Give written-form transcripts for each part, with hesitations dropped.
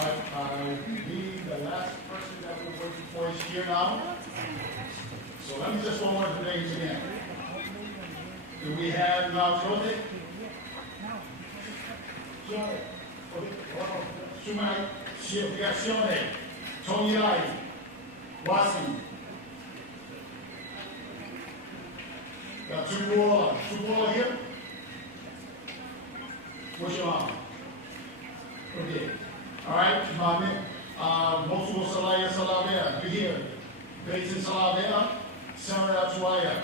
I believe the last person that we're working for is here now. So let me just go over the names again. Do we have now Jote? Sumai, Siazione, Tony Lai, Wasi. Got Tupuola here? What's your name? Okay. All right, Mami. Mosuo Salaya Salavea, you here? Peyton Salavea, Sarah Tuaya,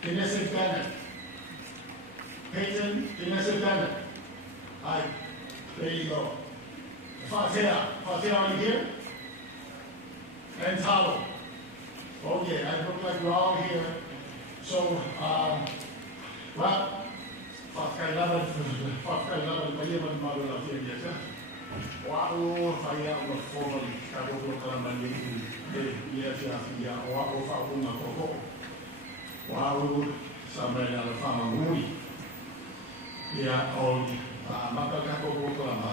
Kinesis Bennett. Peyton, Kinesis Bennett. Hi, there you go. Fatea, are you here? And Talo. Okay, I look like we're all here. So, well, Fakailaban, Payaman Marula here, Wow, Faya, formally, Cabo Kalamani, Yafia, Wako Fakuna Coco. Wow, Samuel Alfama Mui. Yeah, all Macacabo Kalama.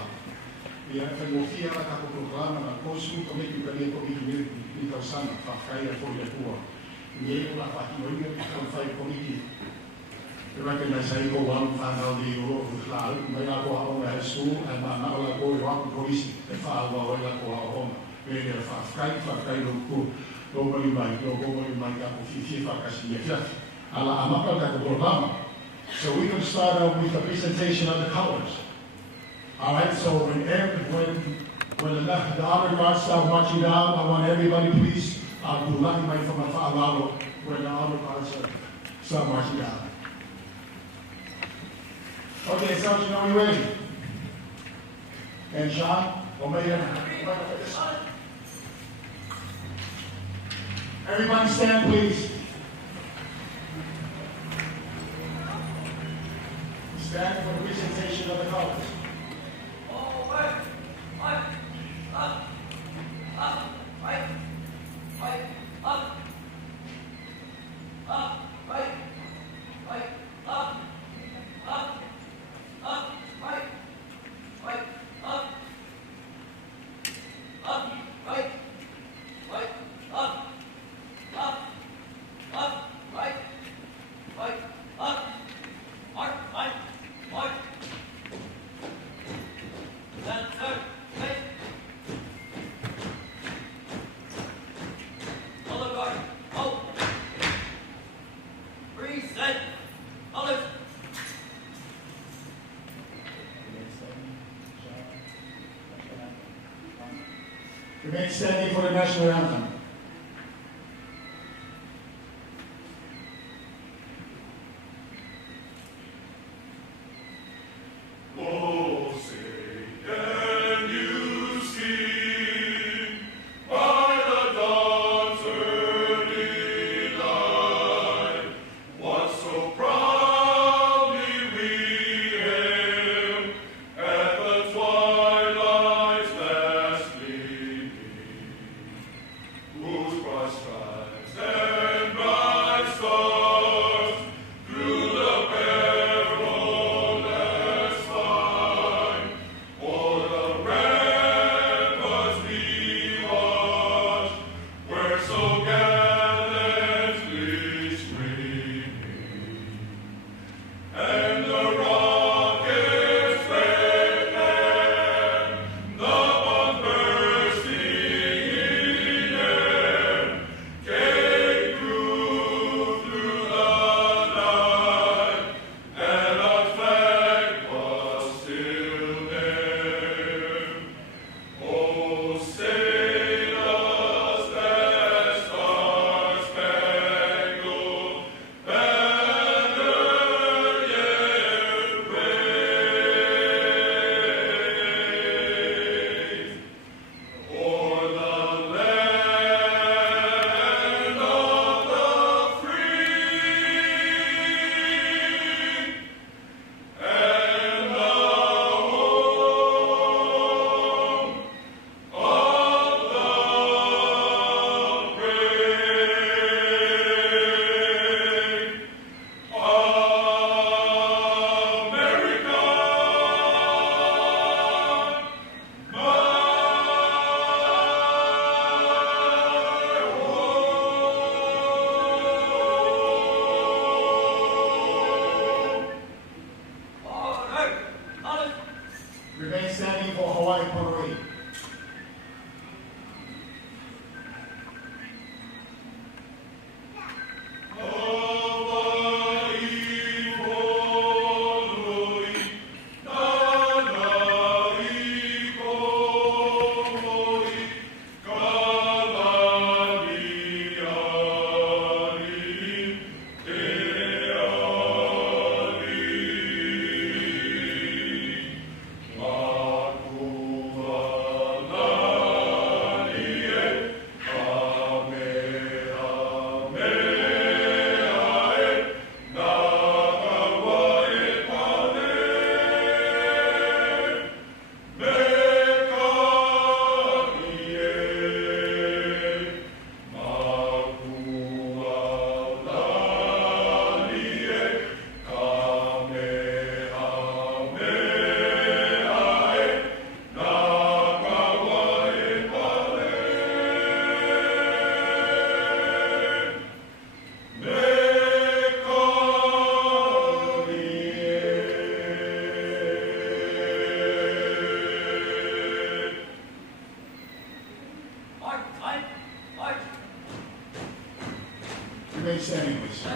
We have a Mofia Capo Kalama, a post to make you can make a son of Fakaya for the poor. Yale Fatimoy, Five Committee. Recognize I go one fan of the Cloud, Mayako High School, and Manala go one police, the father of Mayako home, where they're Fakai, nobody might go over in my gap of FIFA Cassia. Amaka Programa. So we can start out with the presentation of the colors. All right, so when the honor guards start marching down, I want everybody please do nothing right from a father when the honor guards start marching down. Okay, Sergeant, are we ready? And Sean, everybody stand, please. Stand for the presentation of the colors. Remain standing for the national anthem. Remain standing, please.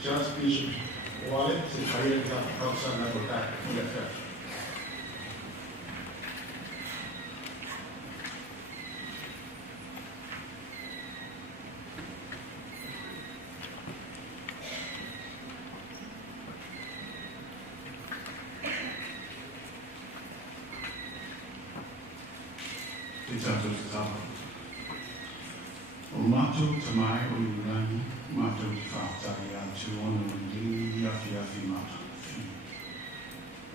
Just Bishop Wallet, si kaya ka kausan na buta. Mato tamai ulani, mato fata ya tuono ndi yafi mato fi.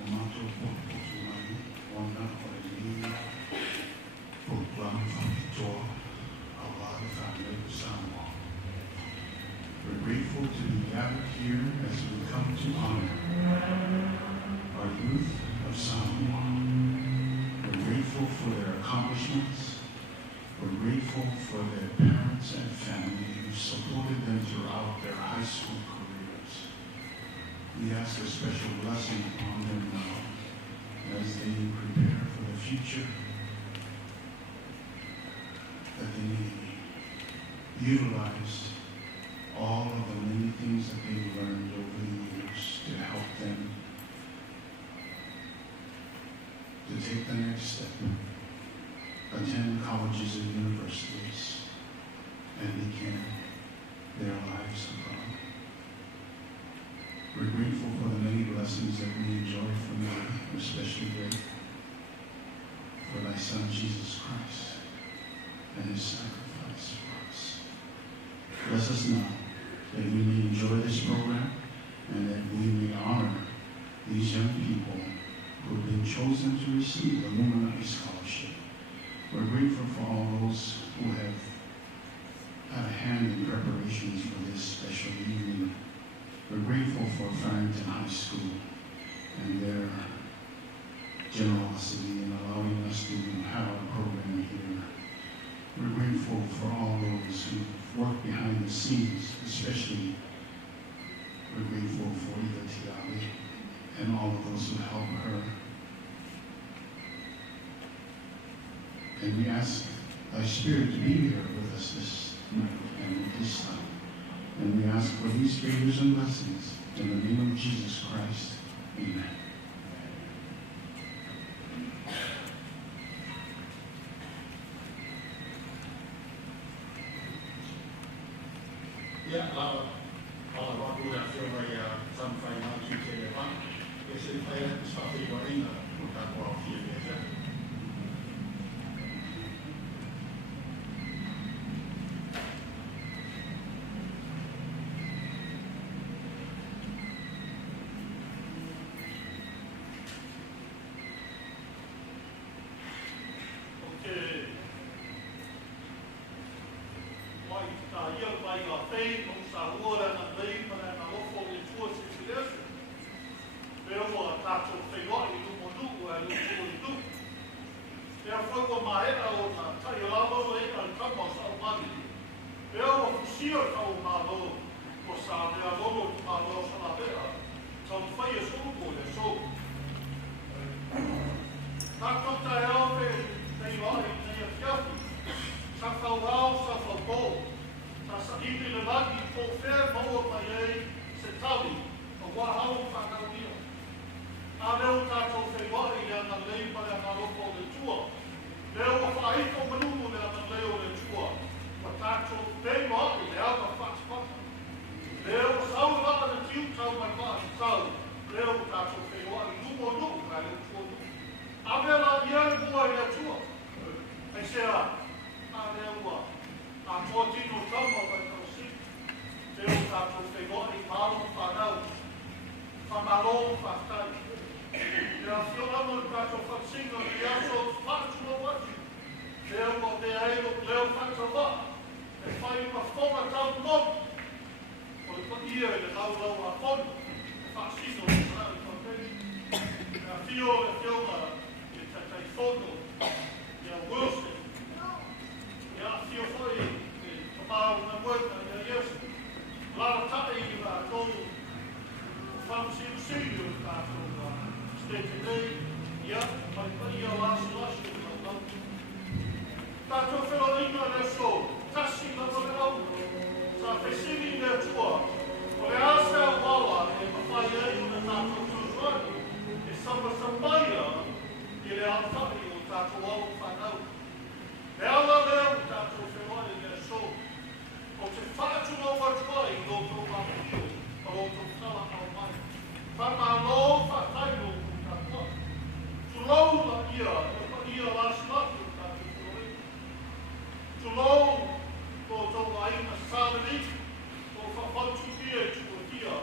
Mato popo tumai, ona oleni, poplam fapito, awal family Samoan. We're grateful to be gathered here as we come to honor our youth of Samoan. We're grateful for their accomplishments. We're grateful for their parents and family who supported them throughout their high school careers. We ask a special blessing on them now as they prepare for the future, that they may utilize all of the many things that they've learned over the years to help them to take the next step, attend colleges and universities, and begin their lives abroad. We're grateful for the many blessings that we enjoy from you. We're especially grateful for thy Son, Jesus Christ, and his sacrifice for us. Bless us now that we may enjoy this program and that we may honor these young people who have been chosen to receive the Lumana'i Scholarship. We're grateful for all those who have had a hand in preparations for this special evening. We're grateful for Farrington High School and their generosity in allowing us to have our program here. We're grateful for all those who work behind the scenes, especially we're grateful for Eva Tiali and all of those who help her. And we ask thy Spirit to be here with us this night and this time. And we ask for these favors and blessings in the name of Jesus Christ. Amen. Yeah, all about who that feel like some find out you say that one. They say play that stuff you want in that world here. pay no sa ora na lei para na lofo le tua se se pero o tato feigo i no modu o no tu ya foi o maera o na tai lavo e al kamo sa o mali pero o fusio ka o malo o sa de a lolo malo sa la vera so fai so o le so tato tai o pe feigo i nei fiafi sa fauau sa faupo sa iti le lagi po fer mo pa ye se tawi o wa hau fa ka dia a leo tato feigo i ana lei para na lofo le tua leo o whaiko manumu lea na leo le tua. Wa tātou pei mahi lea ka whakapata. Leo o sau lava na tiu tau mai mahi tau. Leo o tātou pei mahi numo numu ka leo tua numu. A mea iai mua lea tua. Hei sea, a leo ua. A tua tino tama vai tau si. Leo o tātou pei mahi malo whanau. Whamalo whaktai. Ia fio amo le tātou whaksinga i aso whakatuma wati. Leo mo te aero leo whakatawa. E whai ma whonga tau modu. O le paia e le lau a whonu. E whaksinga o le tātou whakei. Ia fio le whionga i tatai whono. Ia Wilson. Ia fio whai e tamau na mueta ia Yesu. Lara tae i la tonu. Whamsiu o tātou today, ia, mai ia lasu Tato whelo inga le so, tasi na le au, sa whesini le tua, o le asa wawa e mawhai e o le tato tuzuani, e samba sambaia i le alwhai o tato wawa whanau. Le ala leo tato whelo le so, o te whakatuma watuai no tō wapio, o tō whala au mai. Whamalo whataino Tulou la ia laslatu tātou kore. Tulou ko tō aina sāleni, ko whapautu kia e tua kia.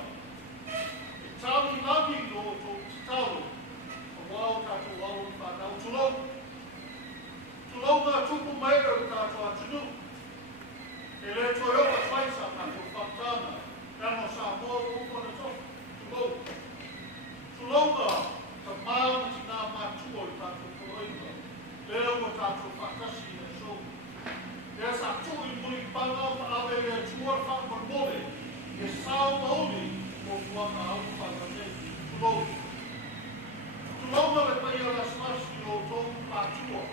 E tāli nagi no tō titaru, o wau tātou wau i whanau tulou. Tulou ngā tupu meira o tātou atunu. E le toi oa twaisa tātou whaptana, kano sā mua upana tō. Tulou. Tulou ngā ka māma ti nā mātua i tātou koroinga. Leo o tātou whakasi e so. Lea sa tui mui panga pa awe le tuar whakamore. E sāu mauri o fuanga au whakane. Tulou. Tulou na le paia la smasi o tōku mātua.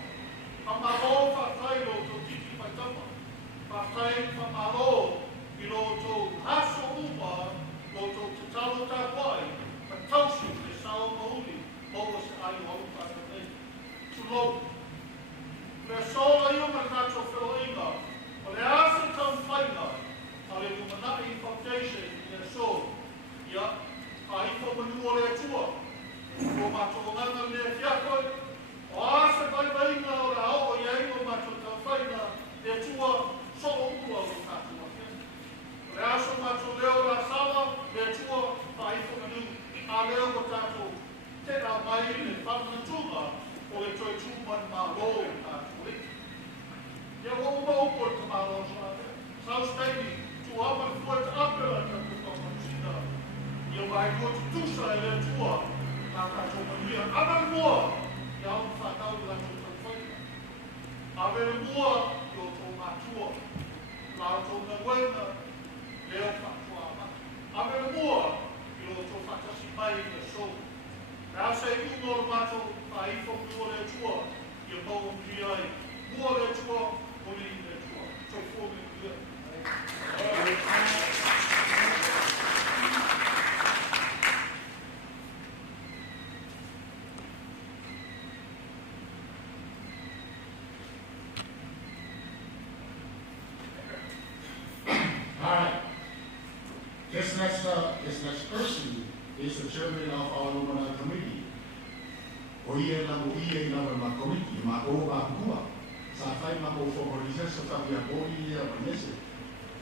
Whamaro whakai o tō tiki paitama. Whakai whamaro i lo tō haso uma o tō te talo tāpai. Pa tausi e sāu mauri. Moa se ai o au whakane. Tulou. Le sola i o ma kato whiloinga. O le asa tau whainga. A le Lumana'i Foundation i le so. Ia. A hifo manu o le tua. O mato nganga le fiakoi. O asa kai wainga o le hao i ei o mato tau whainga. Le tua so o ua o kato wakene. O le asa mato leo la sala. Le tua a hifo manu. A leo o tato. Tēnā mai le whanatunga o le toi tūman mālo o tātou riki. Ia o maupo te mālo sa te. South State, tu aman fua te apela ka te whakatusina. Ia mai o te tusa e le tua nā tātou manuia. Aman mua, ia au whanau i la tō whaina. Awere mua i o tō mātua. Lao tō na wena, leo whatua amata. Awere mua i o tō whakasi mai i le so. Nā se umo o mato a ifo mua le tua i a mau ki ai. Mua le tua, moni le tua. Tō fōmi kia. All right. This next person is the chairman of our Lumana'i committee. O ia na committee, ma o ma kua. Sa fai ma o for recess of the body mese.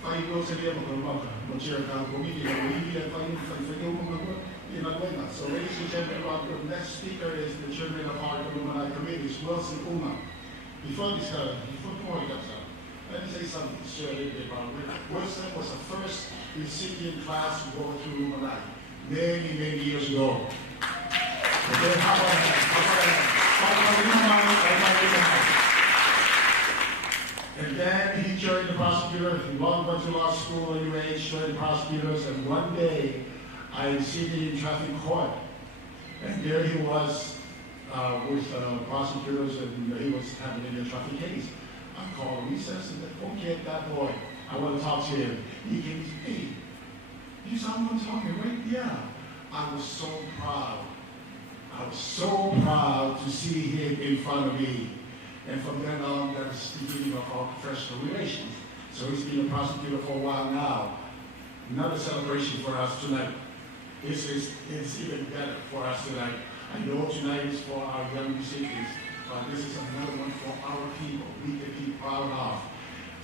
Fai go se dia mo mo chair ka committee o ia fai mo in Atlanta. So ladies and gentlemen, the next speaker is the chairman of our Lumana'i committee, Wilson Uma. Before this, before he comes up, Let me say something to share a little bit about Wilson was the first recipient class to go through Lumana'i many years ago. Okay, how about that? And then he joined the prosecutors. He went to law school at UH, joined the prosecutors, and one day I seen him in traffic court. And there he was with prosecutors, and he was having a traffic case. I called him. He says, okay, that boy, I want to talk to him. He came to me. You someone talking, right? Yeah. I was so proud. I was so proud to see him in front of me. And from then on, that was the beginning of our professional relations. So he's been a prosecutor for a while now. Another celebration for us tonight. It's even better for us tonight. I know tonight is for our young recipients, but this is another one for our people. We can be proud of.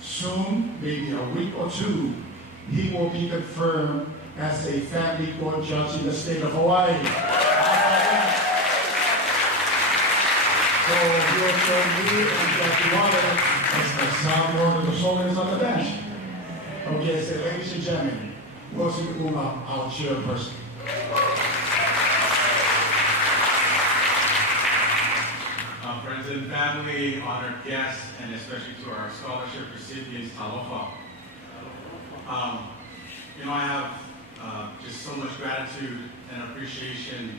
Soon, maybe a week or two, he will be confirmed as a family court judge in the state of Hawaii. So he'll show me and Judge Water as the Samoan and the Samoan on the bench. Okay, so ladies and gentlemen, Wilson Uma, our chairperson. Friends and family, honored guests, and especially to our scholarship recipients, talofa. I have just so much gratitude and appreciation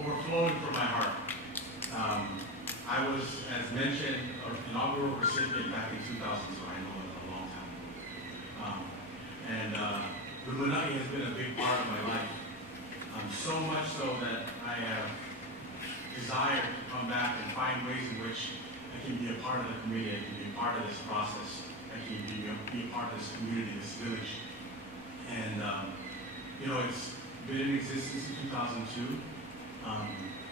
overflowing from my heart. I was, as mentioned, an inaugural recipient back in 2000, so I know it a long time. And Lumana'i has been a big part of my life. So much so that I have desired to come back and find ways in which I can be a part of the community, I can be a part of this process, I can be a part of this community, this village. And, it's been in existence in 2002.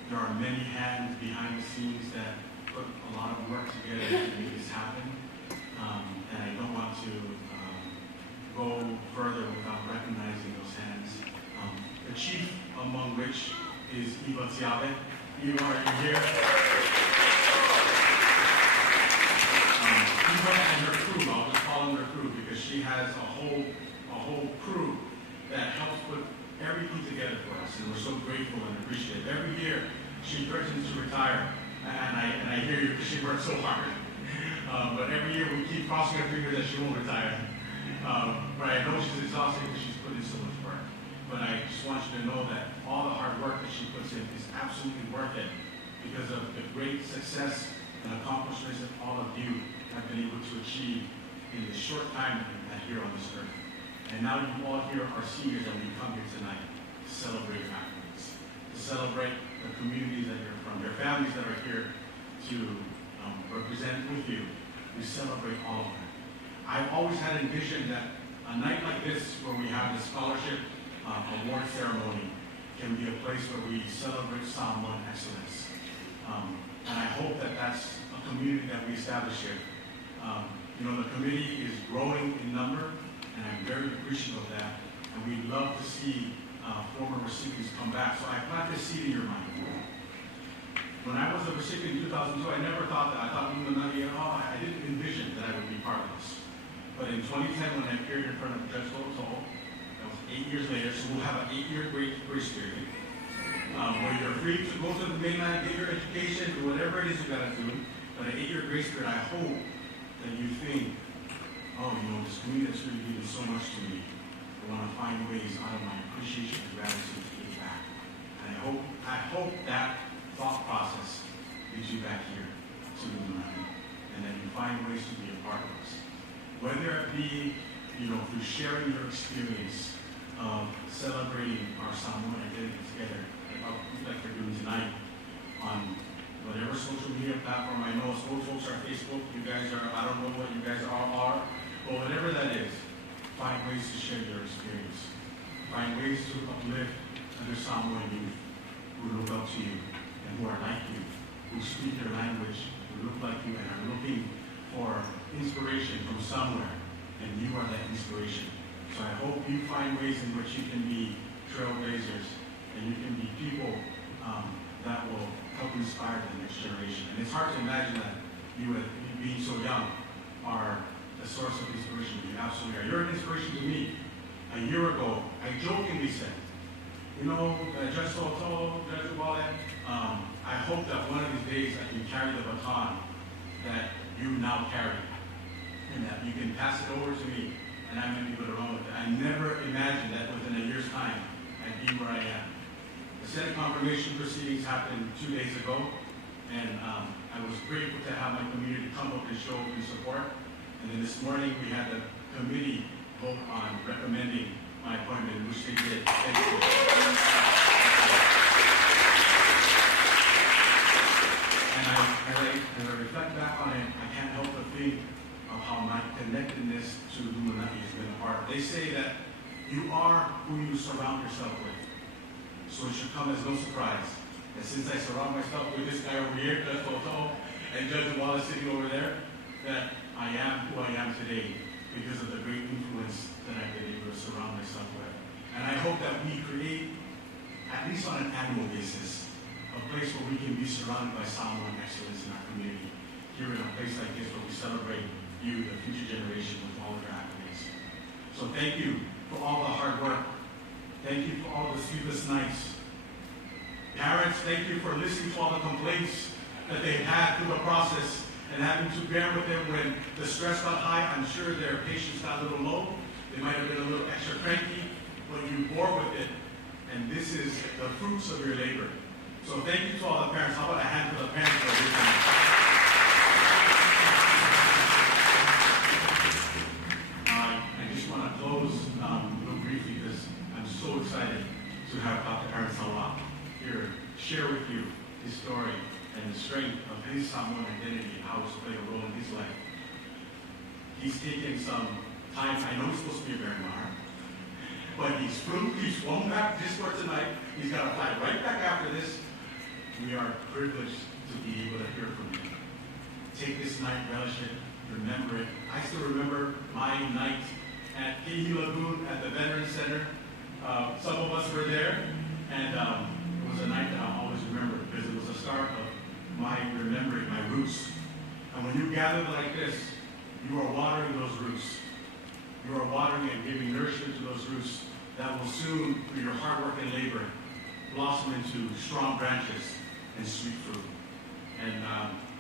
There are many hands behind the scenes that put a lot of work together to make this happen. And I don't want to go further without recognizing those hands. The chief among which is Iva Tiabe. You are here. Eva and her crew, I'll just call them her crew because she has a whole crew that helps put everything together for us, and we're so grateful and appreciative. Every year she threatens to retire, and I hear you because she works so hard. But every year we keep crossing our fingers that she won't retire. But I know she's exhausted because she's put in so much work. But I just want you to know that all the hard work that she puts in is absolutely worth it because of the great success and accomplishments that all of you have been able to achieve in the short time that here on this earth. And now you all here are seniors, and we come here tonight to celebrate families, to celebrate the communities that you're from, your families that are here to represent with you. We celebrate all of them. I've always had envisioned that a night like this, where we have the scholarship award ceremony, can be a place where we celebrate Samoan excellence. And I hope that that's a community that we establish here. The committee is growing in number, and I'm very appreciative of that. And we'd love to see former recipients come back. So I plant this seed in your mind. When I was a recipient in 2002, I never thought that. I thought, I didn't envision that I would be part of this. But in 2010, when I appeared in front of Judge Lotol, that was 8 years later, so we'll have an 8-year grace period, where you're free to go to the mainland, get your education, do whatever it is you gotta do. But an 8-year grace period, I hope that you think, this community has really given so much to me. I want to find ways out of my appreciation and gratitude to give back. And I hope that thought process leads you back here to Lumana'i, and that you find ways to be a part of this. Whether it be, through sharing your experience of celebrating our Samoan identity together, like we're doing tonight, on whatever social media platform. I know most folks are Facebook. You guys are, I don't know what you guys are, but whatever that is, find ways to share your experience. Find ways to uplift other Samoan youth who look up to you and who are like you, who speak your language, who look like you and are looking for inspiration from somewhere, and you are that inspiration. So I hope you find ways in which you can be trailblazers, and you can be people that will help inspire the next generation. And it's hard to imagine that you being so young are the source of inspiration. You absolutely are. You're an inspiration to me. A year ago, I jokingly said, Judge Soto, Judge Wale, I hope that one of these days I can carry the baton that you now carry, and that you can pass it over to me, and I may be able to run with it. I never imagined that within a year's time, I'd be where I am. The Senate confirmation proceedings happened 2 days ago, and I was grateful to have my community come up and show their support. And then this morning, we had the committee vote on recommending my appointment, which they did. Thank you. And as I reflect back on it, I can't help but think of how my connectedness to Lumana'i has been a part. They say that you are who you surround yourself with. So it should come as no surprise that since I surround myself with this guy over here, Judge Toto, and Judge Wallace sitting over there, that I am who I am today because of the great influence that I've been able to surround myself with. And I hope that we create, at least on an annual basis, a place where we can be surrounded by Samoan excellence in our community. Here in a place like this where we celebrate you, the future generation, with all of your accolades. So thank you for all the hard work. Thank you for all the sleepless nights. Parents, thank you for listening to all the complaints that they had through the process and having to bear with them when the stress got high. I'm sure their patience got a little low. They might have been a little extra cranky, but you bore with it. And this is the fruits of your labor. So thank you to all the parents. How about a hand for the parents for this time? I just want to close real briefly because I'm so excited to have Dr. Aaron Salah here share with you his story and the strength of his Samoan identity and how it's played a role in his life. He's taken some time. I know he's supposed to be a Marimar, but he's flown back just for tonight. He's got to fly right back after this. We are privileged to be able to hear from you. Take this night, relish it, remember it. I still remember my night at Kihi Lagoon at the Veterans Center. Some of us were there, and it was a night that I'll always remember because it was the start of my remembering my roots. And when you gather like this, you are watering those roots. You are watering and giving nourishment to those roots that will soon, through your hard work and labor, blossom into strong branches and sweet fruit. And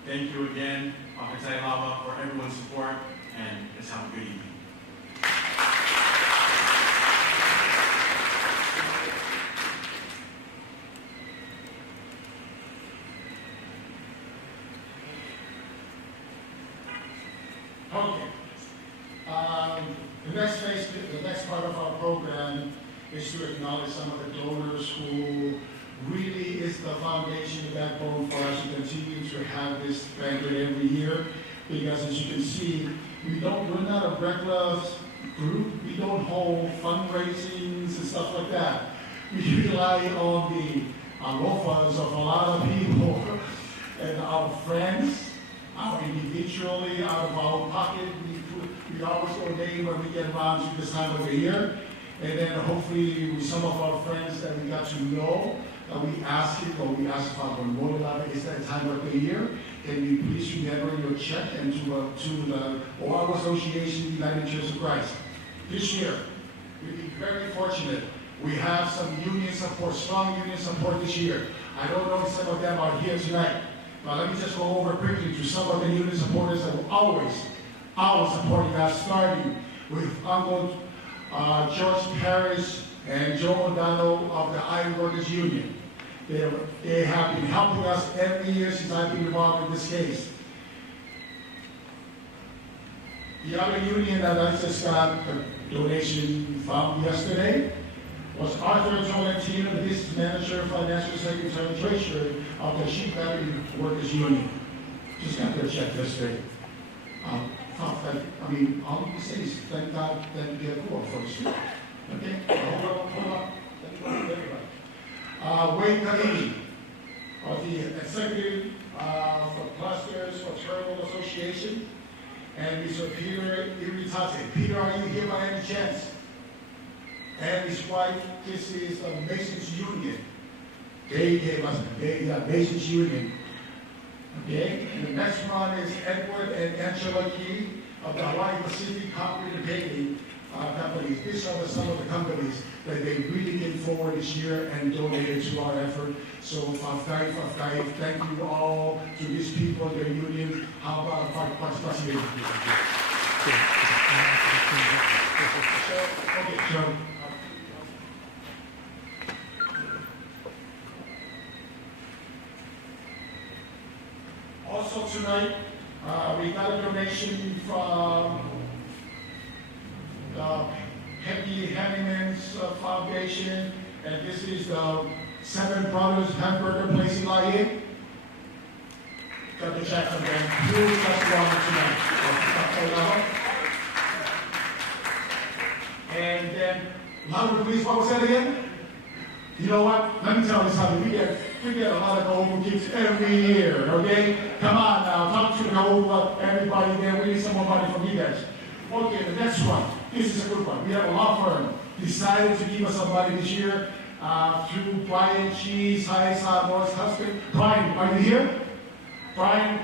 thank you again, Pakitai Lava, for everyone's support, and let's have a good evening. Okay. The next part of our program is to acknowledge some of the donors who really is the foundation, the backbone for us to continue to have this banquet every year. Because as you can see, we're not a regular group. We don't hold fundraisings and stuff like that. We rely on the alofas of a lot of people and our friends, individually out of our pocket. We always ordain when we get around to this time of the year. And then hopefully with some of our friends that we got to know, we ask Father Mola, is that time of the year? Can you please remember your check and to the Oahu Association United Church of Christ? This year, we've been very fortunate. We have some union support, strong union support this year. I don't know if some of them are here tonight, but let me just go over quickly to some of the union supporters that were always supporting us, starting with Uncle George Parrish and Joe O'Donnell of the Iron Workers Union. They have been helping us every year since I've been involved in this case. The other union that I just got a donation from yesterday was Arthur Tolentino, the business manager, financial secretary, treasurer of the Sheep Battery Workers Union. Just got their check yesterday. All we can say is thank God that we get more for the street. Okay? Hold on. Thank you, everybody. Wayne Kalini, of the executive for Clusters for Fraternal Association, and Mr. Peter Iritate. Peter, are you here by any chance? And his wife, this is the Masons Union. They gave us Masons Union. Okay, and the next one is Edward and Angela Key of the Hawaii Pacific Concrete Paving companies. These are some of the companies that they really came forward this year and donated to our effort. So Fafkai, thank you all to these people, their union. How about participating? Okay, so. Also tonight, we got a donation from the Happy Handyman's Foundation, and this is the Seven Brothers Hamburger Place in Laie. Got the check from them. Who just won tonight? And then, louder please, what was that again? You know what? Let me tell you something. We get a lot of gold gifts every year, okay? Come on now, talk to the gold, everybody there. We need some more money from you guys. Okay, the next one. This is a good one. We have a law firm decided to give us some money this year through Brian Cheese, High Samoa's husband. Brian, are you here? Brian,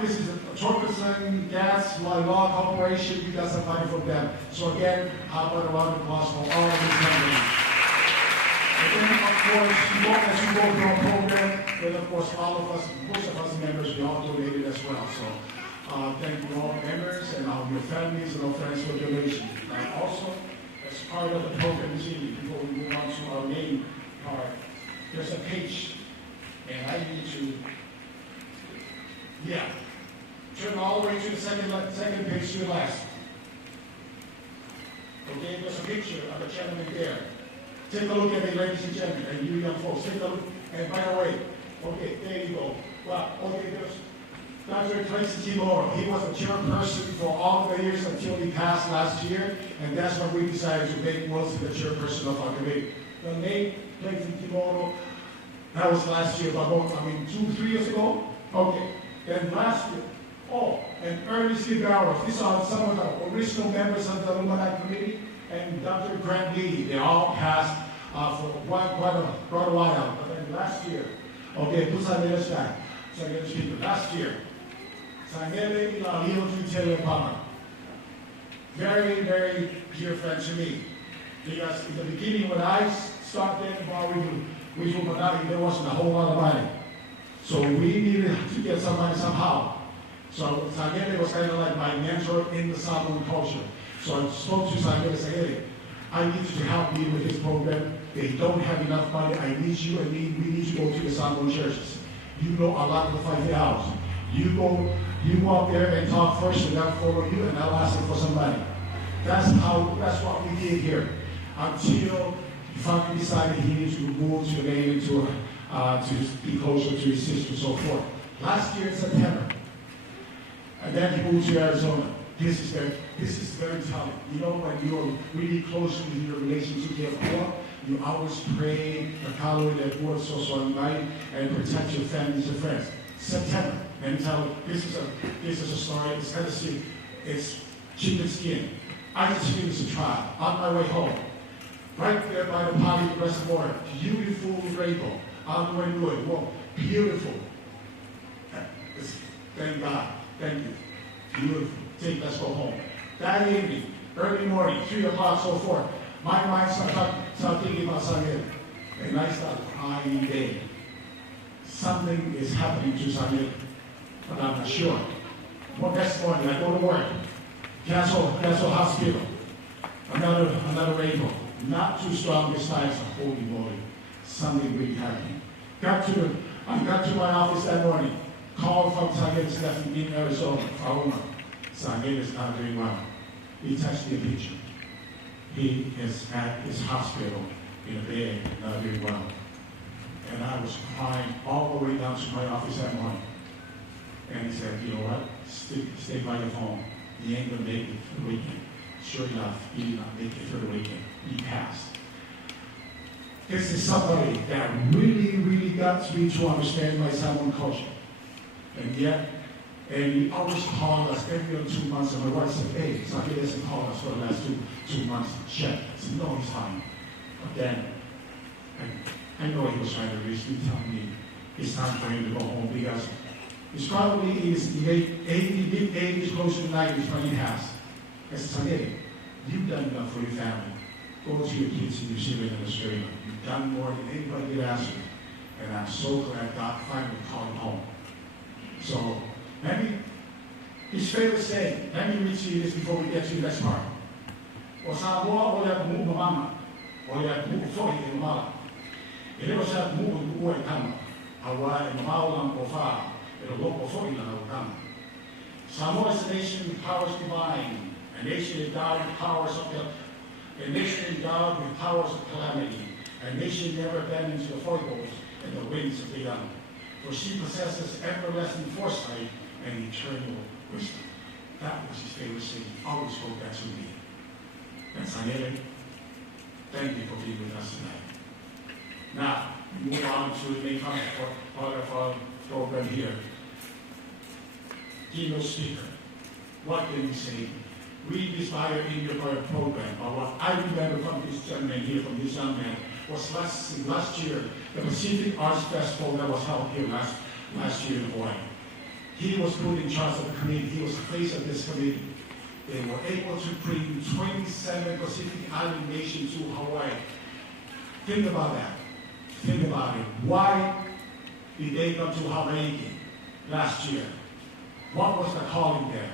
this is a Torkelson Gas Law Corporation. We got some money from them. So again, how about a round of applause for all of these companies? And then, of course, as you go through our program, then of course all of us, most of us members, we all donated as well. So thank you all members and all your families and all friends for donation. Now also, as part of the program this evening, before we move on to our main part, there's a page, and I need to, turn all the way to the second page to the last. Okay, there's a picture of a gentleman there. Take a look at it, ladies and gentlemen, and you young folks. Take a look. And by the way, okay, there you go. Well, okay, there's Dr. Tracy Timoro. He was the chairperson for all the years until he passed last year, and that's when we decided to make Wilson the chairperson of our committee. The name Tracy Timoro, that was last year, about 2-3 years ago. Okay, then last year, and Ernest Barrows. These are some of the original members of the Lumana'i committee. And Dr. Grant Lee, they all passed for quite a while. But then last year, okay, put some minutes back. So I get to speak. Last year, Sangele Ilalio Tutele Pama. Very, very dear friend to me. Because in the beginning, when I started with Lumana'i, there wasn't a whole lot of money. So we needed to get some money somehow. So Sangele was kind of like my mentor in the Samoan culture. So I spoke to Sangele and said, hey, I need you to help me with this program. They don't have enough money. I need you, and we need to go to the Samoan churches. You know a lot of the 5 hours. You go out there and talk first, and I'll follow you, and I'll ask them for some money. That's what we did here. Until he finally decided he needed to move to Maine to be closer to his sister and so forth. Last year in September, and then he moved to Arizona. This is very telling. You know, when you're really close with your relationship with God, you always pray the Kalo that word so night and protect your families and friends. September, and tell you, this is a story. It's kind of sick. It's chicken skin. I just finished a trial on my way home. Right there by the Pali Reservoir, beautiful rainbow on the way to it. Whoa, beautiful. Thank God. Thank you. Beautiful. Let's go home. That evening, early morning, 3 o'clock, so forth, my mind started thinking about Sangele. And I started crying again. Something is happening to Sangele, but I'm not sure. Well, next morning, I go to work. Castle Hospital. Another rainbow. Not too strong this time, so holy moly. Something really happening. I got to my office that morning. Called from Sangele's left in Arizona, Fauma. Sangele is not doing well. He texted me a picture. He is at his hospital in a bed, not doing well. And I was crying all the way down to my office that morning. And he said, you know what? Stay by your phone. He ain't gonna make it for the weekend. Sure enough, he did not make it for the weekend. He passed. This is somebody that really, really got me to understand my Samoan culture. And he always called us every other 2 months, and my wife said, hey, Sangele doesn't call us for the last two months. Check. I said, no, he's fine. But then, I know he was trying to reach me, telling me it's time for him to go home because He's probably in his mid-80s, close to 90s, but he has. I said, Sanele, you've done enough for your family. Go to your kids in New Zealand and Australia. You've done more than anybody could ask you. And I'm so glad God finally called him home. So, his favorite saying, let me read to you this before we get to the next part. O Samoa o le mu mama, o le mu foi e mala. Ele o sa mu o e kama, awa e maulang o fa, e lo o foi na o kama. Samoa is a nation with powers divine, a nation endowed with powers of a nation endowed with powers of calamity, a nation never abandons the foibles and the winds of the young. For she possesses everlasting foresight and eternal wisdom. That was his favorite saying. He always spoke that to me. And Sanele, thank you for being with us tonight. Now, we move on to the main part of our program here. Keynote speaker. What can we say? Read this bio in your program. But what I remember from this gentleman here, from this young man, was last year, the Pacific Arts Festival that was held here last year in Hawaii. He was put in charge of the committee. He was the face of this committee. They were able to bring 27 Pacific Island nations to Hawaii. Think about that. Think about it. Why did they come to Hawaii last year? What was the calling there?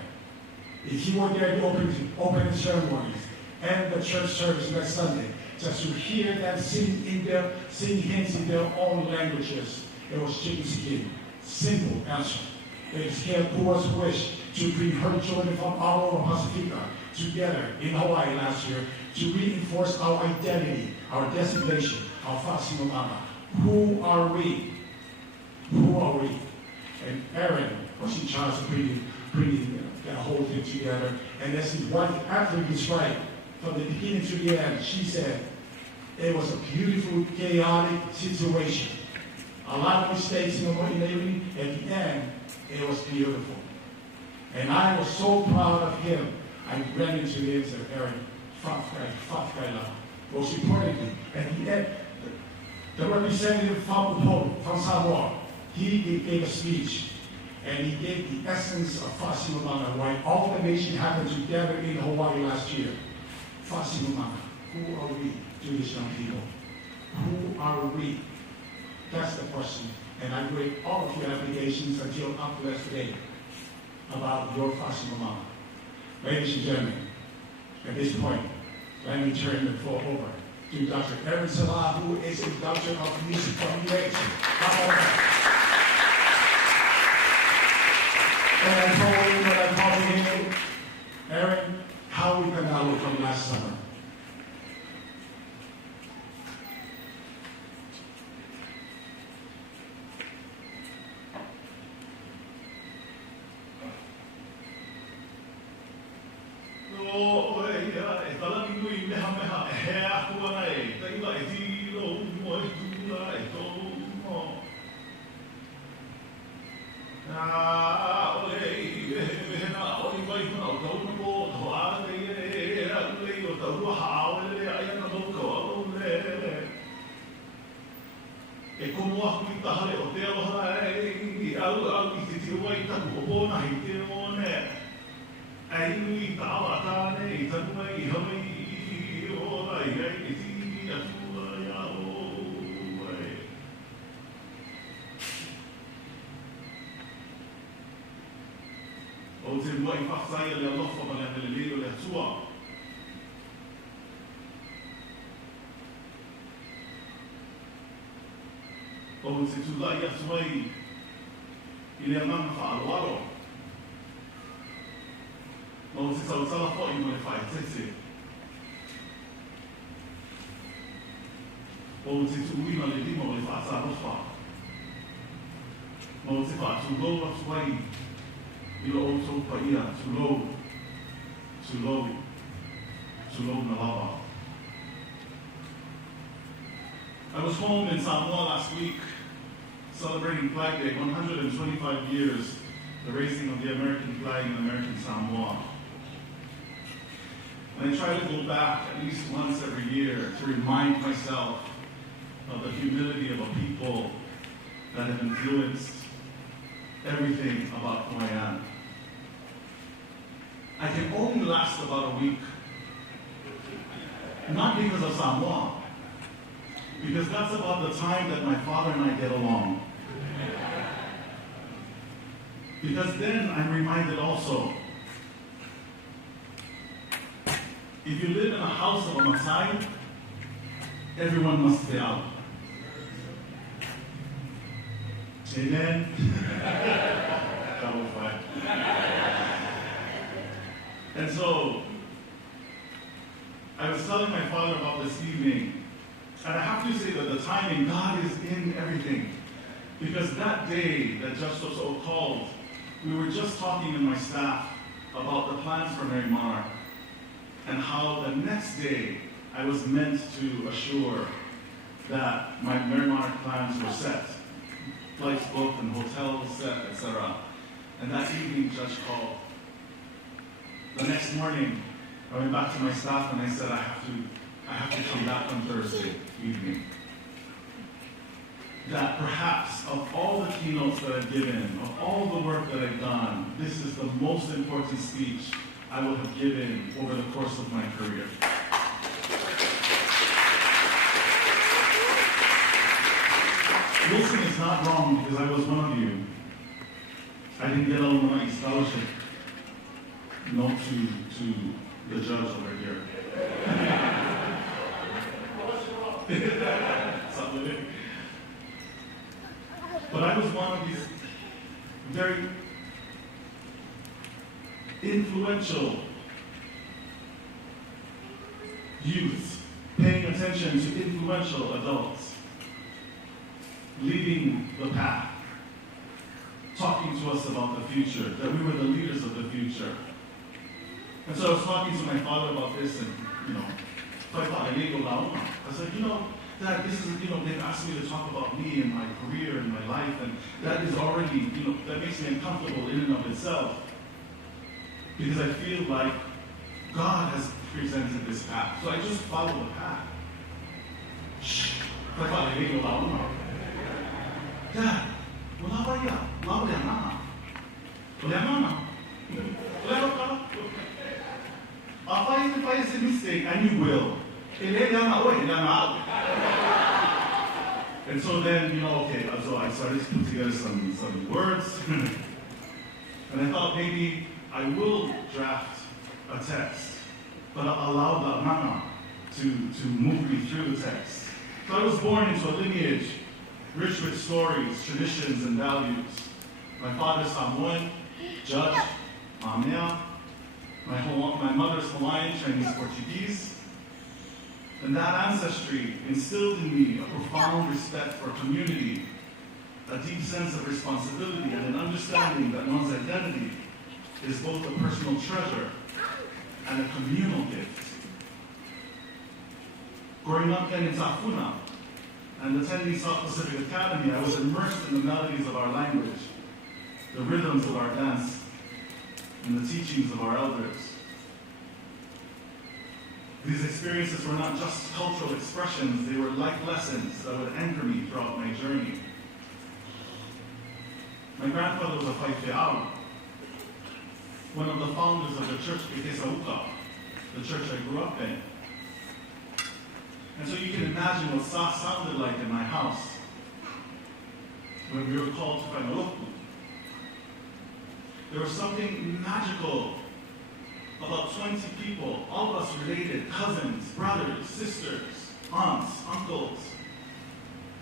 If you were there to open ceremonies and the church service next Sunday, just to hear them sing hymns in their own languages, it was chicken skin. Simple answer. It is Keapua's wish to bring her children from all over Pacifica together in Hawaii last year to reinforce our identity, our designation, our Fasimamama. Who are we? Who are we? And Aaron was in charge of bringing that whole thing together. And as his wife actually described, from the beginning to the end, she said, it was a beautiful, chaotic situation. A lot of mistakes in the morning, at the end, it was beautiful. And I was so proud of him. I ran into him and said, Aaron, most importantly, at the end, the representative from Samoa, he gave a speech. And he gave the essence of Fasimamana, why all the nation happened together in Hawaii last year. Fasimamana, who are we, Jewish young people? Who are we? That's the question. And I grade all of your applications until up to today about your Fasimamana. Ladies and gentlemen, at this point, let me turn the floor over to Dr. Aaron Salah, who is a doctor of music from UH. And I told him, Aaron, how we can now from last summer. O se tula ia suai I le amanga whaaroaro. O se sautala fo I mo le whae tete. O se tuuina le lima o le whaasarofa. O se whaatulou a suai I lo o sopa ia tulou na lava. I was home in Samoa last week, celebrating Flag Day, 125 years, the raising of the American flag in American Samoa. And I try to go back at least once every year to remind myself of the humility of a people that have influenced everything about who I am. I can only last about a week. Not because of Samoa, because that's about the time that my father and I get along. Because then I'm reminded also, if you live in a house of a Maasai, everyone must stay out. Amen? That was fine. And so, I was telling my father about this evening, and I have to say that the timing, God is in everything. Because that day that Judge Soso called, we were just talking in my staff about the plans for Mary Monarch, and how the next day I was meant to assure that my Mary Monarch plans were set, flights booked and hotels set, etc. And that evening, Judge called. The next morning, I went back to my staff and I said, I have to come back on Thursday evening. That perhaps of all the keynotes that I've given, of all the work that I've done, this is the most important speech I will have given over the course of my career. Wilson is not wrong because I was one of you. I didn't get a Lumana'i Scholarship. Note to the judge over here. But I was one of these very influential youths paying attention to influential adults, leading the path, talking to us about the future, that we were the leaders of the future. And so I was talking to my father about this, and, I thought, I said, Dad, this is, they've asked me to talk about me and my career and my life, and that is already, that makes me uncomfortable in and of itself. Because I feel like God has presented this path. So I just follow the path. Shh. Dad, wala ba ya? Wala ba na? Wala na. Wala ka? If I is a mistake, and you will. And so then, so I started to put together some words. And I thought maybe I will draft a text, but I'll allow the Nana to move me through the text. So I was born into a lineage rich with stories, traditions, and values. My father's Samoan, Judge, Mamea. My mother's Hawaiian, Chinese, Portuguese. And that ancestry instilled in me a profound respect for community, a deep sense of responsibility, and an understanding that one's identity is both a personal treasure and a communal gift. Growing up then in Tafuna and attending South Pacific Academy, I was immersed in the melodies of our language, the rhythms of our dance, and the teachings of our elders. These experiences were not just cultural expressions, they were life lessons that would anchor me throughout my journey. My grandfather was a Whaifeau, one of the founders of the church Pikesauka, the church I grew up in. And so you can imagine what Sa sounded like in my house when we were called to Whainaloku. There was something magical about 20 people, all of us related, cousins, brothers, sisters, aunts, uncles,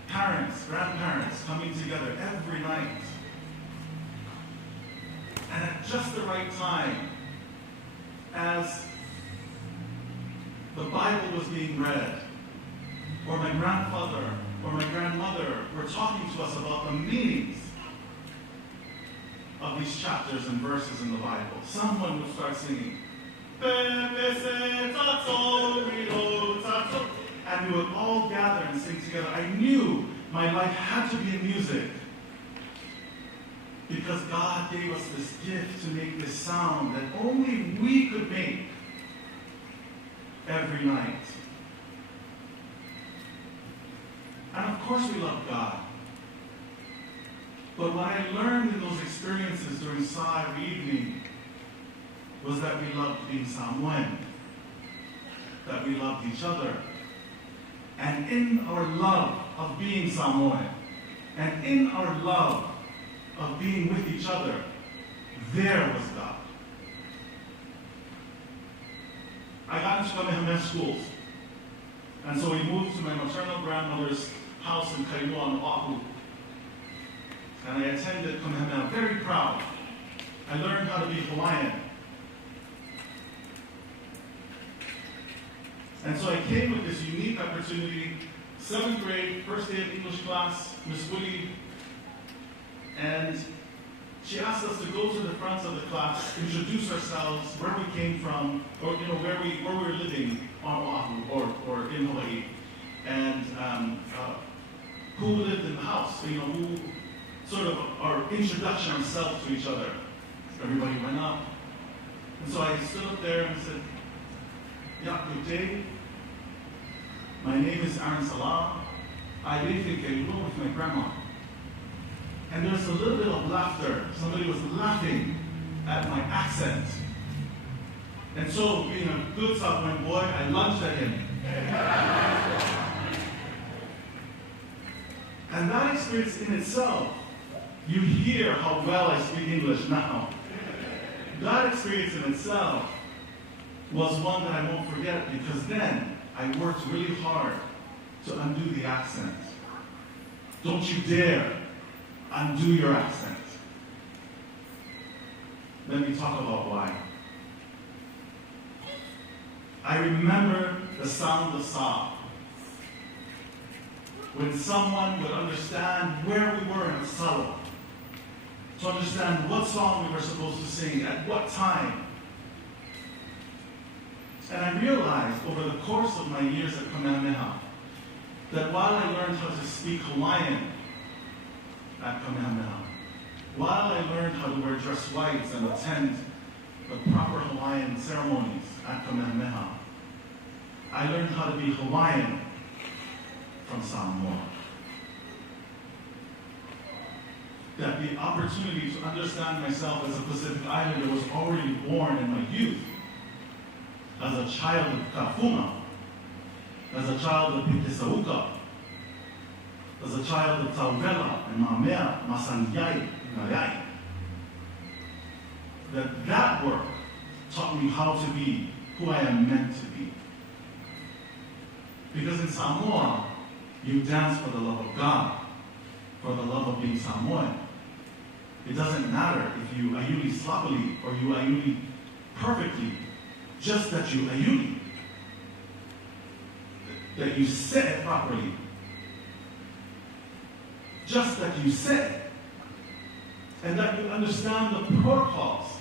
parents, grandparents coming together every night. And at just the right time, as the Bible was being read, or my grandfather or my grandmother were talking to us about the meanings of these chapters and verses in the Bible, someone would start singing, and we would all gather and sing together. I knew my life had to be in music because God gave us this gift to make this sound that only we could make every night. And of course we love God. But what I learned in those experiences during Sa every evening was that we loved being Samoan, that we loved each other. And in our love of being Samoan, and in our love of being with each other, there was God. I got into Kamehameha schools. And so we moved to my maternal grandmother's house in Kailua on Oahu. And I attended Kamehameha very proud. I learned how to be Hawaiian. And so I came with this unique opportunity, 7th grade, first day of English class, Miss Woody, and she asked us to go to the front of the class, introduce ourselves, where we came from, or where we were living on Oahu or in Hawaii, and who lived in the house, who sort of our introduction ourselves to each other. Everybody went up. And so I stood up there and said, "Yeah, good day. My name is Aaron Salah. I live in Kailua with my grandma." And there's a little bit of laughter. Somebody was laughing at my accent. And so, being a good Samoan boy, I lunged at him. And that experience in itself, you hear how well I speak English now. That experience in itself was one that I won't forget, because then I worked really hard to undo the accent. Don't you dare undo your accent. Let me talk about why. I remember the sound of Sa. When someone would understand where we were in the salo, to understand what song we were supposed to sing at what time. And I realized over the course of my years at Kamehameha that while I learned how to speak Hawaiian at Kamehameha, while I learned how to wear dress whites and attend the proper Hawaiian ceremonies at Kamehameha, I learned how to be Hawaiian from Samoa. That the opportunity to understand myself as a Pacific Islander was already born in my youth. As a child of Kafuna, as a child of Pikisauka, as a child of Tauvela and Mamea, Masanyai, Ngayai. That work taught me how to be who I am meant to be. Because in Samoa, you dance for the love of God, for the love of being Samoan. It doesn't matter if you ayuli sloppily or you ayuli perfectly, just that you ayuli, that you say it properly, just that you say it, and that you understand the protocols,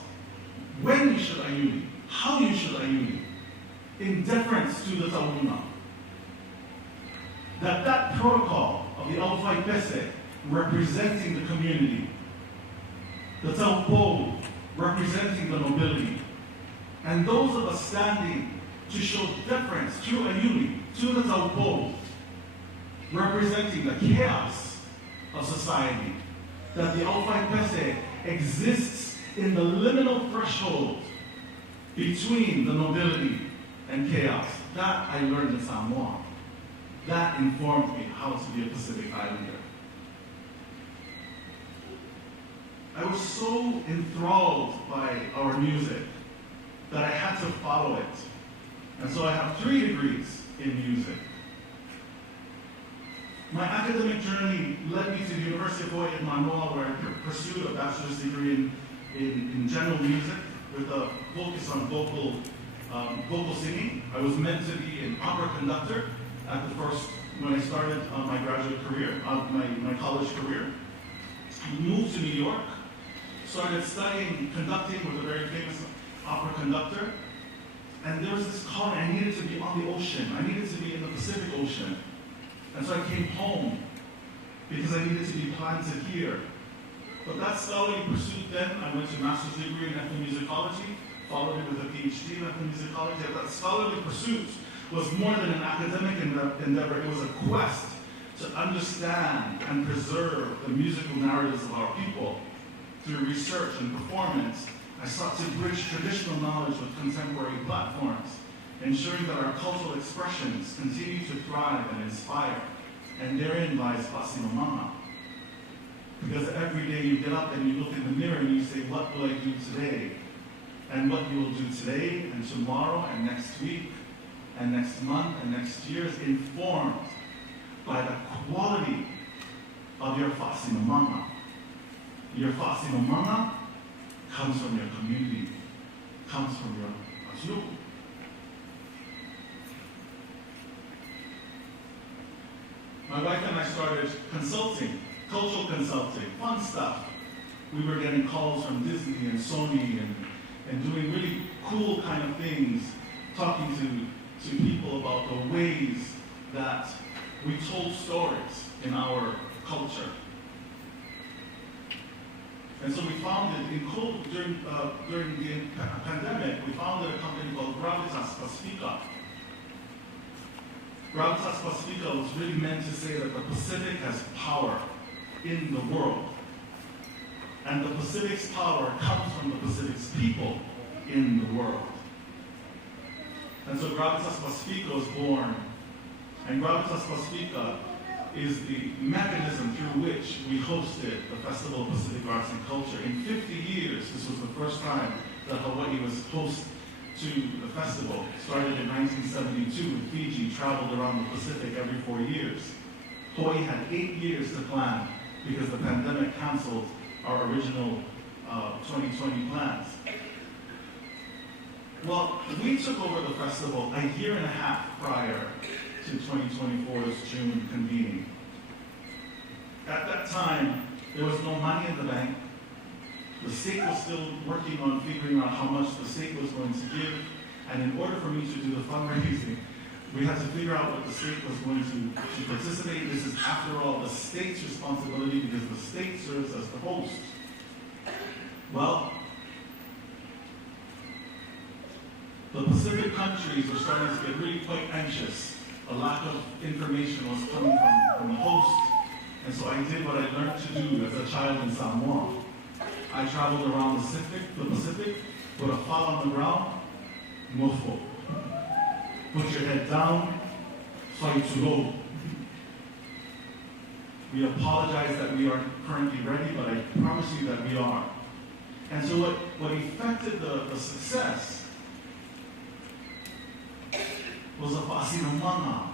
when you should ayuli, how you should ayuli, in deference to the tauna. That protocol of the Alfai Pese representing the community, the Taupo representing the nobility, and those of us standing to show deference to Ayuli, to the Taupo, representing the chaos of society, that the Alfai Pese exists in the liminal threshold between the nobility and chaos. That I learned in Samoa. That informed me how to be a Pacific Islander. I was so enthralled by our music that I had to follow it. And so I have 3 degrees in music. My academic journey led me to the University of Hawaii in Manoa, where I pursued a bachelor's degree in general music with a focus on vocal singing. I was meant to be an opera conductor at the first, when I started my graduate career, my college career. I moved to New York, started studying conducting with a very famous opera conductor, and there was this calling. I needed to be on the ocean. I needed to be in the Pacific Ocean. And so I came home because I needed to be planted here. But that scholarly pursuit then, I went to master's degree in ethnomusicology, followed it with a PhD in ethnomusicology. That scholarly pursuit was more than an academic endeavor. It was a quest to understand and preserve the musical narratives of our people. Through research and performance, I sought to bridge traditional knowledge with contemporary platforms, ensuring that our cultural expressions continue to thrive and inspire. And therein lies Pasimamanga. Because every day you get up and you look in the mirror and you say, what will I do today? And what you will do today and tomorrow and next week and next month and next year is informed by the quality of your Pasimamanga. Your Pasimamanga comes from your community, comes from your atulu. My wife and I started consulting, cultural consulting, fun stuff. We were getting calls from Disney and Sony and doing really cool kind of things, talking to people about the ways that we told stories in our culture. And so we founded, during the pandemic, we founded a company called Gravitas Pacifica. Gravitas Pacifica was really meant to say that the Pacific has power in the world. And the Pacific's power comes from the Pacific's people in the world. And so Gravitas Pacifica was born. And Gravitas Pacifica is the mechanism through which we hosted the Festival of Pacific Arts and Culture. In 50 years, this was the first time that Hawaii was host to the festival. It started in 1972 with Fiji, traveled around the Pacific every 4 years. Hawaii had 8 years to plan because the pandemic canceled our original 2020 plans. Well, we took over the festival a year and a half prior to 2024's June convening. At that time, there was no money in the bank. The state was still working on figuring out how much the state was going to give. And in order for me to do the fundraising, we had to figure out what the state was going to participate. This is, after all, the state's responsibility because the state serves as the host. Well, the Pacific countries were starting to get really quite anxious. A lack of information was coming from the host. And so I did what I learned to do as a child in Samoa. I traveled around the Pacific, put a file on the ground, mofo. Put your head down, fight to go. We apologize that we aren't currently ready, but I promise you that we are. And so what effected the success was a Pasimamanga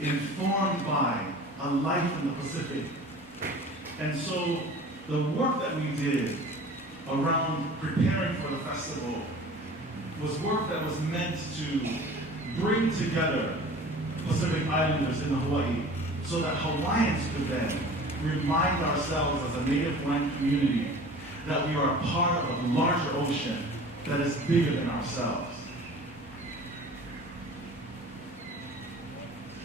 informed by a life in the Pacific. And so the work that we did around preparing for the festival was work that was meant to bring together Pacific Islanders in Hawaii so that Hawaiians could then remind ourselves as a native land community that we are part of a larger ocean that is bigger than ourselves.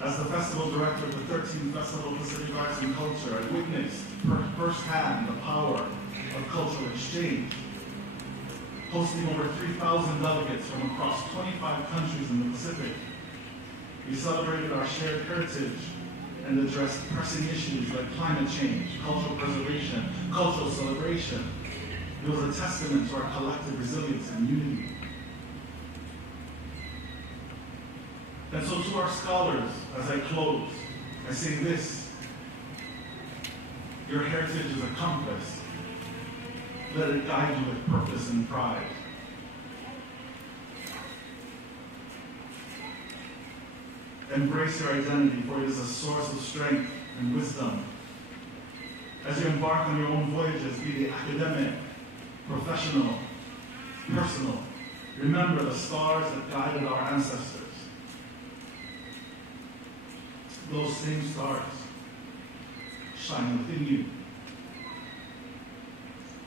As the festival director of the 13th Festival of Pacific Arts and Culture, I witnessed firsthand the power of cultural exchange, hosting over 3,000 delegates from across 25 countries in the Pacific. We celebrated our shared heritage and addressed pressing issues like climate change, cultural preservation, cultural celebration. It was a testament to our collective resilience and unity. And so to our scholars, as I close, I say this: your heritage is a compass. Let it guide you with purpose and pride. Embrace your identity, for it is a source of strength and wisdom. As you embark on your own voyages, be they academic, professional, personal, remember the stars that guided our ancestors. Those same stars shine within you.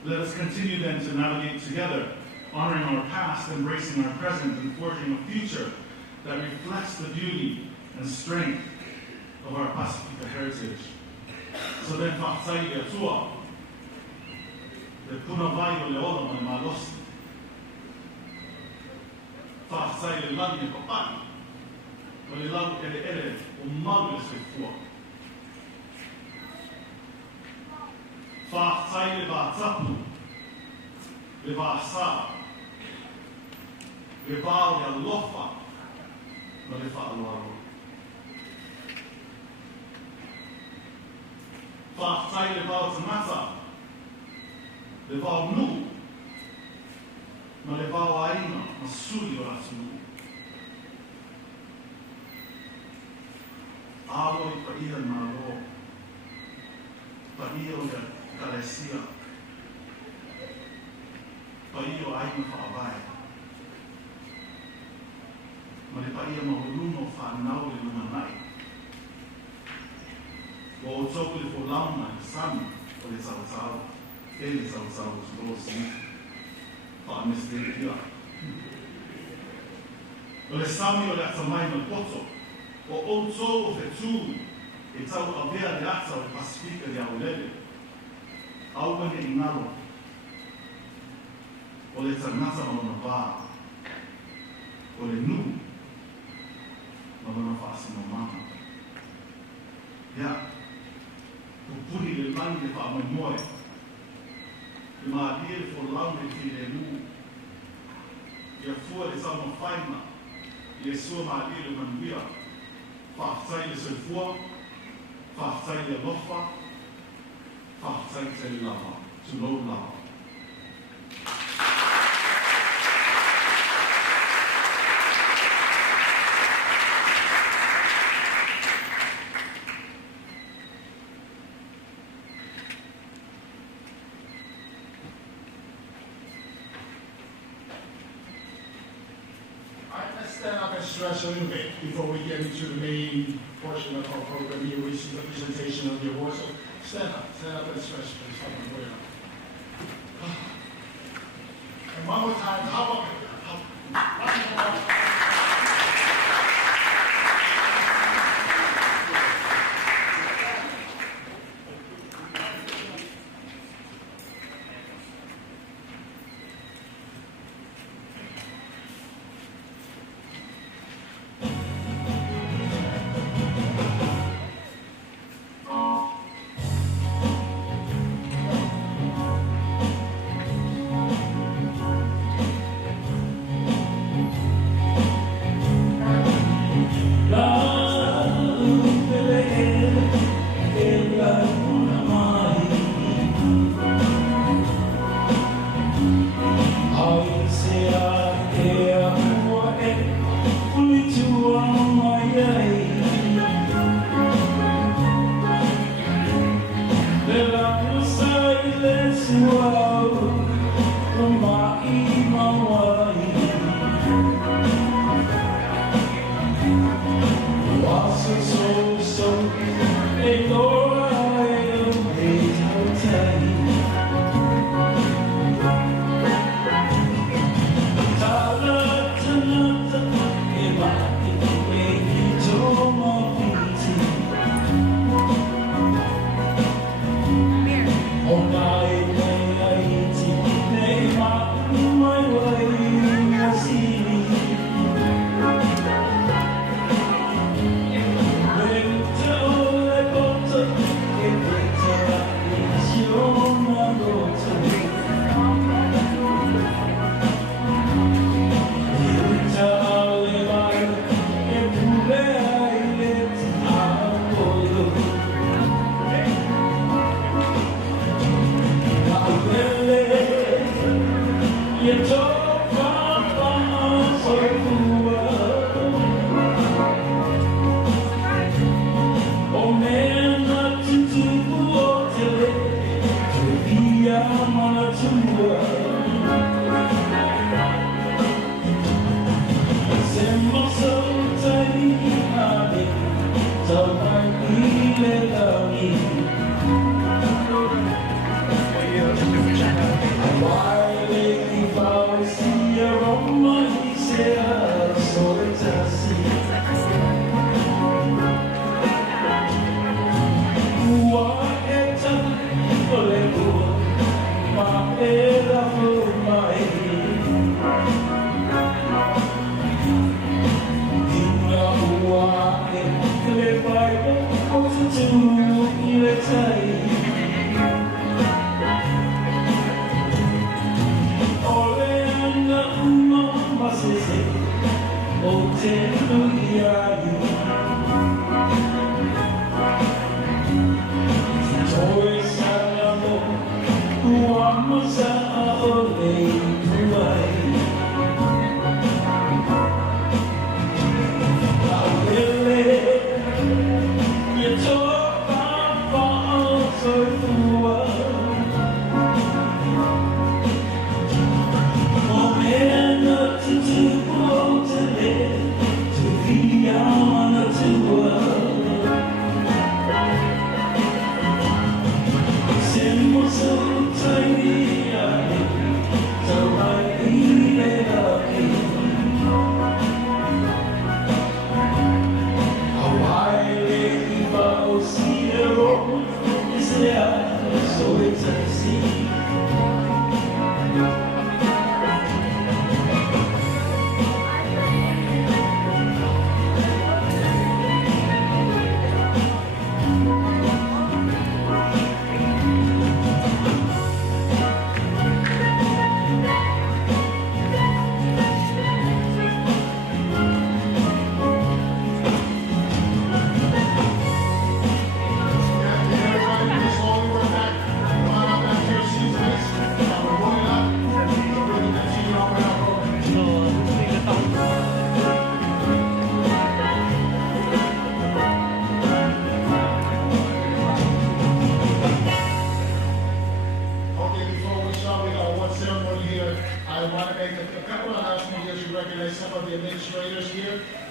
Let us continue then to navigate together, honoring our past, embracing our present, and forging a future that reflects the beauty and strength of our Pacifica heritage. So then, Fa'atai Atua, the Punavayo Leola Malos, Fa'atai Lani Papai, Walilau Ere Ere, Umagus Fua. Whātai le wā tapu, le wā sā, le wā o ia lofa, ma le wha aloaro. Whātai le wā o tamata, le wā o nu, ma le wā o aina, ma suri o atu nu. Alo I pa ia nā ro, pa ia o ia kalesia, pa ia o aina whaawai. Ma le pa ia mahuruma o whanau le Lumana'i. O o toku le wholauna I sami o le tautau, e le tautau o tulosi, whaameste ia. O le sami o le atamai ma poto, o outou o whetū e tau awea le ata o le Pasifika le Aulele. Aumane I ngalo o le tangata o na wā, o le nu o na whaasino mama. Ia, pupuni le mani le wha moe, le maadia le wholaune ki le nu, ia fua le tau ma whaina, ia sua maadia le manuia, whaatai le soifua, whaatai le lofa, whaatai te lava, to low lava. Let's stand up and stretch a little bit before we get into the main portion of our program here, which is the presentation of the awards. So stand up and stretch, please. And one more time, how about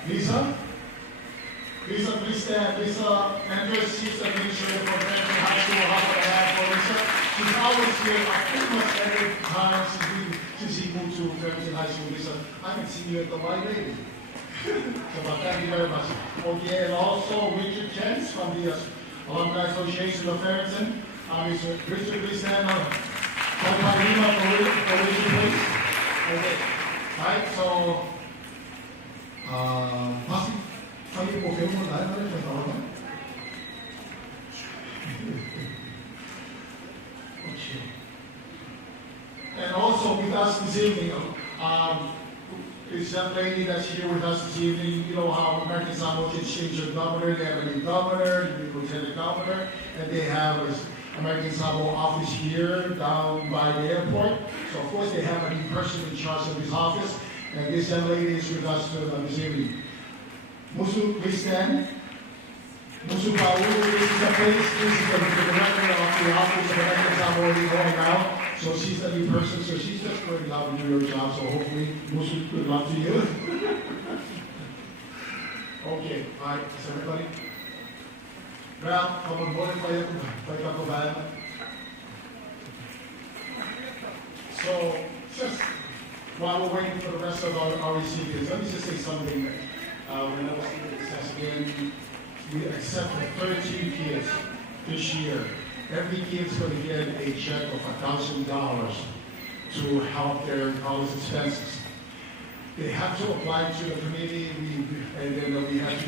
Lisa? Lisa, please stand. Lisa Andrews, she's the administrator for Farrington High School. How about a hand for Lisa? She's always here pretty much every time since she moved to Farrington High School. Lisa, I can see you at the White Lady. So thank you very much. Okay, and also Richard Kent's from the Alumni Association of Farrington. Mr. Richard, please stand up. Hold my email for Richard, please. Okay. All right, so Pasi, sabi po kayo mo dahil na rin may tawagan. Okay. And also with us this evening, is that lady that's here with us this evening. You know how American Samoa just changed their governor. They have a new governor, new lieutenant governor, and they have an American Samoa office here down by the airport. So of course they have a new person in charge of this office. And this young lady is with us this evening. Musu, please stand. Musu Paulu, this is the place. This is the director of the office of American Samoa going out. So she's a new person, so she's just going out to do her job. So hopefully, Musu, good luck to you. Okay, all right, is everybody? Well, come on board if So, just while we're waiting for the rest of our recipients, let me just say something. When I was again, we accepted 13 kids this year. Every kid's going to get a check of $1,000 to help their college expenses. They have to apply to the committee, and then we have to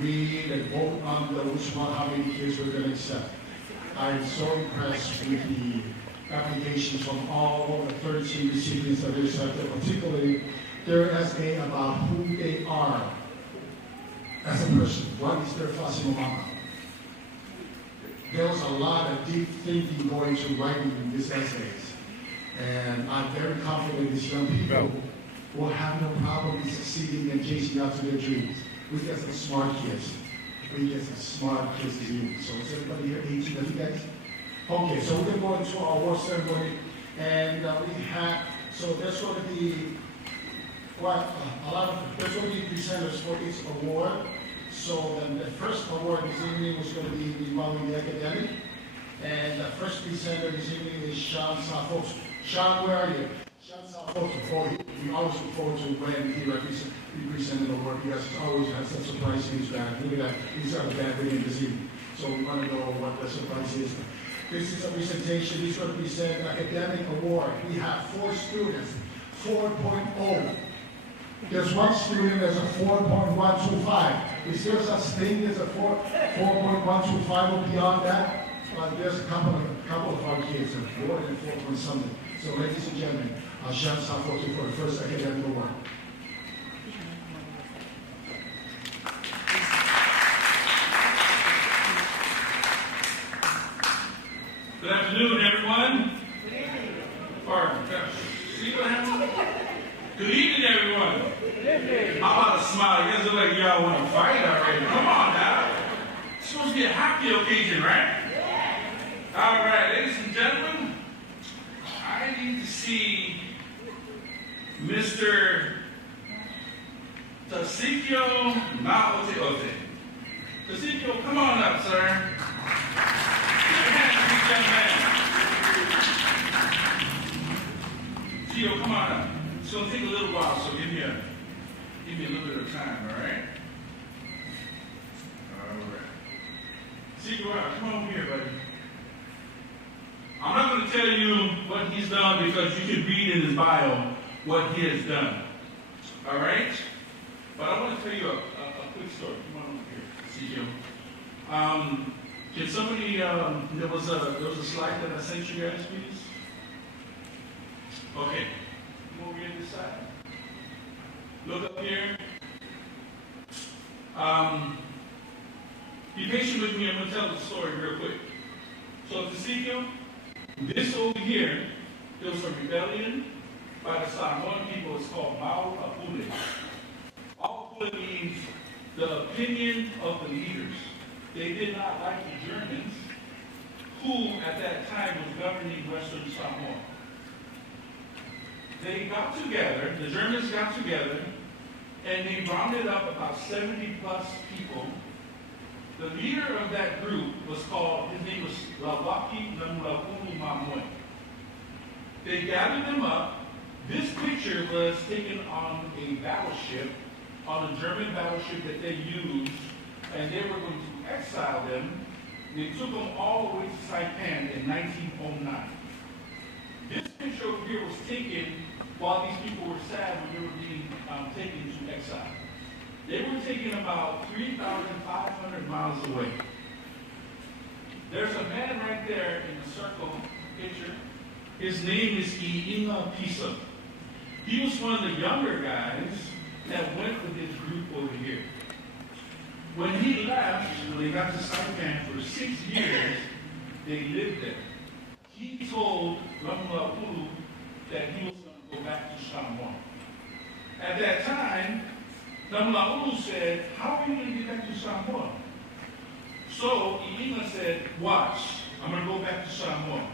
read and vote on which one, how many kids we're going to accept. I'm so impressed with the applications from all of the 13 recipients that we accepted, particularly their essay about who they are as a person. What is their Samoan? There was a lot of deep thinking going to writing in these essays. And I'm very confident these young people will have no problem in succeeding and chasing after their dreams. We get some smart kids. We get some smart kids this evening. So is everybody here 18 of you guys? Okay, so we're going to go into our award ceremony, and so there's going to be, there's going to be presenters for each award. So the first award this evening was going to be involving the academic, and the first presenter this evening is Sean Safos. Sean, where are you? Sean Safos, we always look forward to when he presented the award, because he always has some surprise in his bag. Look at that, he's got a bag reading this evening. So we want to know what the surprise is. This is a presentation. He's going to present academic award. We have 4 students, 4.0. There's one student that's a 4.125. Is there such thing as a 4.125 or beyond that? There's a couple of our kids are more than 4 point something. So ladies and gentlemen, Sean Safotu for the first academic award. be a happy occasion, right? All right, ladies and gentlemen, I need to see Mr. Tasikio Naoteote. Tasikio, come on up, sir. Give your hand to this young man. Tio, come on up. It's going to take a little while, so give me a little bit of time, all right? All right. Tio, come on here, buddy. I'm not going to tell you what he's done because you can read in his bio what he has done. All right? But I want to tell you a quick story. Come on over here, Sergio. Can somebody, there was a slide that I sent you guys, please? Okay. Come over here this side. Look up here. Be patient with me. I'm going to tell the story real quick. So, Ezekiel, this over here, there was a rebellion by the Samoan people. It's called Mauapule. Mauapule means the opinion of the leaders. They did not like the Germans, who at that time was governing Western Samoa. They got together, the Germans got together, and they rounded up about 70 plus people. The leader of that group was called, his name was Lawaki Lamulauni Mamoe. They gathered them up. This picture was taken on a battleship, on a German battleship that they used, and they were going to exile them. They took them all the way to Saipan in 1909. This picture over here was taken while these people were sad when they were being taken to exile. They were taken about 3,500 miles away. There's a man right there in the circle picture. His name is Iinga Pisa. He was one of the younger guys that went with his group over here. When he left, when they got to Saipan for 6 years, they lived there. He told Lamulaulu that he was going to go back to Samoa. At that time, Lamulaulu said, how are you going to get back to Samoa? So Iinga said, watch, I'm going to go back to Samoa.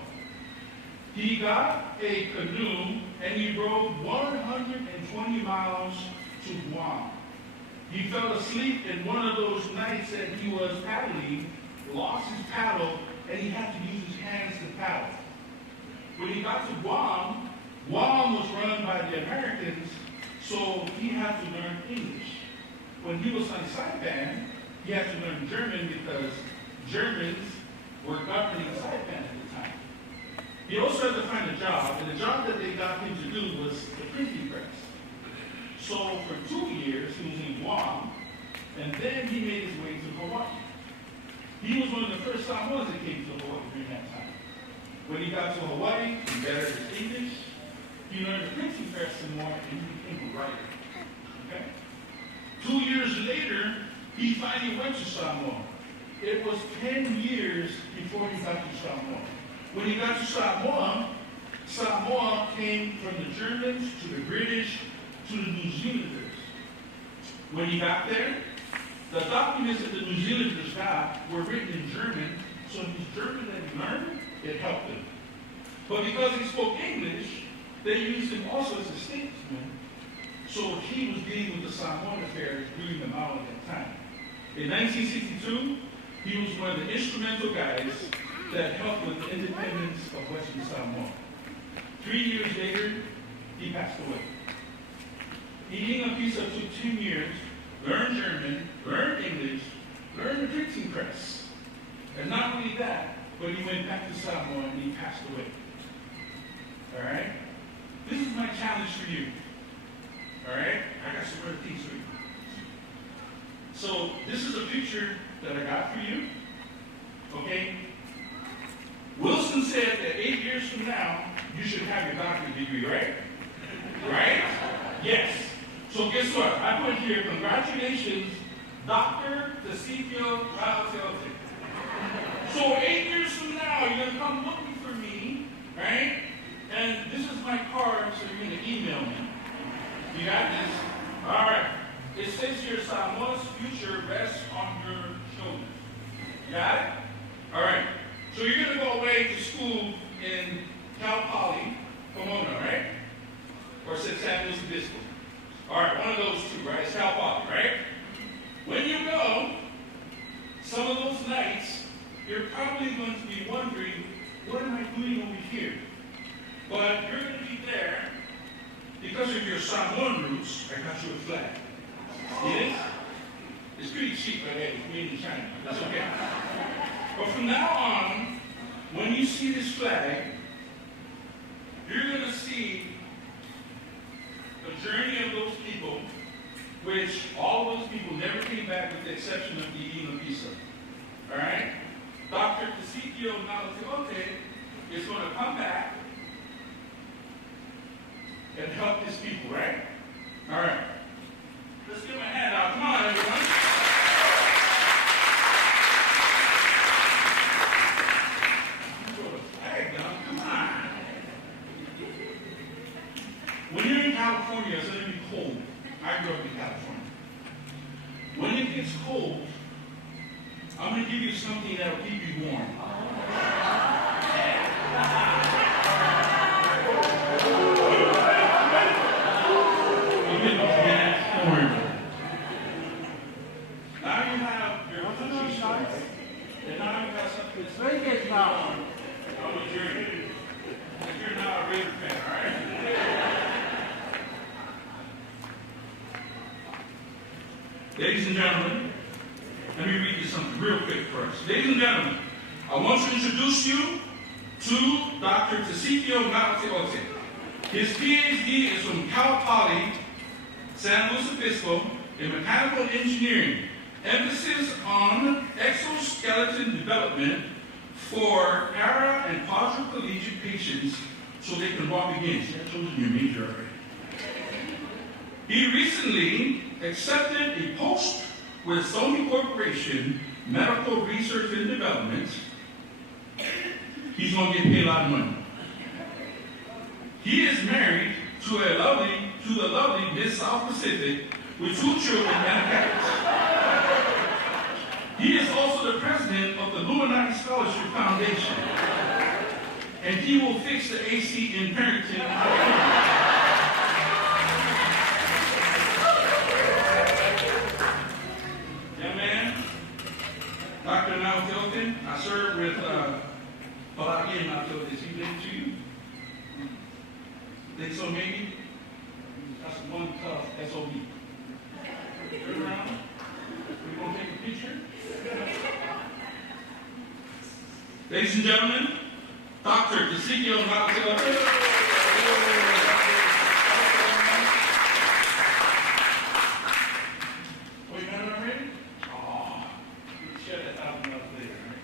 He got a canoe and he rode 120 miles to Guam. He fell asleep in one of those nights that he was paddling, lost his paddle, and he had to use his hands to paddle. When he got to Guam, Guam was run by the Americans, so he had to learn English. When he was on Saipan, he had to learn German because Germans were governing Saipan at the time. He also had to find a job, and the job that they got him to do was the printing press. So for 2 years, he was in Guam, and then he made his way to Hawaii. He was one of the first Samoans that came to Hawaii during that time. When he got to Hawaii, he bettered his English. He learned the printing press some more, and he became a writer. Okay? 2 years later, he finally went to Samoa. It was 10 years before he got to Samoa. When he got to Samoa, Samoa came from the Germans to the British to the New Zealanders. When he got there, the documents that the New Zealanders got were written in German, so his German that he learned, it helped him. But because he spoke English, they used him also as a statesman, so he was dealing with the Samoan affairs during the Mao at that time. In 1962, he was one of the instrumental guys that helped with the independence of Western Samoa. 3 years later, he passed away. Iinga Pisa took 10 years, learned German, learned English, learned the printing press. And not only that, but he went back to Samoa and he passed away. All right? This is my challenge for you. All right? I got some other things for you. So this is a picture that I got for you. Okay? Wilson said that 8 years from now, you should have your doctorate degree, right? Right? Yes. So guess what? I put here, congratulations, Dr. Tasikio Raoteote. So 8 years from now, you're going to come looking for me, right? And this is my card, so you're going to email me. You got this? All right. It says here, Samoa's future rests on your shoulders. got it? All right. So you're going to go away to school in Cal Poly, Pomona, right? Or St. Samuel's Obispo. All right, one of those two, right? It's Cal Poly, right? When you go, some of those nights, you're probably going to be wondering, what am I doing over here? But you're going to be there because of your Samoan roots. I got you a flag. It is? It's pretty cheap, but hey, it's made in China. That's okay. But from now on, when you see this flag, you're going to see the journey of those people, which all of those people never came back with the exception of the Ina Pisa. All right? Dr. Ezekiel Nalatote is going to come back and help his people, right? All right. Let's give him a hand out. Come on, everyone. Throw the flag down. Come on. When you're in California, it's going to be cold. I grew up in California. When it gets cold, I'm going to give you something that will keep you warm. Now you have your country song, and now you have something that's very good now. On the journey. If you're not a Raider fan, all right? Ladies and gentlemen, let me read you something real quick first. Ladies and gentlemen, I want to introduce you to Dr. Ezekiel Nalatote. His PhD is from Cal Poly, San Luis Obispo, in mechanical engineering. Emphasis on exoskeleton development for para and quadriplegic patients so they can walk again. See, I told you your major already. He recently accepted a post with Sony Corporation Medical Research and Development. He's going to get paid a lot of money. He is married to the lovely Miss South Pacific with 2 children and a cat. He is also the president of the Lumana'i Scholarship Foundation. And he will fix the AC in Farrington. Young man, Dr. Nalatote, I served with Palaki Nalatote. Is he related to you? Think so, maybe? That's one tough SOB. Turn around. We're going to take a picture. Ladies and gentlemen, Dr. Ezekiel Nalatote. Oh, you got it already? Oh, we'll share that out later, right?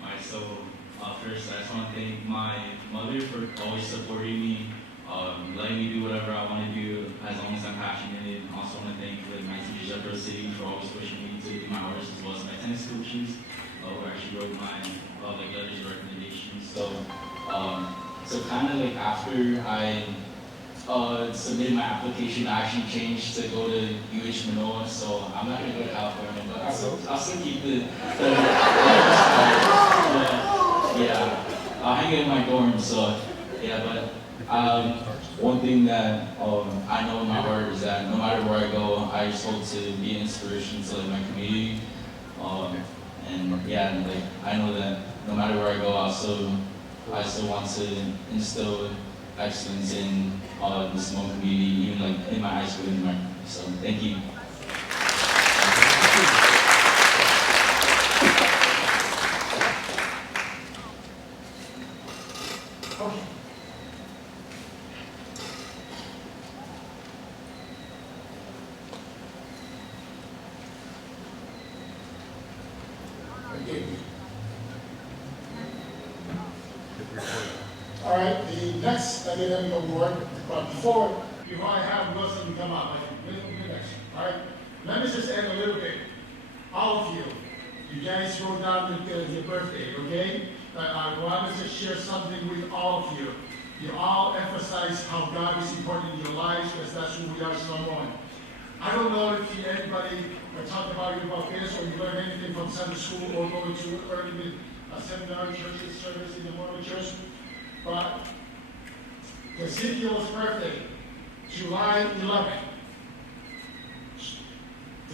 Alright, so first I just want to thank my mother for always supporting me, letting me do whatever I want to do as long as I'm passionate in it. I also want to thank my teachers at Rose City for always pushing me to do my hardest, as well as my tennis coaches who actually wrote my letters of recommendation. So kind of like after I submitted my application, I actually changed to go to UH Manoa, so I'm not going to go to California, but I'll still keep the yeah, I'll hang it in my dorm, so yeah, but one thing that I know in my heart is that no matter where I go, I just hope to be an inspiration to like my community, and yeah, and, like I know that no matter where I go, I still want to instill excellence in the Samoan community, even like in my high school environment. So thank you. All right, the next academic award, but before I have Wilson come up, all right, let me just add a little bit. All of you, You guys wrote down your birthday, okay? I wanted to share something with all of you. You all emphasize how God is important in your lives, because that's who we are, Samoan. I don't know if anybody talked about you about this, or you learned anything from Sunday school, or going to early seminary churches, service in the morning church, but Ezekiel's birthday, July 11th.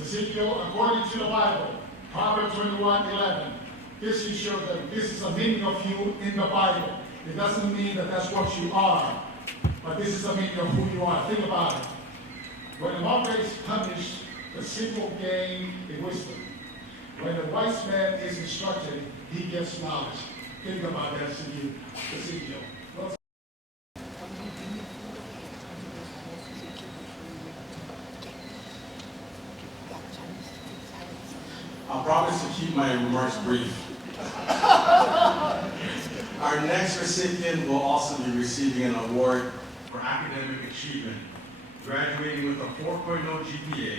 Ezekiel, according to the Bible, Proverbs 21:11. This is shows that this is a meaning of you in the Bible. It doesn't mean that that's what you are, but this is a meaning of who you are. Think about it. When the mountain is punished, the simple gain the wisdom. When the wise man is instructed, he gets knowledge. Think about that, Ezekiel. I'll promise to keep my remarks brief. Our next recipient will also be receiving an award for academic achievement. Graduating with a 4.0 GPA,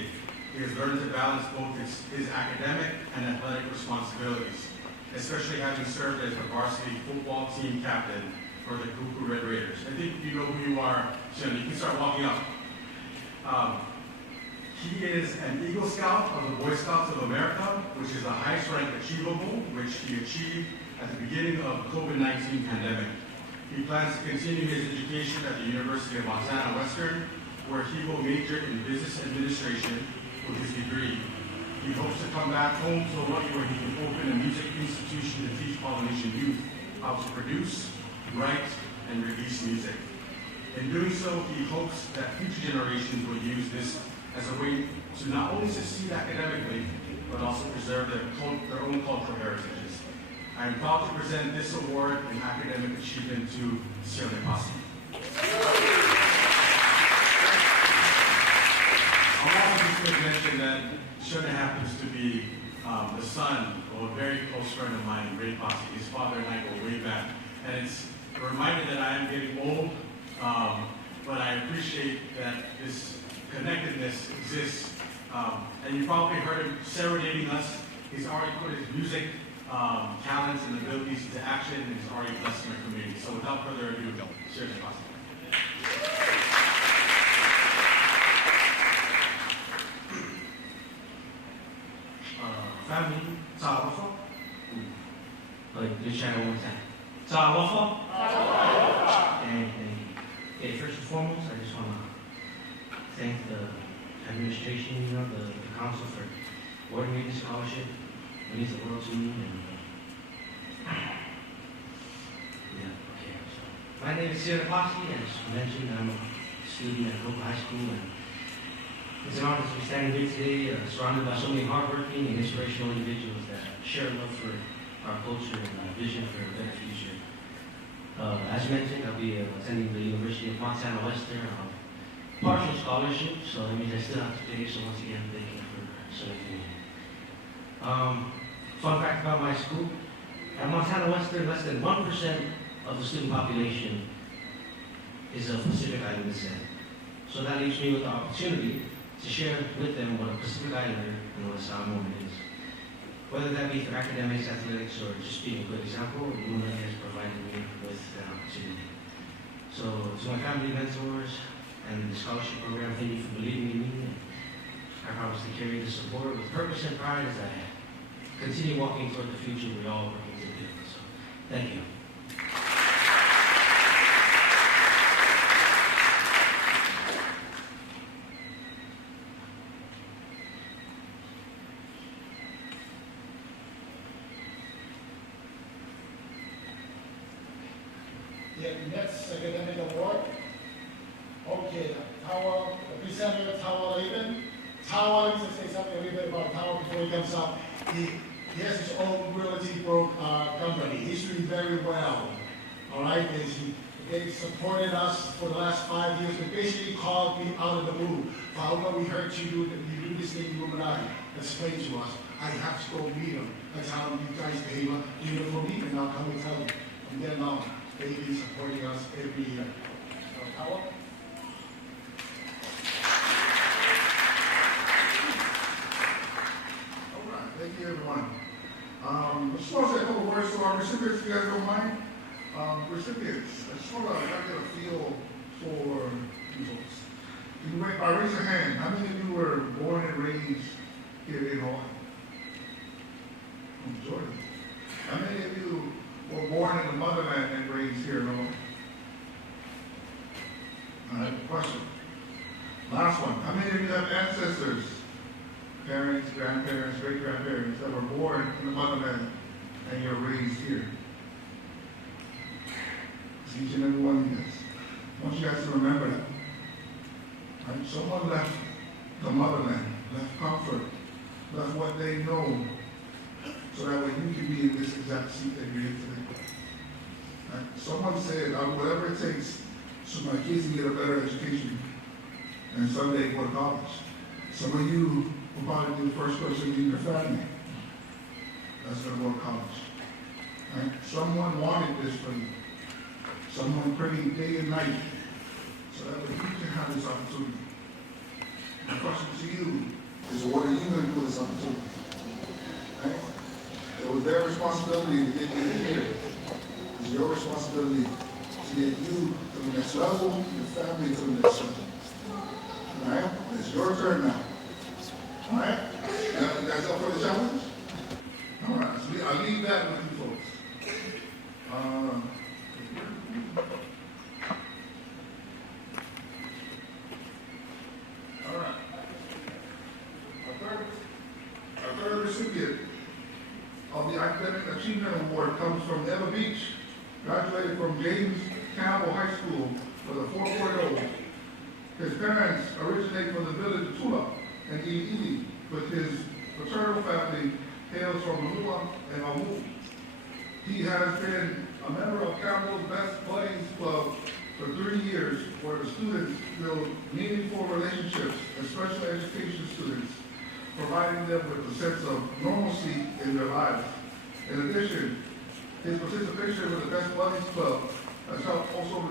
he has learned to balance both his academic and athletic responsibilities, especially having served as the varsity football team captain for the Kuku Red Raiders. I think you know who you are, Shun. You can start walking up. He is an Eagle Scout of the Boy Scouts of America, which is the highest rank achievable, which he achieved at the beginning of the COVID-19 pandemic. He plans to continue his education at the University of Montana Western, where he will major in business administration with his degree. He hopes to come back home to Hawaii, where he can open a music institution to teach Polynesian youth how to produce, write, and release music. In doing so, he hopes that future generations will use this as a way to not only succeed academically, but also preserve their own cultural heritages. I am proud to present this award in academic achievement to Sione Pasi. I also just want to mention that Sione happens to be the son of a very close friend of mine, Ray Pasi. His father and I go way back. And it's a reminder that I am getting old, but I appreciate that this connectedness exists. And you probably heard him serenading us. He's already put his music talents and abilities into action, and he's already blessed our community. So without further ado, share the gospel. Family, Ta'awafa. Let's try it one more time. Ta'awafa. Thank you. Okay, first and foremost, I just want to thank the administration, the council for awarding me this scholarship. It means the world to me. And so. My name is Sione Pasi, as mentioned. I'm a student at local high school, and it's an honor to be standing here today, surrounded by so many hardworking and inspirational individuals that share a love for our culture and vision for a better future. As mentioned, I'll be attending the University of Montana Western on partial scholarship, so that means I still have to pay. So once again, thank you for selecting me. Fun fact about my school: at Montana Western, less than 1% of the student population is of Pacific Islander descent. So that leaves me with the opportunity to share with them what a Pacific Islander and what a Samoan is. Whether that be for academics, athletics, or just being a good example, Lumana'i has provided me with that opportunity. So to my family mentors and the scholarship program, thank you for believing in me. And I promise to carry the support with purpose and pride as I continue walking toward the future we're all working to build. So thank you. The next academic award, okay, Tawa, the presenter, Tawa Laban. Tawa, needs to say something a little bit about Tawa before he comes up. He has his own realty company. He's doing very well, all right? They supported us for the last 5 years. They basically called me out of the blue. Paula, we heard you do this thing in Lumana'i. Explain to us. I have to go meet him. That's how you guys pay him. You know, for me, and I'll come and tell you. From then on, they've been supporting us every year. So, Paula? All right. Thank you, everyone. I just want to say a couple words to our recipients, if you guys don't mind. Recipients, I just want to get a feel for you folks. Raise your hand. How many of you were born and raised here in Hawaii? Jordan. How many of you were born in the motherland and raised here in Hawaii? I have a question. Last one. How many of you have ancestors, parents, grandparents, great-grandparents that were born in the motherland and you're raised here? It's each and every one of you guys. I want you guys to remember that. Right? Someone left the motherland, left comfort, left what they know, so that way you can be in this exact seat that you're in today. Right? Someone said, whatever it takes so my kids can get a better education and someday go to college. Some of you will probably be the first person in your family that's going to go to college. Right? Someone wanted this for you. Someone prayed day and night so that way you can have this opportunity. My question to you is, what are you going to do with this opportunity? Right? It was their responsibility to get you here. It's your responsibility to get you to the next level, your family to the next level. All right? It's your turn now. All right? You guys up for the challenge? All right. So I'll leave that with you folks. All right. Our third recipient of the Academic Achievement Award comes from Eva Beach, graduated from James Campbell High School with a 4.0. His parents originate from the village of Tula and I'i'i, but his paternal family hails from Lua and Amu. He has been a member of Campbell's Best Buddies Club for 3 years, where the students build meaningful relationships as special education students, providing them with a sense of normalcy in their lives. In addition, his participation with the Best Buddies Club has helped also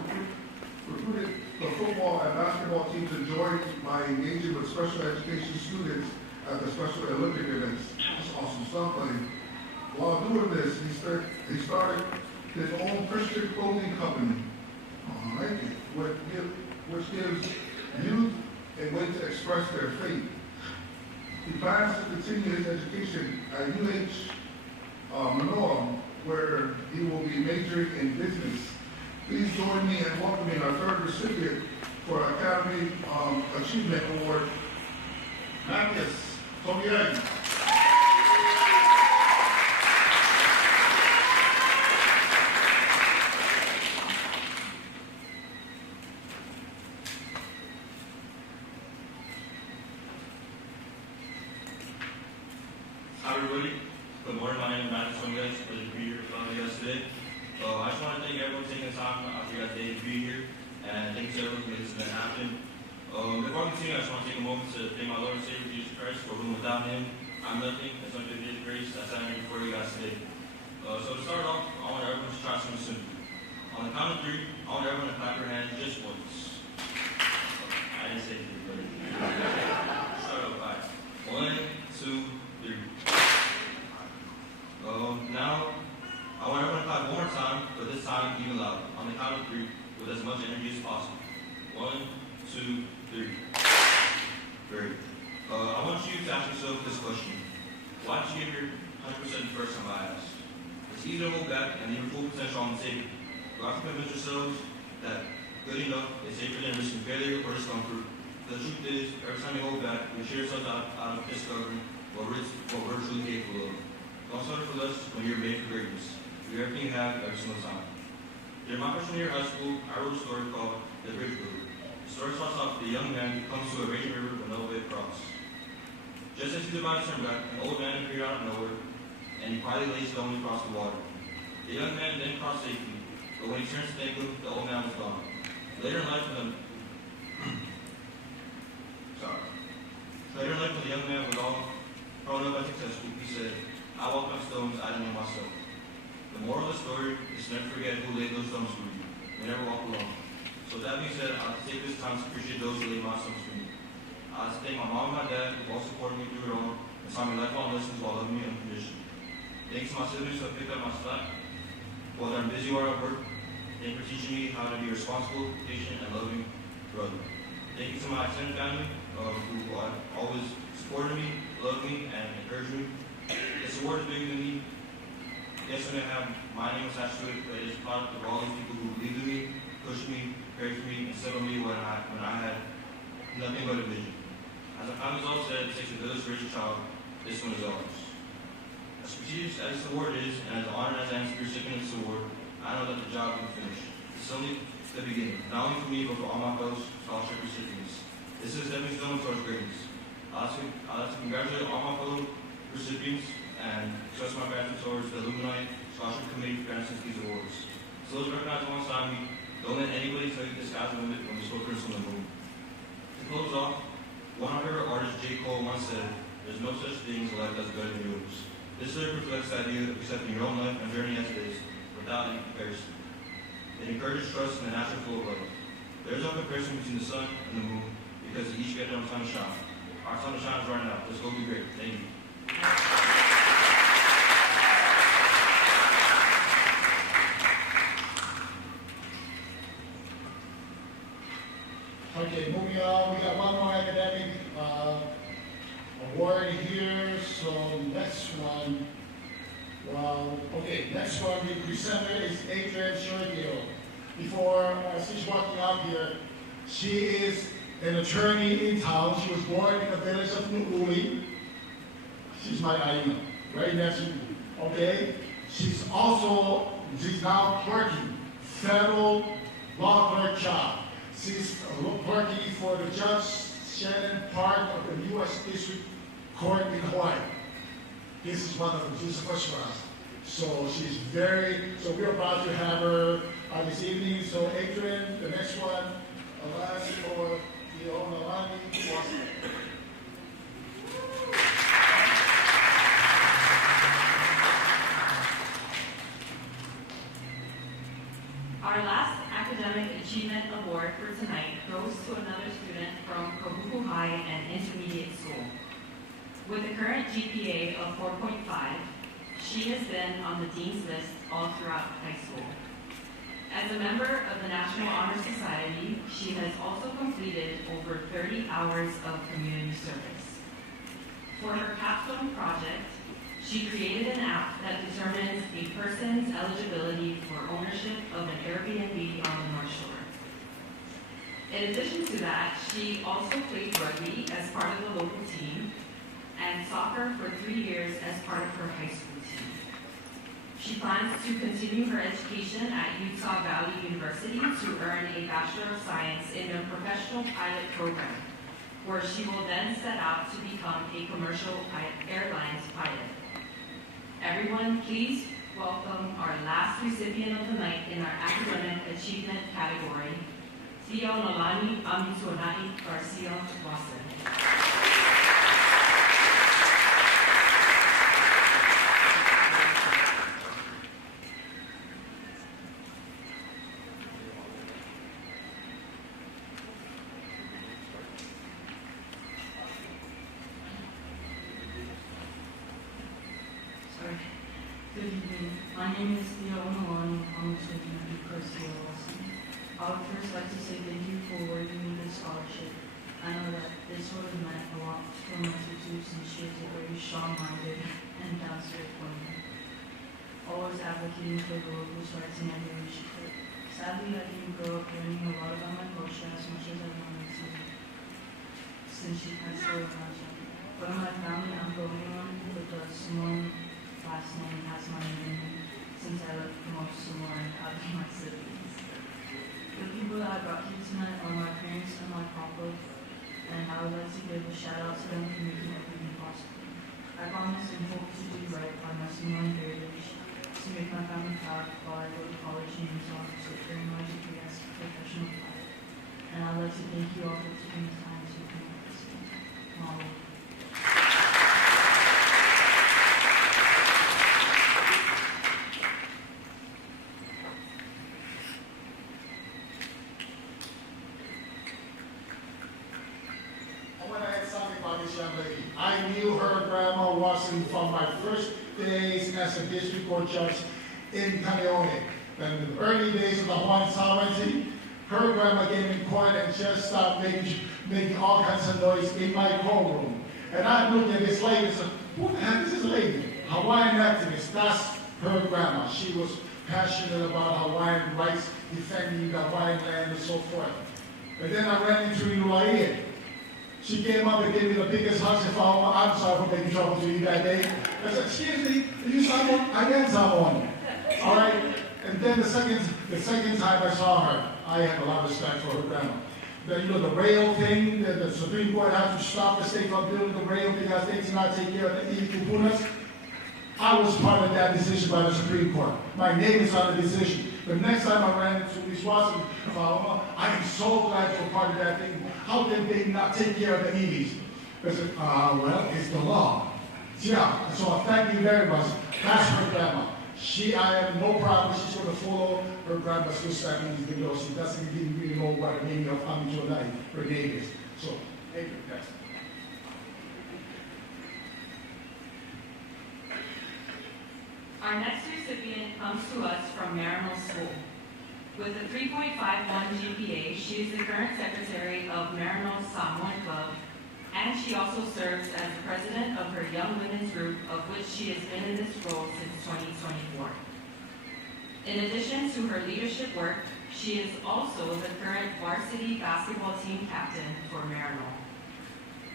recruited the football and basketball teams to join by engaging with special education students at the Special Olympic events. That's awesome stuff, buddy. While doing this, he started his own Christian clothing company, which gives youth a way to express their faith. He plans to continue his education at Manoa, where he will be majoring in business. Please join me in welcoming our third recipient for Academy Achievement Award, Magnus Tomiagi. Hi everybody, good morning, my name is Magnus Tomiagi. It's a pleasure to be here with all of you guys today. I just want to thank everyone for taking the time out of your guys' day to be here, and thanks to everyone for making this event happen. Before I continue, I just want to take a moment to thank my Lord and Savior Jesus Christ, for whom without Him, I'm nothing. It's only through His grace that's standing here before you guys today. So to start off, I want everyone to try something simple. On the count of 3, I want everyone to clap your hands just once. I didn't say 3, but start off. 1, 2, 3. Now, I want everyone to clap one more time, but this time even louder. On the count of 3, with as much energy as possible. 1, 2, 3. Great. I want you to ask yourself this question. Why did you give your 100% the first time I asked? It's easy to hold back and leave your full potential on the table. You have to convince yourselves that good enough is safer than risking failure or discomfort. The truth is, every time you hold back, you cheer yourselves out of discovering what we're truly capable of. Don't settle for less when you're made for greatness. Do everything you have every single time. During my freshman year of high school, I wrote a story called The Bridge Builder. The story starts off with a young man who comes to a raging river with no way across. Just as he's about to turn back, an old man appeared out of nowhere, and he quietly laid stones across the water. The young man then crossed safely, but when he turned to thank him, the old man was gone. Later in life, when the young man was all grown up and successful, he said, I walked on stones I didn't know myself. The moral of the story is to never forget who laid those stones for you. You never walk alone. So with that being said, I'll take this time to appreciate those who laid my stones for me. I thank my mom and my dad who both supported me through it all and taught me lifelong lessons while loving me unconditionally. Thanks to my siblings who have picked up my slack while I'm busy or at work. Thank you for teaching me how to be a responsible, patient, and loving brother. Thank you to my extended family who always supported me, loved me, and encouraged me. This award is bigger than me. Yes, I may have my name attached to it, but it is a product of all these people who believed in me, pushed me, prayed for me, and settled me when I had nothing but a vision. As my family's all said, it takes a village to raise a child. This one is ours. As prestigious as this award is, and as honored as I am to be recipient of this award, I know that the job isn't finished. It's only the beginning, not only for me, but for all my fellow scholarship recipients. This is a stepping stone towards greatness. I'd like to congratulate all my fellow recipients and express my gratitude towards the Lumana'i Scholarship Committee for granting these awards. So those recognized alongside me, don't let anybody tell you the sky's the limit when the scorpions on the moon. To close off, one of my favorite artists, J. Cole, once said, "There's no such thing as a life that's better than yours." This lyric reflects the idea of accepting your own life and journey as it is, without any comparison. It encourages trust in the natural flow of life. There is no comparison between the sun and the moon, because they each get their own time to shine. Our time to shine is right now. Let's go be great. Thank you. Okay, moving on, we got one more academic award here, so next one, next one, the presenter is Adrian Shergill. Before, she's walking out here, she is an attorney in town. She was born in the village of Nu'uli. She's my Aina, right next to me, okay? She's now working, federal law clerk job. She's working for the Judge Shannon Park of the U.S. District Court in Hawaii. This is wonderful. She's the first class. So we're about to have her this evening. So Adrian, the next one, Alliance for the Lumana'i Scholarship. Our last Academic Achievement Award for tonight goes to another student from Kahuku High and Intermediate School. With a current GPA of 4.5, she has been on the Dean's List all throughout high school. As a member of the National Honor Society, she has also completed over 30 hours of community service. For her capstone project, she created an app that determines a person's eligibility for ownership of an Airbnb on the North Shore. In addition to that, she also played rugby as part of the local team and soccer for 3 years as part of her high school team. She plans to continue her education at Utah Valley University to earn a Bachelor of Science in a professional pilot program, where she will then set out to become a commercial airlines pilot. Everyone, please welcome our last recipient of the night in our Academic Achievement category, Theo Nolani Amituanai Garcia Watson. Good evening. My name is Theo Nolani Amituanai Garcia Watson. I would first like to say thank you for awarding me this scholarship. I know that this would have meant a lot for my tutor since she is a very strong-minded and down-to-earth woman, always advocating for the locals' rights in every way she could. Sadly, I didn't grow up learning a lot about my culture as much as I wanted to, since she passed away when I was young. But in my family, I'm the only one with a Samoan last name has my name, since I look the most Samoan out of my siblings. The people that I brought here tonight are my parents and my papa, and I would like to give a shout out to them for making everything possible. I promise and hope to do right by my Samoan heritage, to make my family proud while I go to college in Utah to earn my degree as a professional pilot. And I'd like to thank you all for taking the time to come up this model. I knew her grandma was in from my first days as a district court judge in Kaneohe. In the early days of the Hawaiian sovereignty, her grandma came in court and just started making all kinds of noise in my courtroom. And I looked at this lady and said, who the heck is this lady? Hawaiian activist, that's her grandma. She was passionate about Hawaiian rights, defending the Hawaiian land and so forth. But then I ran into Lumana'i. She came up and gave me the biggest hug. She said, I'm sorry for making trouble to you that day. I said, excuse me, are you Samoan? I am Samoan. All right? And then the second time I saw her, I had a lot of respect for her grandma. The rail thing, the Supreme Court had to stop the state from building the rail because they did not take care of the Kupunas. I was part of that decision by the Supreme Court. My name is on the decision. The next time I ran into Ms. Watson, I am so glad you're part of that thing. How did they not take care of the EVs? I said, well, it's the law. Yeah, so thank you very much. That's her grandma. I have no problem. She's going to follow her grandma's footsteps, even though she doesn't even really know what the meaning of Amitonai, her name is. So, thank you, guys. Our next recipient comes to us from Marymount School. With a 3.51 GPA, she is the current secretary of Marymount Samoan Club, and she also serves as the president of her Young Women's Group, of which she has been in this role since 2024. In addition to her leadership work, she is also the current varsity basketball team captain for Marymount.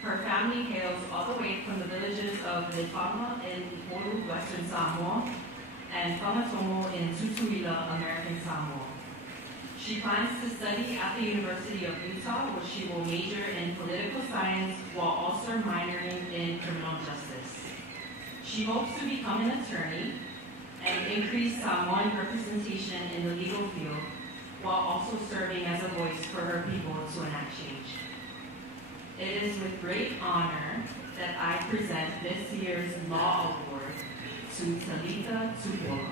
Her family hails all the way from the villages of Lefama in Holu, Western Samoa, and Whamatomo in Tutuila, American Samoa. She plans to study at the University of Utah, where she will major in political science while also minoring in criminal justice. She hopes to become an attorney and increase Samoan representation in the legal field, while also serving as a voice for her people to enact change. It is with great honor that I present this year's Law Award to Talitha Tupola.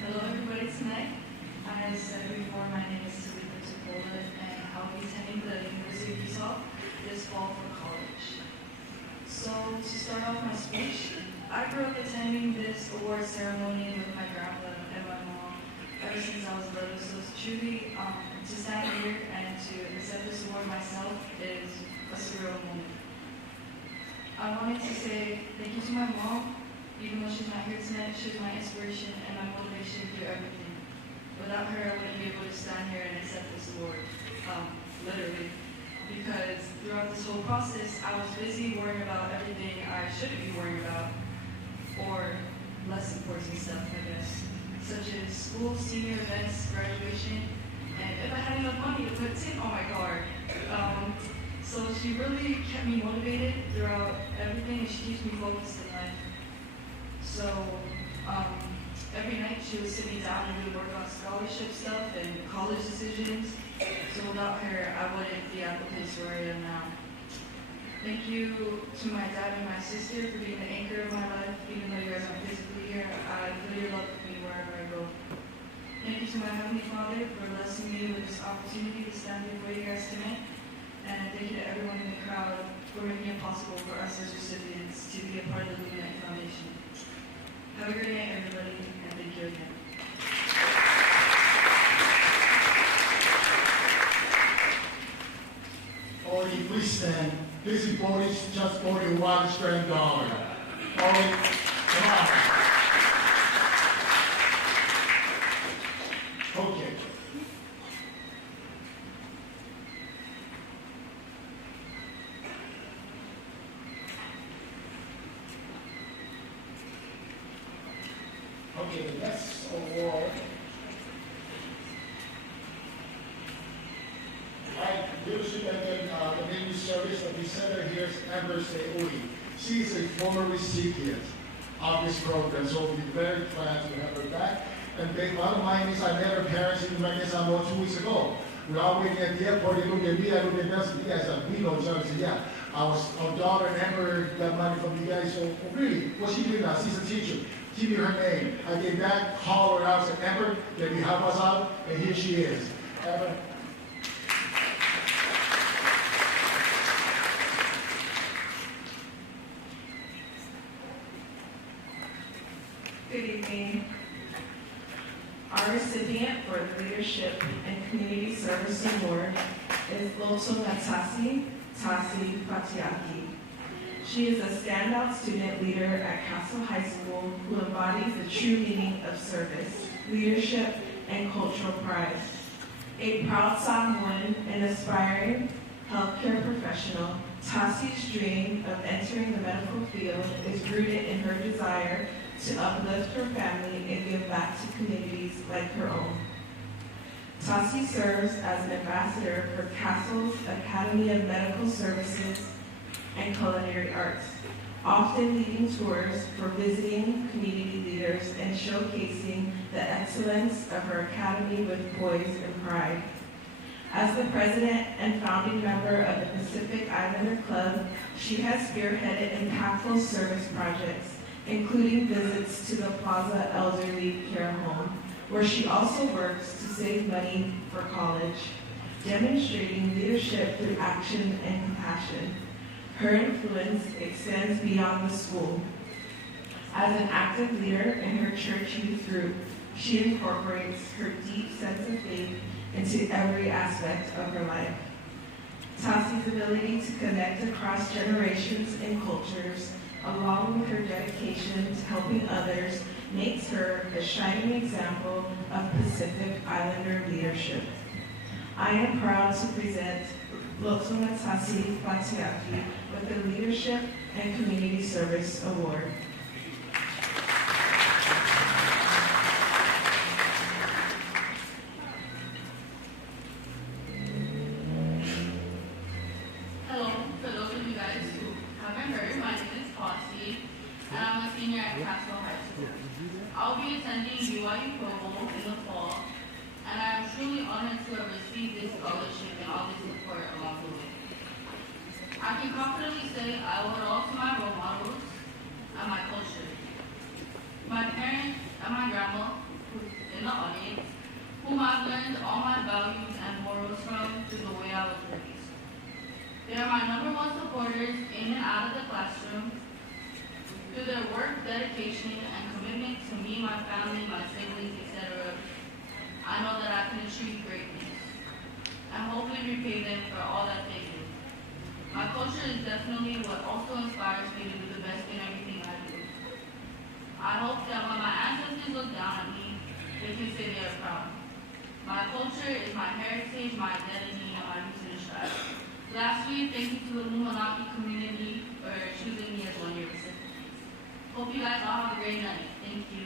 Hello everybody tonight. As I said before, my name is Talitha Tupola, and I'll be attending the University of Utah this fall for college. So to start off my speech, I grew up attending this award ceremony with my grandpa and my mom ever since I was little. So it's truly to stand here and to accept this award myself is a surreal moment. I wanted to say thank you to my mom. Even though she's not here tonight, she's my inspiration and my motivation through everything. Without her, I wouldn't be able to stand here and accept this award, literally. Because throughout this whole process, I was busy worrying about everything I shouldn't be worrying about, or less important stuff, I guess, such as school, senior events, graduation, and if I had enough money to put tint on my car. So she really kept me motivated throughout everything, and she keeps me focused in life. So every night she would sit me down and we would work on scholarship stuff and college decisions. So without her, I wouldn't be at the place where I am now. Thank you to my dad and my sister for being the anchor of my life. Even though you guys aren't physically here, I feel your love with me wherever I go. Thank you to my Heavenly Father for blessing me with this opportunity to stand before you guys tonight. And thank you to everyone in the crowd for making it possible for us as recipients to be a part of the Lumana'i Foundation. Have a great night, everybody, and thank you again. Odie, please stand. This is Bodie's just Bodie Wallace granddaughter. Odie, come on. Okay. Okay, the next award. Leadership and the Navy Service of the Center here is Amber Seoi. She is a former recipient of this program, so we'll be very glad to have her back. And the bottom line is I met her parents in Lumana'i Samoa 2 weeks ago. we're all waiting at the airport. They look at me, I look at them. You guys are, we know each other. I said, yeah, our daughter and Amber got money from you guys. So really, what she did now, she's a teacher. Give me her name. I came back, called her out, said, Amber, can you help us out? And here she is. Amber. Good evening. Our recipient for the Leadership and Community Service Award is Lumana'i Scholarship Patiaki. She is a standout student leader at Castle High School who embodies the true meaning of service, leadership, and cultural pride. A proud Samoan and aspiring healthcare professional, Tasi's dream of entering the medical field is rooted in her desire to uplift her family and give back to communities like her own. Tasi serves as an ambassador for Castle's Academy of Medical Services and Culinary Arts, often leading tours for visiting community leaders and showcasing the excellence of her academy with poise and pride. As the president and founding member of the Pacific Islander Club, she has spearheaded impactful service projects, including visits to the Plaza Elderly Care Home, where she also works to save money for college, demonstrating leadership through action and compassion. Her influence extends beyond the school. As an active leader in her church youth group, she incorporates her deep sense of faith into every aspect of her life. Tasi's ability to connect across generations and cultures, along with her dedication to helping others, makes her a shining example of Pacific Islander leadership. I am proud to present Lumana'i Patiaki with the Leadership and Community Service Award. Hello, for those of you guys who haven't heard, my name is Fossey, and I'm a senior at Castle High School. I'll be attending BYU Provo in the fall, and I am truly honored to have received this scholarship and all this support along the way. I can confidently say I owe it all to my role models and my culture. My parents and my grandma, who's in the audience, whom I've learned all my values and morals from through the way I was raised. They are my #1 supporters in and out of the classroom. Through their work, dedication, and commitment to me, my family, my siblings, etc., I know that I can achieve greatness and hopefully repay them for all that they do. My culture is definitely what also inspires me to do the best in everything I do. I hope that when my ancestors look down at me, they can say they are proud. My culture is my heritage, my identity, and my reason to strive. Lastly, thank you to the Lumana'i community for choosing me as one of your recipients. Hope you guys all have a great night. Thank you.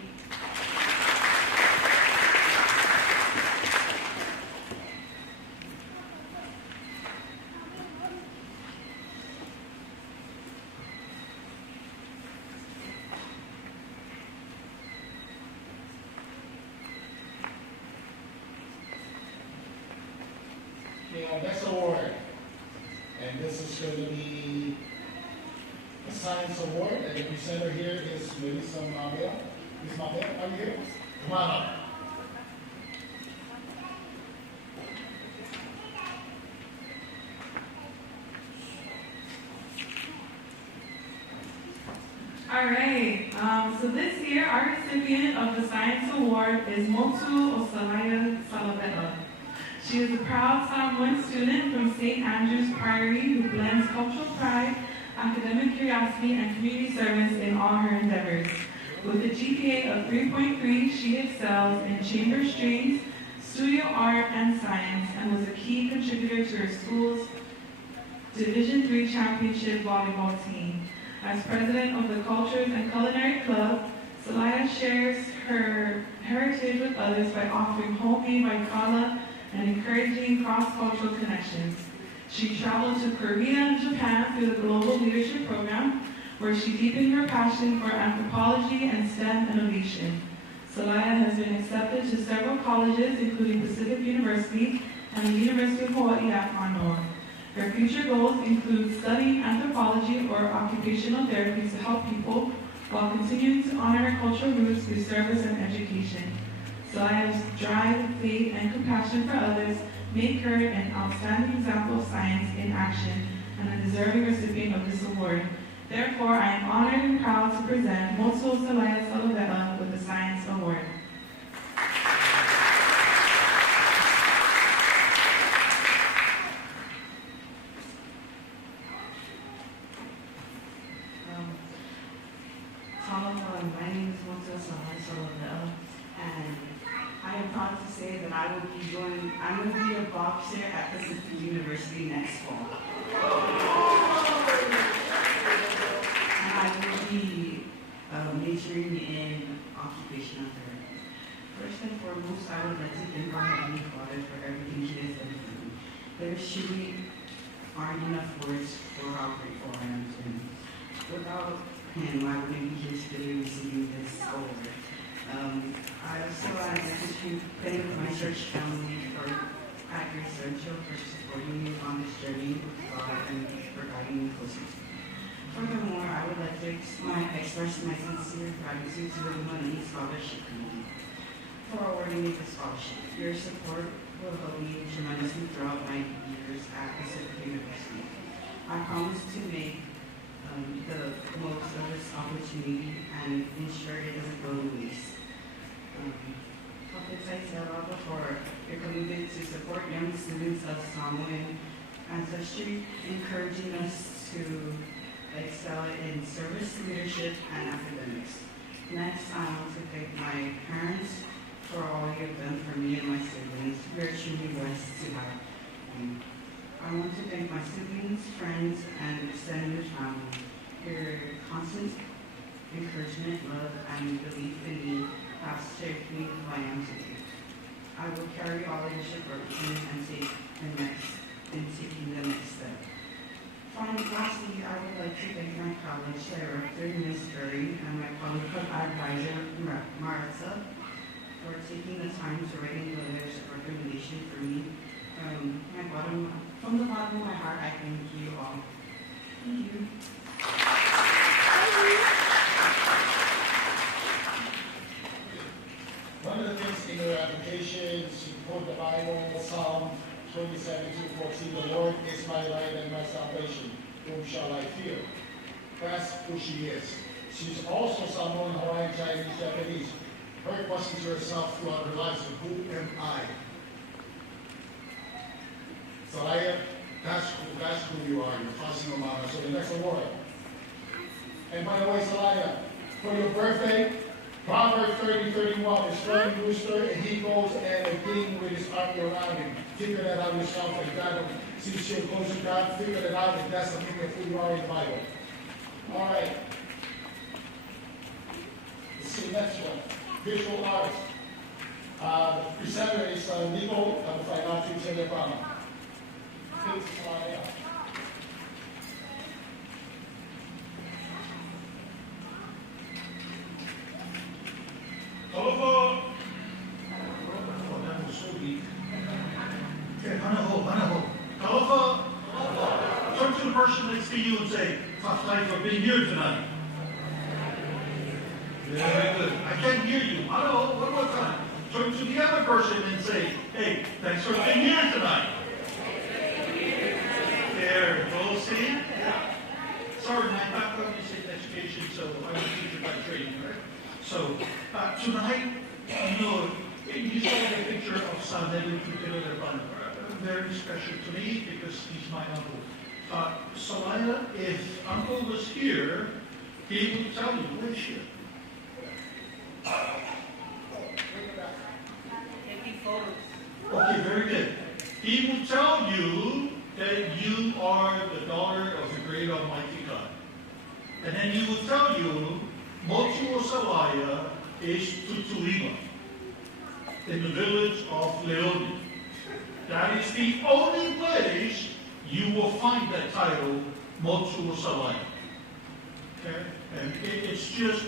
Okay, our next award, and this is going to be a science award, and the presenter here is Melissa Mabel. Ms. Mabel, are you here? Come on up. All right, so this year our recipient of the Science Award is Motu Osalaya Salaveta. She is a proud Samoan student from St. Andrew's Priory who blends cultural pride, academic curiosity, and community service in all her endeavors. With a GPA of 3.3, she excels in chamber strings, studio art, and science, and was a key contributor to her school's Division III Championship volleyball team. As president of the Cultures and Culinary Club, Salaya shares her heritage with others by offering homemade waikala and encouraging cross-cultural connections. She traveled to Korea and Japan through the Global Leadership Program, where she deepened her passion for anthropology and STEM innovation. Salaya has been accepted to several colleges, including Pacific University, and the University of Hawaii at Manoa. Her future goals include studying anthropology or occupational therapy to help people while continuing to honor her cultural roots through service and education. Selaya's drive, faith, and compassion for others make her an outstanding example of science in action and a deserving recipient of this award. Therefore, I am honored and proud to present Motuo Selaya Salovea with the Science Award. My name is Motuo Selaya Salovea, and I am proud to say that I'm going to be a boxer at Pacific University next fall. And I will be majoring in occupational therapy. First and foremost, I would like to thank my Heavenly Father for everything He has done for me. There truly aren't enough words for how grateful I am to Him. Without Him, I wouldn't be here today receiving this award. I also like to thank my church family at Grace Central for supporting me on this journey with God and for guiding me closer to Him. Furthermore, I would like to express my sincere gratitude to the Lumana'i Scholarship Committee for awarding me this scholarship. Your support will help me tremendously throughout my years at Pacific University. I promise to make the most of this opportunity and ensure it doesn't go to waste. For your commitment to support young students of Samoan ancestry, encouraging us to excel in service, leadership, and academics. Next, I want to thank my parents for all you have done for me and my siblings. We are truly blessed to have you. I want to thank my siblings, friends, and extended family. Your constant encouragement, love, and belief in me have shaped me who I am today. I will carry all leadership represent and take taking the next step. Lastly, I would like to thank my college director, Ms. Berry, and my political advisor, Maritza, for taking the time to write letters of recommendation for me. From the bottom of my heart, I thank you all. Thank you. One of the things in your application is you quote the Bible, Psalm 27:2-14, the Lord is my light and my salvation, whom shall I fear? That's who she is. She's also Samoan, Hawaiian, Chinese, Japanese. Her question to herself throughout her life is, who am I? Selaya, that's who you are. You're passing them on. So the next award. And by the way, Selaya, for your birthday, Proverbs 30:31 is flying rooster, and he goes and a king with his army around him. Figure that out yourself, and God will see you close to God. Figure that out, and that's the meaning of who you are in the Bible. All right. Let's see the next one. Visual artist. The presenter is Nico Fainati Telebama. Please slide out. Over. Okay, Manaho. Talofa, turn to the person next to you and say, "Thank for being here tonight." Very good. I can't hear you. Manaho, one more time. Turn to the other person and say, "Hey, thanks for being here tonight." There, go see? Yeah. Sorry, my background is in education, so I'm a teacher by training, right? So, tonight, you saw a picture of Sanelu very special to me because he's my uncle. Selaya, if Uncle was here, he would tell you, where's she? Okay, very good. He will tell you that you are the daughter of the great Almighty God. And then he will tell you, Motuo Selaya is Tutuiva, in the village of Leone. That is the only place you will find that title, Motuo Selaya. Okay? And it's just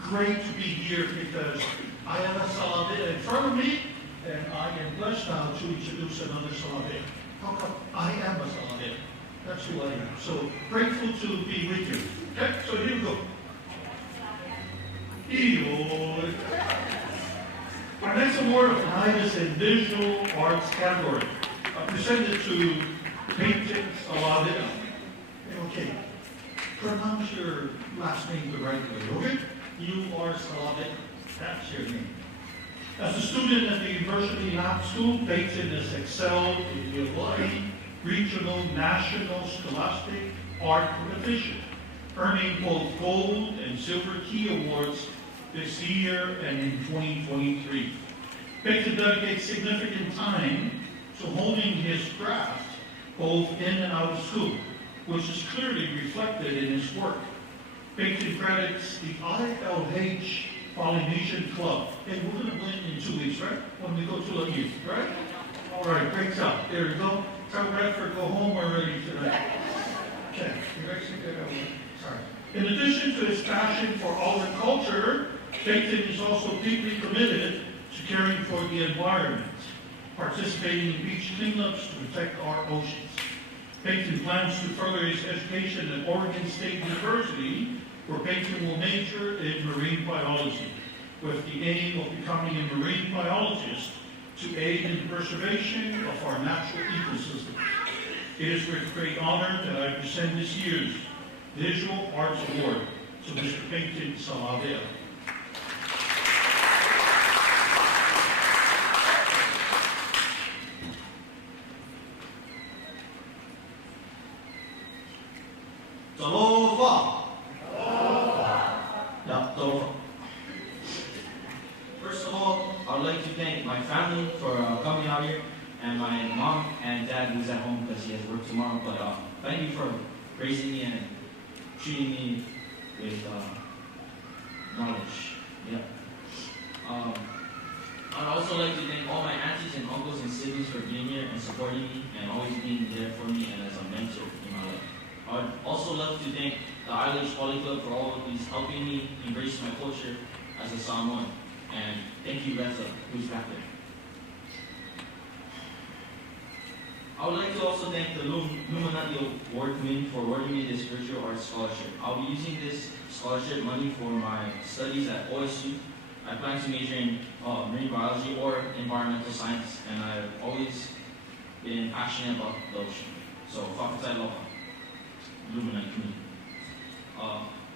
great to be here because I have a Salade in front of me, and I am blessed now to introduce another Saladin. How come? I am a Saladin. That's who I am. So grateful to be with you. Okay, so here we go. Iyo. Our next award of the night is in visual arts category. Presented to Farrington Saladin. Okay. Pronounce your last name the right way, okay? You are Saladin. That's your name. As a student at the University High School, Farrington has excelled in the Hawaii Regional National Scholastic Art Competition, earning both gold and silver key awards this year and in 2023. Farrington dedicates significant time to honing his craft both in and out of school, which is clearly reflected in his work. Farrington credits the ILH Polynesian Club. Hey, we're going to win in 2 weeks, right? When we go to the youth, right? All right, great job. There you go. Tell Redford go home already tonight. Okay, you guys think that sorry. In addition to his passion for art and culture, Farrington is also deeply committed to caring for the environment, participating in beach cleanups to protect our oceans. Farrington plans to further his education at Oregon State University, where Farrington will major in marine biology, with the aim of becoming a marine biologist to aid in the preservation of our natural ecosystems. It is with great honor that I present this year's Visual Arts Award to Mr. Farrington Saladin. Talofa. First of all, I would like to thank my family for coming out here, and my mom and dad who's at home because he has work tomorrow. But thank you for raising me and treating me with knowledge. Yeah. I'd also like to thank all my aunties and uncles and siblings for being here and supporting me and always being there for me and as a mentor in my life. I would also love to thank the ILH Poly Club for always helping me embrace my culture as a Samoan. And thank you, Reza, who's back there. I would like to also thank the Lumana'i Award Committee for awarding me this virtual arts scholarship. I'll be using this scholarship money for my studies at OSU. I plan to major in marine biology or environmental science, and I've always been passionate about the ocean. So, whakatai loha, Lumana'i Committee.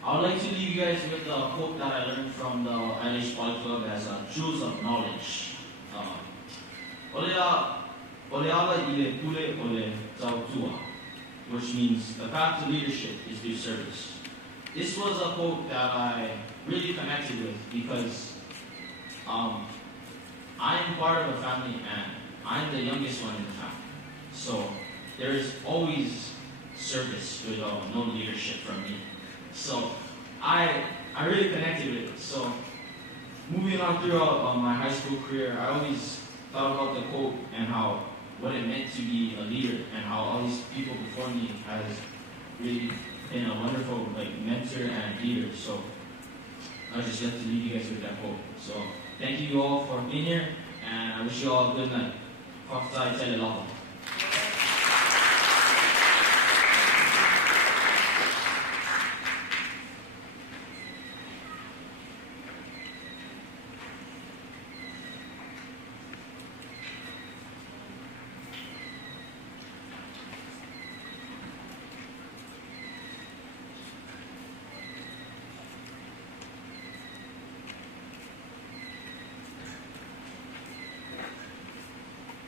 I would like to leave you guys with a quote that I learned from the ILH Poly Club as jewels of knowledge. Oleala ile pule ole tautua, which means the path to leadership is through service. This was a quote that I really connected with because I'm part of a family and I'm the youngest one in the family. So there is always service with no leadership from me. So I really connected with it. So moving on throughout my high school career, I always thought about the quote and what it meant to be a leader and how all these people before me has really been a wonderful mentor and leader. So I just love to leave you guys with that quote. So thank you all for being here, and I wish you all a good night. Whakatai tele loha.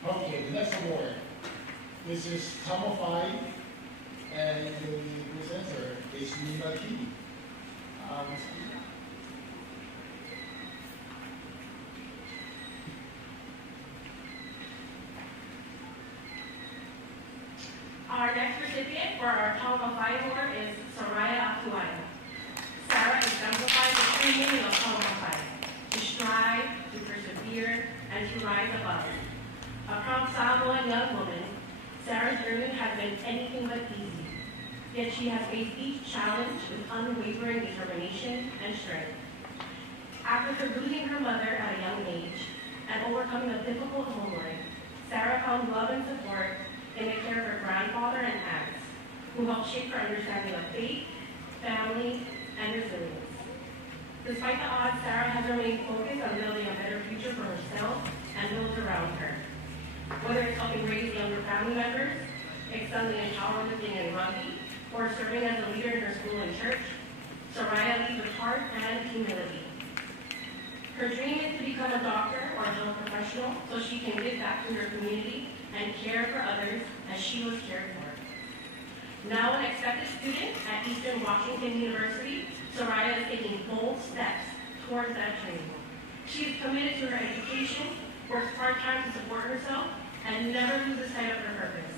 Okay, the next award. This is Tamafai, and the presenter is Nina Key. Our next recipient for our Tamafai Award is Soraya Akuaya. Sarah exemplifies the true meaning of Tamafai: to strive, to persevere, and to rise above. A proud Samoan young woman, Sarah's journey has been anything but easy, yet she has faced each challenge with unwavering determination and strength. After losing her mother at a young age, and overcoming a difficult home life, Sarah found love and support in the care of her grandfather and aunts, who helped shape her understanding of faith, family, and resilience. Despite the odds, Sarah has remained focused on building a better future for herself and those around her. Whether it's helping raise younger family members, excelling in powerlifting and rugby, or serving as a leader in her school and church, Soraya leads with heart and humility. Her dream is to become a doctor or a health professional so she can give back to her community and care for others as she was cared for. Now an accepted student at Eastern Washington University, Soraya is taking bold steps towards that dream. She is committed to her education, works part-time to support herself, and never loses sight of her purpose.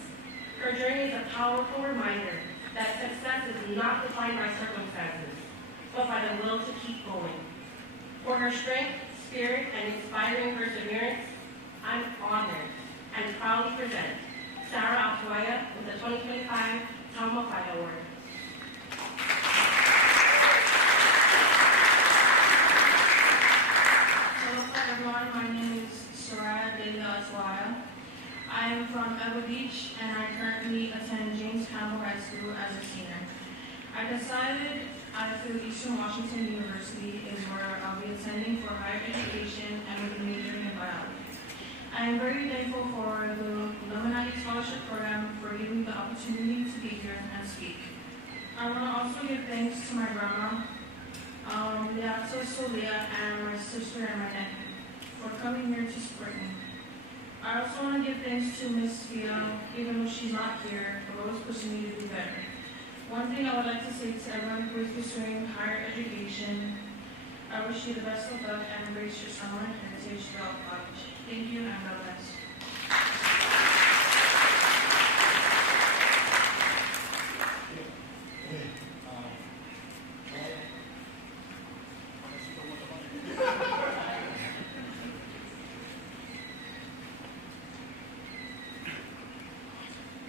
Her journey is a powerful reminder that success is not defined by circumstances, but by the will to keep going. For her strength, spirit, and inspiring perseverance, I'm honored and proudly present Sarah Altuaya with the 2025 Tom Mafai Award. Hello everyone, my name is Soraya Delia Aswaya. I am from Pebble Beach and I currently attend James Campbell High School as a senior. I decided I feel Eastern Washington University is where I'll be attending for higher education and with a majoring in biology. I am very thankful for the Lumana'i Scholarship Program for giving me the opportunity to be here and speak. I want to also give thanks to my grandma, Leato Solia, and my sister and my nephew for coming here to support me. I also want to give thanks to Miss Fiel, even though she's not here, for always pushing me to do better. One thing I would like to say to everyone who is pursuing higher education, I wish you the best of luck and embrace your Samoan heritage throughout college. Thank you and God bless.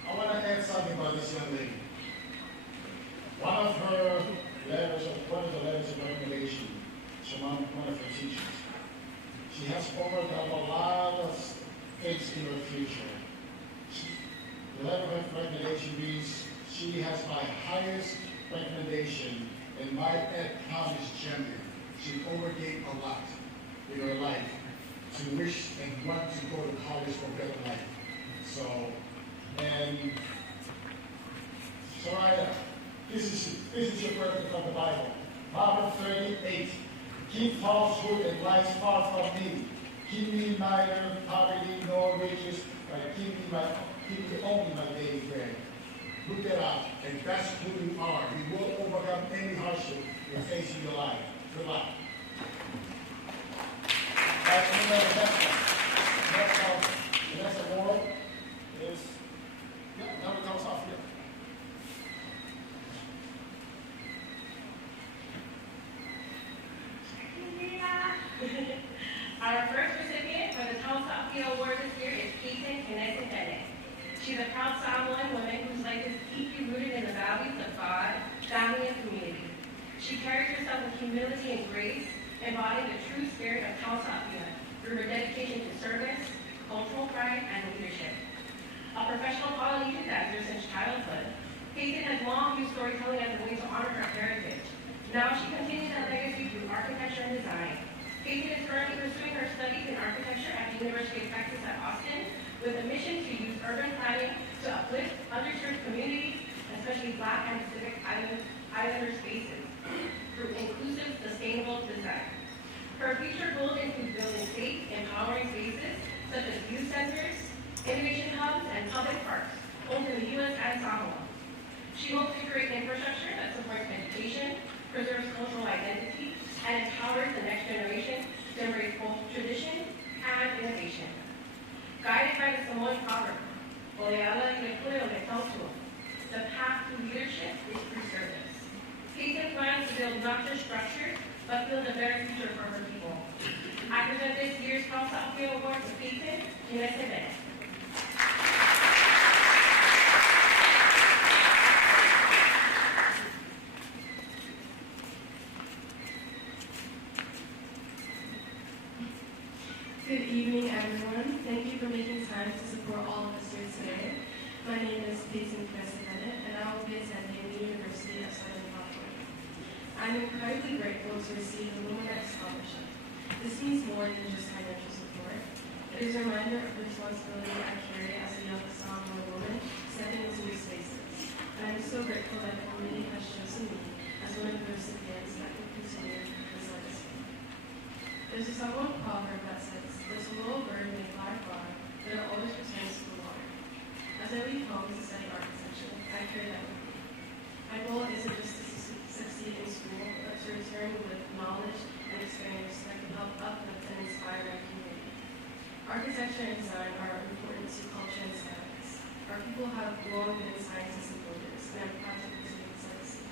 I want to add something about this young lady. One of the letters of recommendation to one of her teachers. She has overcome a lot of things in her future. The letter of recommendation reads, she has my highest recommendation and my Ed Thomas champion. She overcame a lot in her life to wish and want to go to college for a better life. So, and Soraya, this is your word from the Bible. Proverbs 38. Keep falsehood and lies far from me. Keep me neither poverty nor riches, but keep me only my daily bread. Look that up, and that's who you are. You will overcome any hardship you face in your life. Good luck. The next award is, now we come off here. Our first recipient for the Tom Mafai Award this year is Keaton Bennett. She's a proud Samoan woman whose life is deeply rooted in the values of God, family, and community. She carries herself with humility and grace, embodying the true spirit of Tom Mafai through her dedication to service, cultural pride, and leadership. A professional Polynesian dancer since childhood, Keaton has long used storytelling as a way to honor her heritage. Now she continues that legacy through architecture and design. Keaton is currently pursuing her studies in architecture at the University of Texas at Austin with a mission to use urban planning to uplift underserved communities, especially Black and Pacific Islander spaces, through inclusive, sustainable design. Her future goals include building safe, empowering spaces such as youth centers, innovation hubs, and public parks, both in the U.S. and Samoa. She hopes to create infrastructure that supports education, preserves cultural identity, and empowers the next generation to embrace both tradition and innovation. Guided by the Samoan proverb, the path to leadership is through service. Keaton plans to build not just structures, but build a better future for her people. I present this year's Tom Mafai Award to Keaton Bennett. Good evening, everyone. Thank you for making time to support all of us here today. My name is Peyton Bennett, and I will be attending the University of Southern California. I'm incredibly grateful to receive the Lumana'i Scholarship. This means more than just financial support. It is a reminder of the responsibility I carry as a young Samoan woman stepping into new spaces. And I'm so grateful that the community has chosen me as one of the recipients that will continue this legacy. There's a Samoan proverb that says, "This little bird may fly far, but it always returns to the water." As I leave home to study architecture, I carry that with me. My goal isn't just to succeed in school, but to return with knowledge and experience that can help uplift and inspire my community. Architecture and design are important to culture and science. Our people have long been scientists and builders, and I'm proud to continue this legacy.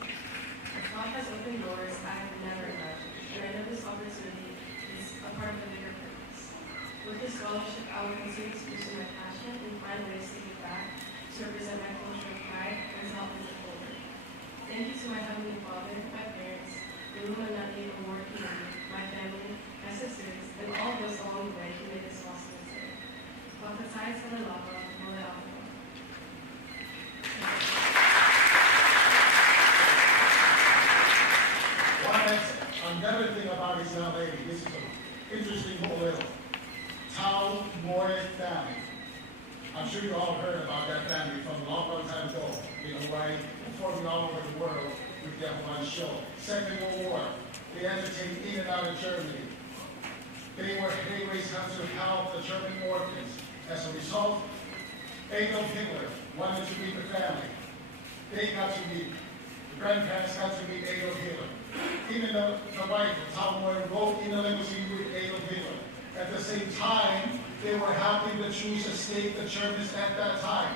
Our talk has opened doors I have never imagined, and I know this opportunity is a part of a bigger purpose. With this scholarship, I will continue to pursue my passion and find ways to give back, to represent my culture and pride, and to help move forward. Thank you to my Heavenly Father, my parents, the Lumana'i Award Committee, my family, my sisters, and all those along the way who made this possible today. Wakatai Salalawa, Mole Awa. Another thing about this young lady, this is an interesting little Tao Moore family. I'm sure you all heard about that family from a long, long time ago. You know, right? Performing all over the world with their one show. Second World War, they entertained in and out of Germany. They raised funds to help the German orphans. As a result, Adolf Hitler wanted to meet the family. They got to meet, the grandparents got to meet Adolf Hitler. Even the wife of Tom Moore rode in a limousine with Adolf Hitler. At the same time, they were helping the Jews escape the Germans at that time.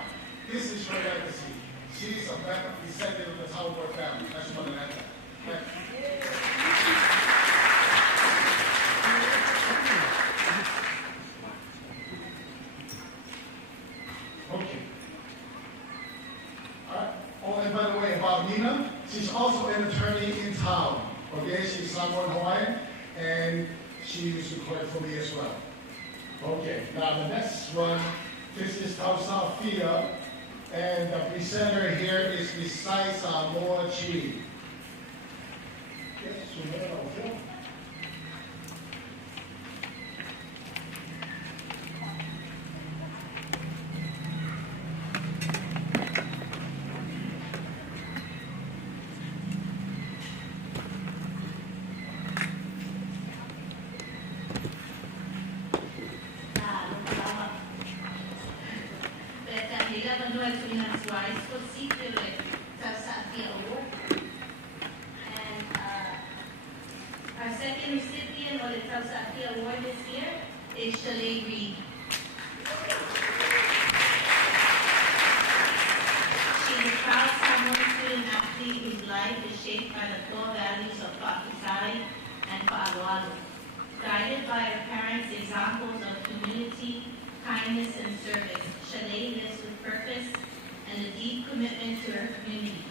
This is her legacy. She's a descendant of the Tom Moore family. I just want to add that. Okay. Oh, and by the way, about Nina, she's also an attorney in town. Okay, she's Samoan Hawaiian, and she used to collect for me as well. Okay, now the next one, this is Tausa Fia, and the presenter here is Misai Samoa Chi. Yes, Sumera, our second recipient of the Tausaki Award this year is Shalay Reed. She's a proud Samoan student athlete whose life is shaped by the core values of Pakitai and Pa'aloalo. Guided by her parents' examples of community, kindness, and service, Shalay lives with purpose and a deep commitment to her community.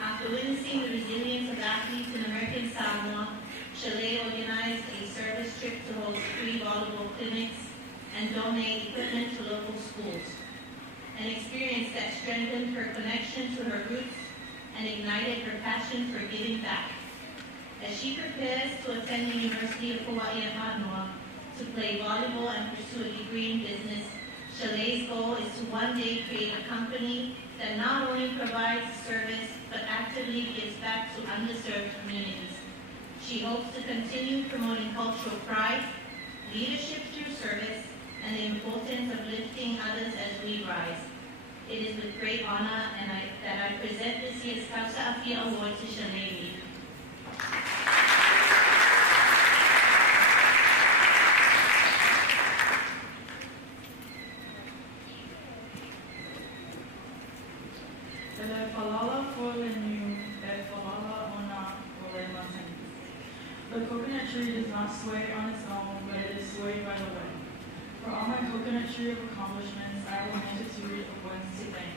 After witnessing the resilience of athletes in American Samoa, Shalay organized a service trip to host free volleyball clinics and donate equipment to local schools, an experience that strengthened her connection to her roots and ignited her passion for giving back. As she prepares to attend the University of Hawaii at Manoa to play volleyball and pursue a degree in business, Shalay's goal is to one day create a company that not only provides service, but actively gives back to underserved communities. She hopes to continue promoting cultural pride, leadership through service, and the importance of lifting others as we rise. It is with great honor that I present this year's Kausa Afia Award to Shalay Reed. The coconut tree does not sway on its own, but it is swayed by the wind. For all my coconut tree of accomplishments, I have a multitude of ones to thank.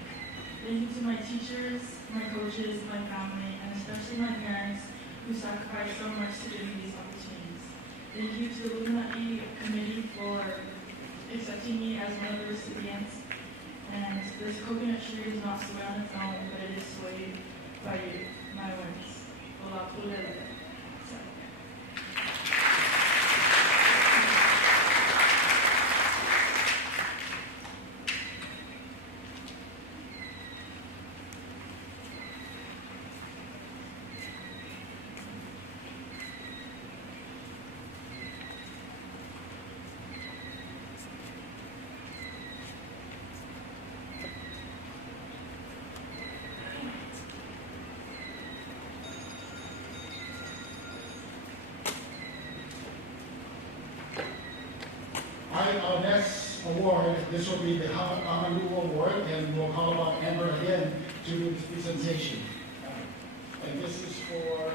Thank you to my teachers, my coaches, my family, and especially my parents who sacrificed so much to give me these opportunities. Thank you to the Lumana'i committee for accepting me as one of the recipients. And this coconut tree is not swayed on its own, but it is swayed by my words. Ola pulele. Our next award, this will be the Honolulu Award, and we'll call upon Amber again to do this presentation. And this is for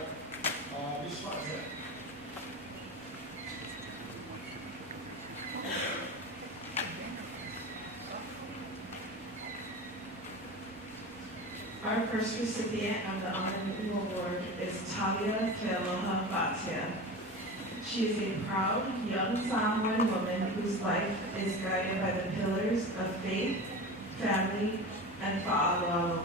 this spot here. Our first recipient of the Honolulu Award is Talia Kealoha Fatia. She is a proud young Samoan woman whose life is guided by the pillars of faith, family, and fa'aloalo.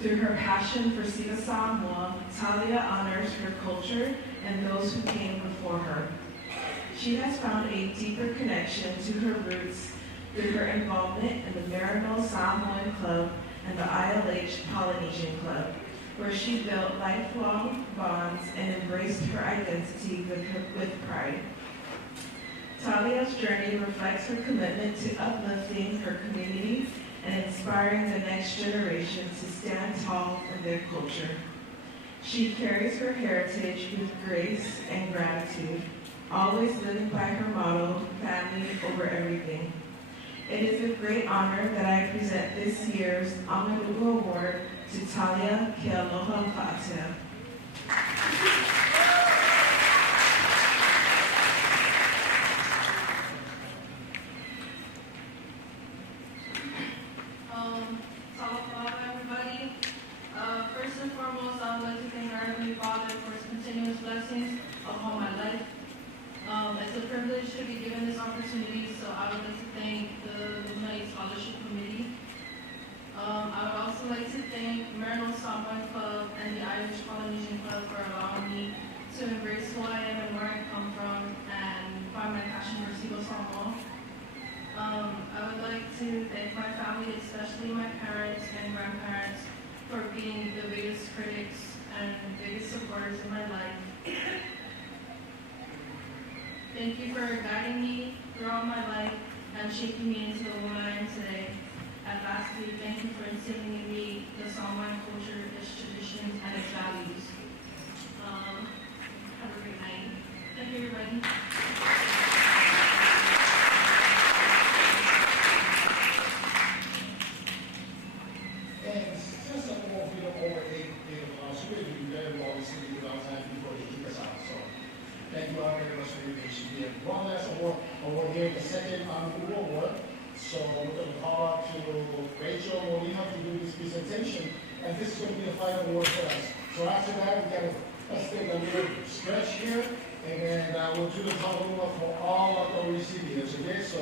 Through her passion for Siva Samoa, Talia honors her culture and those who came before her. She has found a deeper connection to her roots through her involvement in the Marinol Samoan Club and the ILH Polynesian Club, where she built lifelong bonds and embraced her identity with pride. Talia's journey reflects her commitment to uplifting her community and inspiring the next generation to stand tall in their culture. She carries her heritage with grace and gratitude, always living by her motto, family over everything. It is a great honor that I present this year's Honolulu Award to Talia Kealoha Fatia. Salamat everybody. First and foremost, I would like to thank our Heavenly Father for His continuous blessings upon my life. It's a privilege to be given this opportunity, so I would like to thank the Lumana'i Scholarship Committee. I would also like to thank Marinol Samoan Club and the Irish Polynesian Club for allowing me to embrace who I am and where I come from and find my passion for Siva Samoa. I would like to thank my family, especially my parents and grandparents, for being the biggest critics and biggest supporters in my life. Thank you for guiding me throughout my life and shaping me into the woman I am today. And lastly, thank you for instilling in me the Samoan culture, its traditions, and its values. Have a great night. Thank you, everybody. And just a little bit over 8 o'clock, so we'll be very well received without time before they kick us out. So thank you all very much for your patience. We have one last award here, the second Honolulu Award. So we're going to call out to Rachel Molina to do this presentation, and this is going to be the final award for us. So after that, let's take a little stretch here, and then we'll do the Honolulu for all of the recipients. Okay, so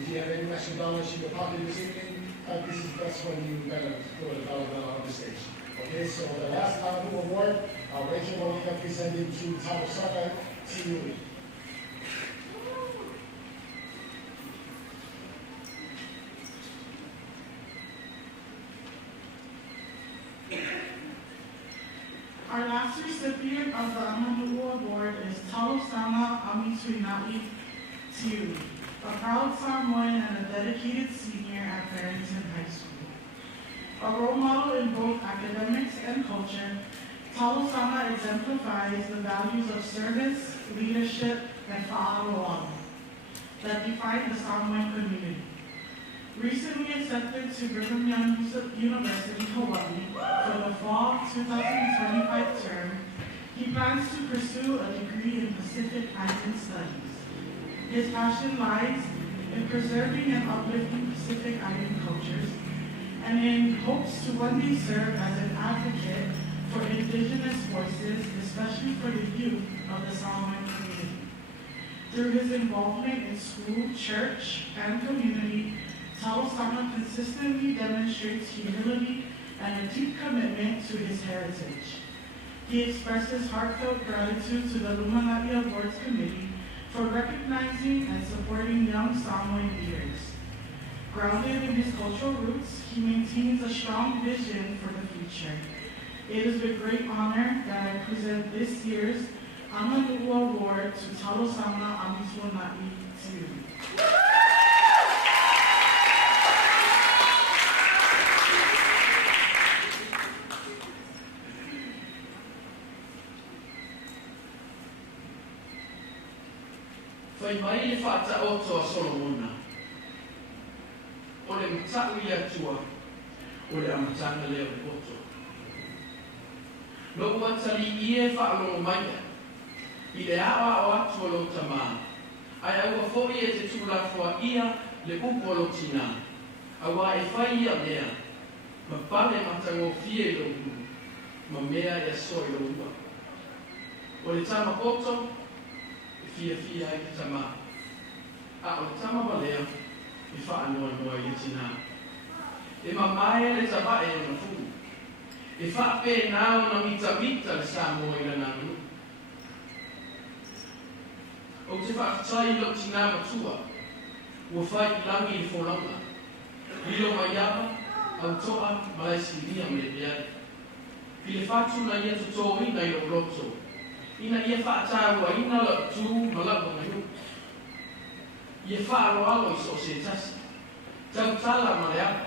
if you have any extra dollars in your pocket this evening, that's when you better throw the dollar on the stage. Okay, so the last Honolulu Award, Rachel Molina presenting to Talo Sakai, to you. Our last recipient of the Honolulu Award is Talosama Amituina'i Tiui, a proud Samoan and a dedicated senior at Farrington High School. A role model in both academics and culture, Talosama exemplifies the values of service, leadership, and fa'aloalo that define the Samoan community. Recently accepted to Brigham Young University, Hawaii for the fall 2025 term, he plans to pursue a degree in Pacific Island Studies. His passion lies in preserving and uplifting Pacific Island cultures and in hopes to one day serve as an advocate for indigenous voices, especially for the youth of the Samoan community. Through his involvement in school, church, and community, Tausama consistently demonstrates humility and a deep commitment to his heritage. He expresses heartfelt gratitude to the Lumana'i Awards Committee for recognizing and supporting young Samoan leaders. Grounded in his cultural roots, he maintains a strong vision for the future. It is with great honor that I present this year's Amanu'u Award to Tausama Amiswana'i to you. Whai mai le whaata oto a Solomona. O le matau I atua, o le amatanga leo le oto. Lo uatari ie whaalongo maia, I le awa o atu o lo tamā. Ai aua fōi e te tūlafua ia le upo lo tina. Awa e whai ia mea, ma pale matango fie lo hu, ma mea e soi lo ua. O le tama koto, fia ai ki tama. A o le tama walea, I whaanoa noa I tina. E mamae le tabae o na fu. E whaape nā o na mita le Samoa I la nanu. O te whaatai lo tina matua, ua whai I langi I wholanga. Lilo mai awa, au toa, malaisi lia me le biai. Ki le whatu na ia tuto ina I lo roto. Ina ia whaataua ina la tū malako na hu. Ia whaaro I so se tasi. Tautala ma le apa.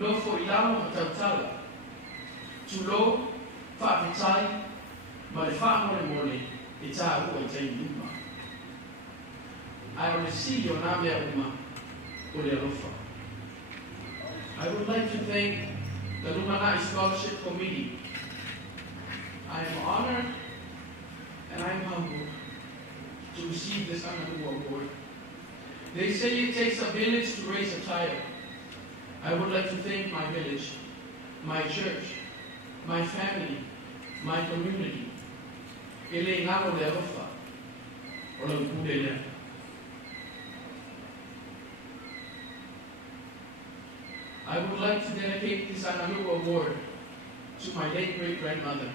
No fo I lamo ma tautala. Tulo, whaapetai, ma le whaamore mole e tā ua I teimi uma. Ai o le si o nā mea uma o le alofa. I would like to thank the Lumana'i Scholarship Committee. I am honored and I am humbled to receive this Amanu'u Award. They say it takes a village to raise a child. I would like to thank my village, my church, my family, my community. Ele ngalo le alofa, o le upule lea. I would like to dedicate this Amanu'u Award to my late great-grandmother,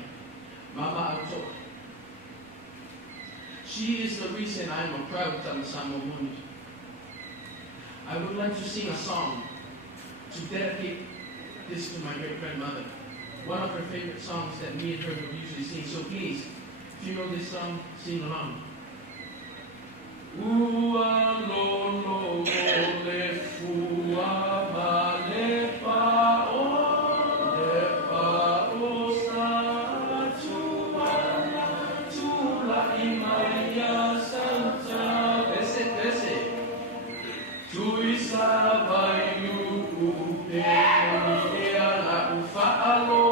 Mama Auto. She is the reason I am a proud Samoan. I would like to sing a song to dedicate this to my great-grandmother. One of her favorite songs that me and her would usually sing. So please, if you know this song, sing along. Ua lo lo le fua ma le pa o le pa o sa tu la imaya santa bese tu isa vai nu upe ni ala ufa alo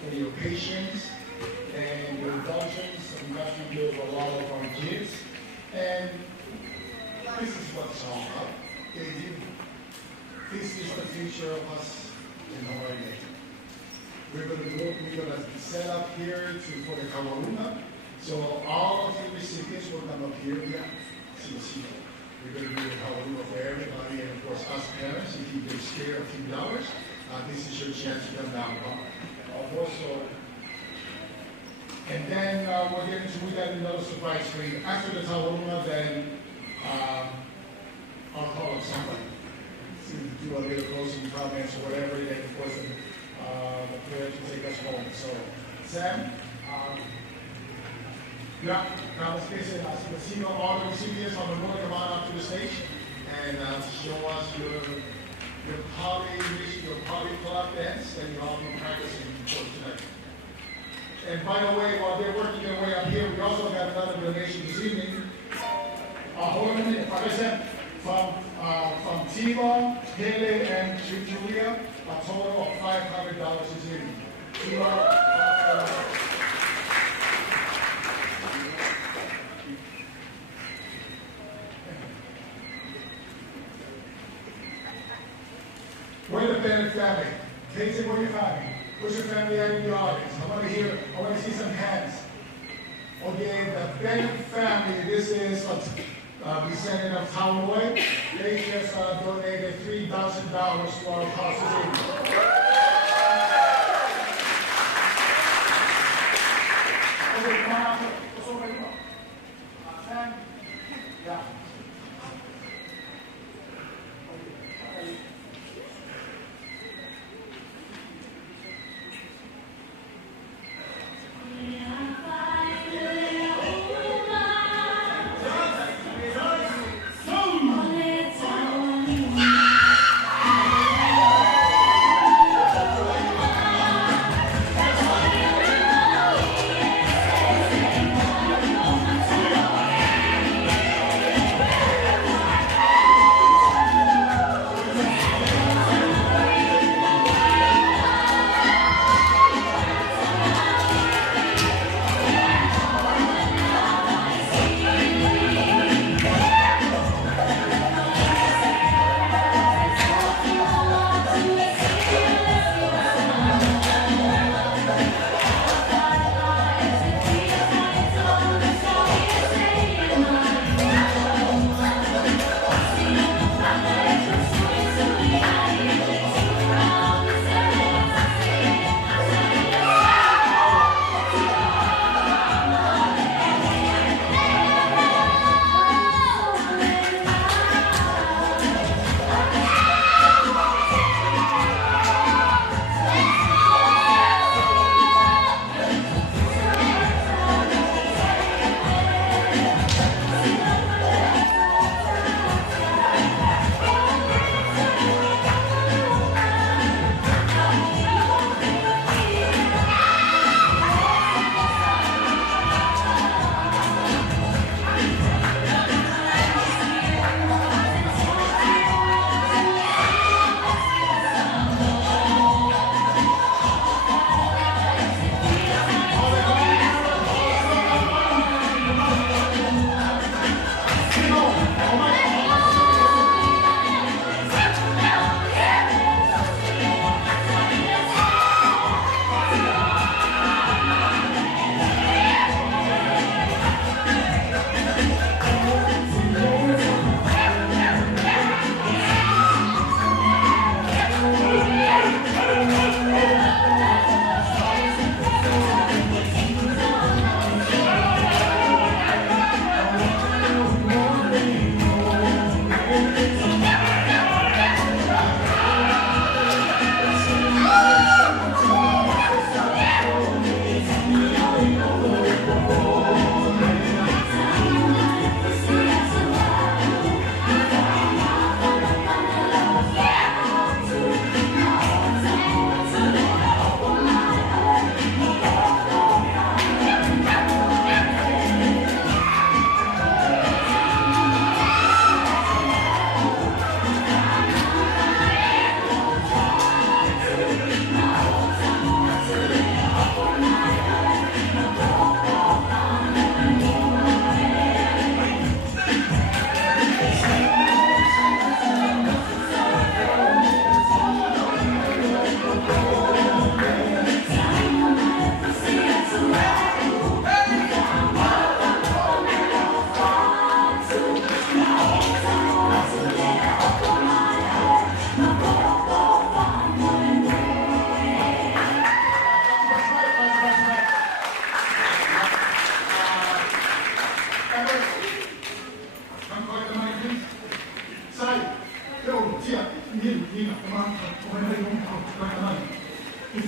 for your patience and your indulgence. I'm glad you give a lot of our kids. And this is what it's all about. This is the future of us in Hawaii. We're going to set up here for the kawauna. So all of the recipients will come up here. Yeah. We're going to do the kawauna for everybody, and of course us parents, if you've been scared a few dollars, this is your chance to come down. Also, And then we got another surprise for you. After the Tauroma, then I'll call up somebody to do a little closing comments or whatever, and then of course the prayer to take us home. So, Sam, yeah, now let's get all the recipients on the board come on up to the stage and show us your poly club dance that you all been practicing for tonight. And by the way, while they're working their way up here, we also got another donation this evening. Hold on a minute, like I said, from Tiva, Pele, and Julia, a total of $500 this evening. Tiva, we're the Bennett family. Casey, where your family? Where's your family at in the audience? I want to see some hands. Okay, the Bennett family, this is descendant of Tauroi. They just donated $3,000 to our cause this evening. Okay, come on out. What's over here? Sam? Yeah. Thank you.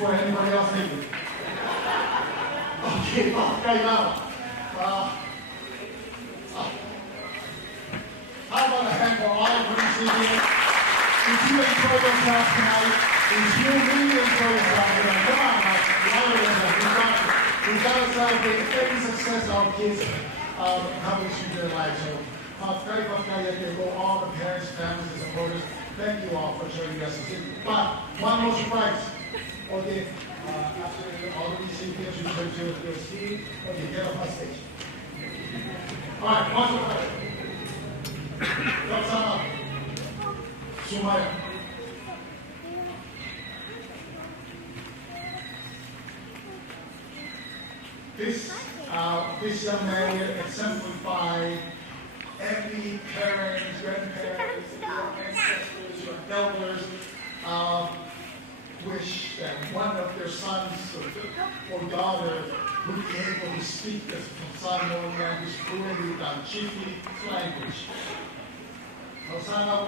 before anybody else thinks it. Okay, okay, now. How about a hand for all of you sitting here? Did you enjoy yourself tonight? Did you really enjoy yourself tonight? Come on, now. We've got to celebrate every success our kids coming through their lives. So, all the parents, families, and supporters, thank you all for joining us. But one more surprise. Okay, after all of these recipients, you should do your seat. Okay, get off my stage. All right, one surprise. Sama Sumaya. This young man exemplifies every parent, grandparents, your ancestors, your elders wish that one of their sons or daughter would be able to speak the Samoan language fluently, chiefly language. Osama,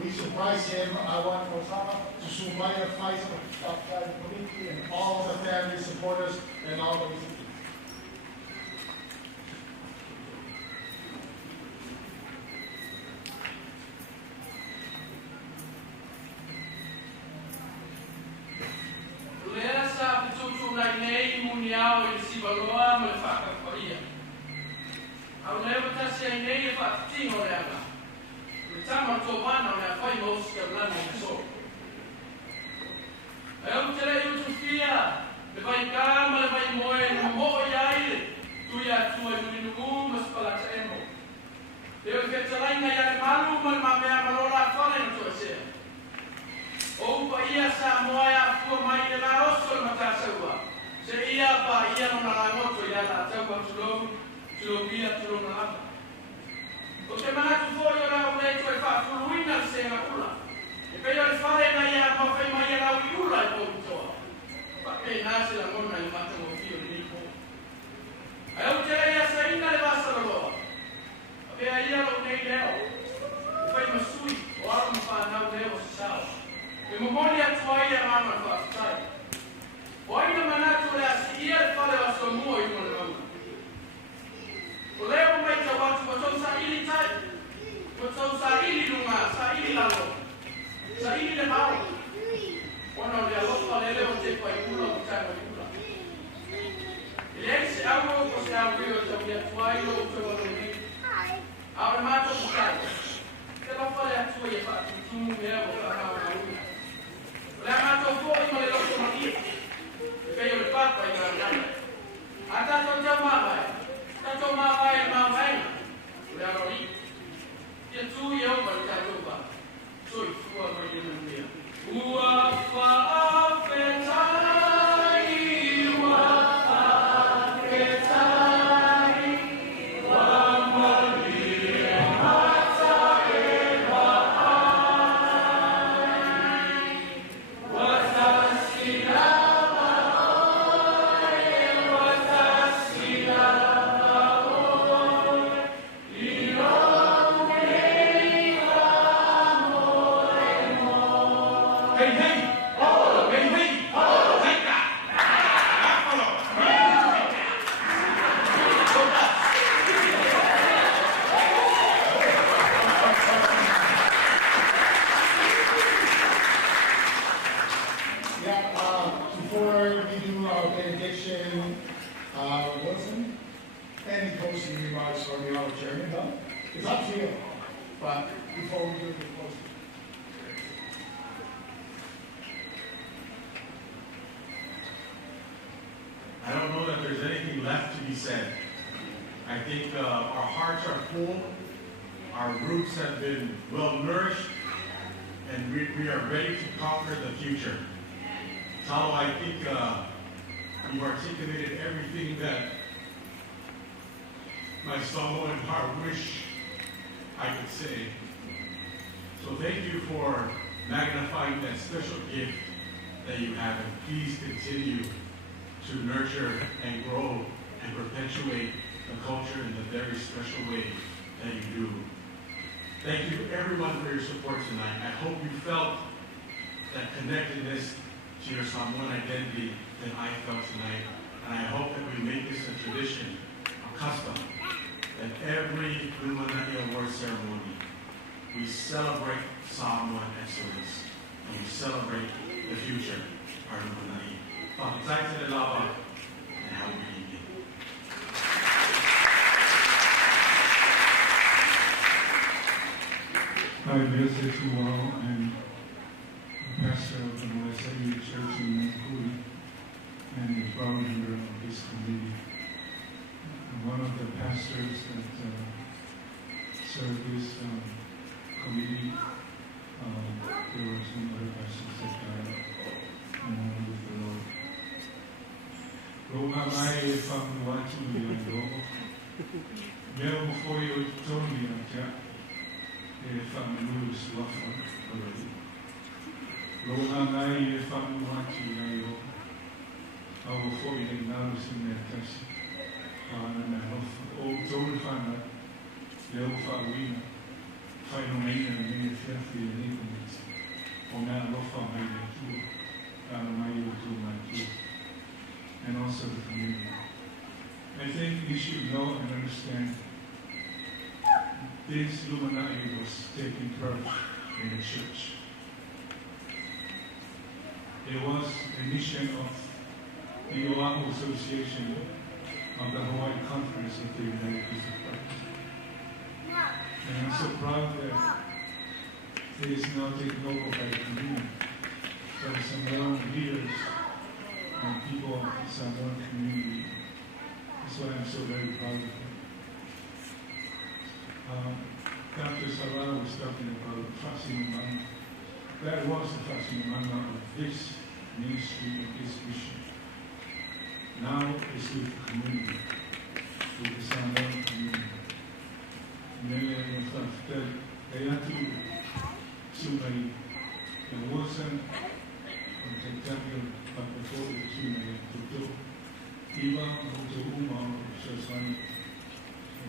we surprise him. I want Osama to sumaya fight of the community and all the family supporters and all the visitors. Tama to wana na fai mos ke blana so. Ayam tere yu tu fia, le vai kama le vai moe na mo yai, tu ya tu yu nu mas pala emo. Deu ke tsalai na ya malu mal ma me malora fale no to se. O pa ia sa moya fu mai de la oso mata sawa. Se ia pa ia no na moto ya la tawa tulo bia tulo na. O te mana tu foi ora o nei toi fa fuluina se na ula. E pe ora fare na ia ma fai mai na ula e po to. Pa pe na se la mona i mata mo fio ni po. Ai o te ia se ina le basa lo. Pe ai ia o nei leo. E fai ma sui o ara mo fa na o leo sa. E mo moni a tua ia mama fa sai. O ai na mana tu le asi ia le fale o so mo i mo le mama. O leo mai te watu o sa ili tai. O sa ili lunga, sa ili lalo. Sa ili le mau. Ono le alofa le leo te kwa ikula o tai wa ikula. Ele se au o se au rio te uia tuai lo te wano ni. Au le mato o tai. Te lofa le atua ia pa tutumu mea o ka hao na ui. Le mato o fo ima le loto ma ia. E peo le papa i ngā ngana. Ata to te mawai. Tato mawai mawai. Ule arori. Ia tu ia o wale tato ba. Soi fua mai ina mea. Ua whaafetai. Ua whaafetai. Ua mali e mata e maai. Ua tasira maoi. Ua tasira Before we do our benediction, Wilson, any closing remarks from the auditorium? No? It's up to you. But before we do the closing. I don't know that there's anything left to be said. I think our hearts are full, our roots have been well nourished, and we are ready to conquer the future. Talo, I think you've articulated everything that my Samoan heart wish I could say. So thank you for magnifying that special gift that you have, and please continue to nurture and grow and perpetuate the culture in the very special way that you do. Thank you everyone for your support tonight. I hope you felt that connectedness to your Samoan identity than I felt tonight. And I hope that we make this a tradition, a custom, that every Lumana'i Awards Ceremony, we celebrate Samoan excellence, and we celebrate the future, our Lumana'i. Whakatai te lava, and have a good evening. Hi, Mr. Tuwao, and pastor of the Lumana'i Church in Nakui, and the founder of this committee. One of the pastors that served this committee, there were some other pastors that died with the Lord. Lumana'i whakamuatu yando, meo mfoi o toni atea, whamanuru suafa already. Lumana'i whakamuatu yando, au foi e nalu sine tasi. And o tōru whana, leo whawina, whainomeina na mene whiawhi e nei komiti, o mea lofa mai le tua, ana mai o tū mai tua, and also the community. I think you should know and understand this Lumana'i was taking birth in the church. It was a mission of the Oahu Association of the Hawaii Conference of the United States of Christ. And I'm so proud that it is now taken over by the community, by some Samoan leaders and people of the Samoan community. That's why I'm so very proud of it. Dr. Salah was talking about Fasimumana. That was the Fasimumana of this ministry, of this mission. Now it's with the community, with the Samoan community. Mele and stuff that they have to somebody that wasn't on the temple, but before the human to do. Iba to Uma, Shasani,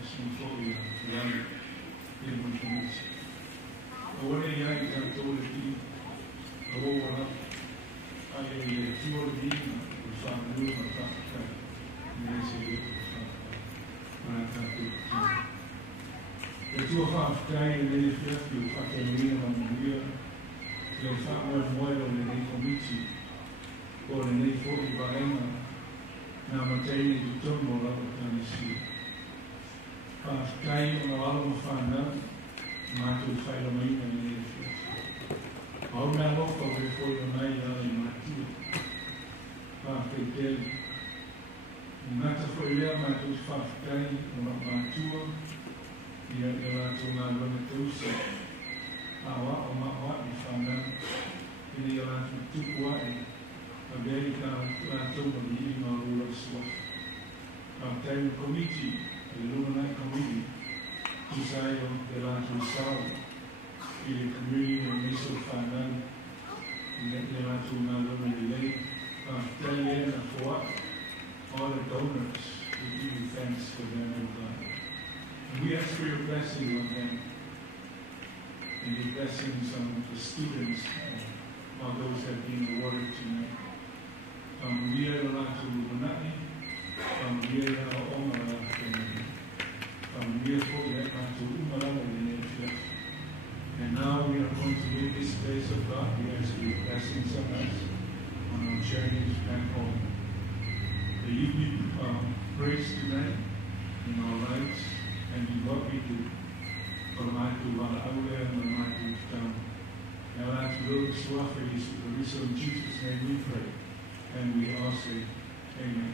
Shmufolia, Yan, in my community. What a young time told me, I woke up, I had a few of the family of Africa, and I said, when I come to the two of Africa, and then if you have to fucking read on the year, the family of Moyle and the committee, or the Nate 40 Baema, now maintaining the turn more up than the sea. Africa, on the album of Fana, Matu Philomena, and the field. All my love for before the night in Matu. Whaketele. Ngata whaelea mātou whawhikai o mātua ia e rātou ngā rana tausa. Awa o mawa I whānau. Ine i rātou tuku ai. A beri ka rātou ma ni I mā rūra suafa. Whātai o komiti, e Lumana'i komiti, tusai o te rātou sau. I le community o meso whānau. I le rātou ngā rana I lei. Diane and for all the donors, we give you thanks for them, O God. And we ask for your blessing on them, and your blessings on the students, on those that have been awarded tonight. We are allowed to Lumana'i, we are Omara, we are for that to Umara, and now we are going to leave this place of God. We ask for your blessings on us. On our journeys back home. That you be praised tonight in our lives and in what we do. Formatu wala aule and formatu tam. Now that's Lord Suafa Yesu. In Jesus' name we pray. And we all say, Amen.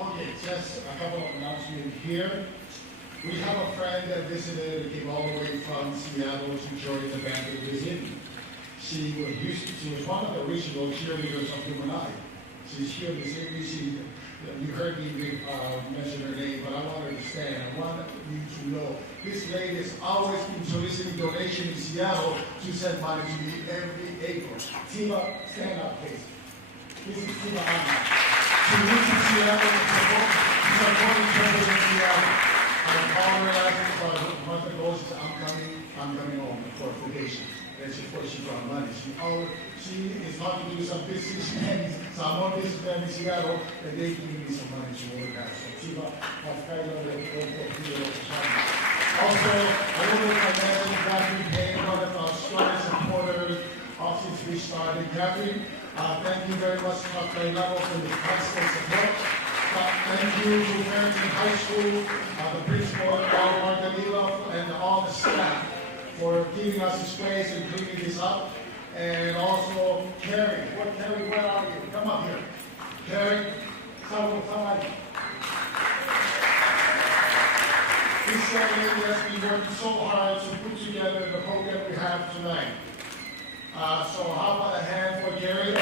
Okay, just a couple of announcements here. We have a friend that visited, came all the way from Seattle to join the band to visit. She was one of the original cheerleaders of Lumana'i. She's here this evening. You heard me mention her name, but I want her to stand. I want you to know this lady has always been soliciting donations in Seattle to send money to me every April. Tima, stand up, please. This is Tima Anna. She lives in Seattle to support churches in Seattle. I'm apologizing for a month ago, I'm coming. I'm coming home for vacation. That's of course she brought money. She is talking to some businessmen, Samoan businessmen in Seattle, and they give me some money to work out. So Chiba, also, I don't know if I mentioned Catherine Payne, one of our strongest supporters since we started. Catherine, thank you very much, top grade level, for the constant support. Thank you to Farrington High School, the principal, Margarita, and all the staff for giving us the space and cleaning this up. And also Carrie. Carrie, where are you? Come up here. Carrie, somebody. This young lady has been working so hard to put together the program we have tonight. So how about a hand for Gary?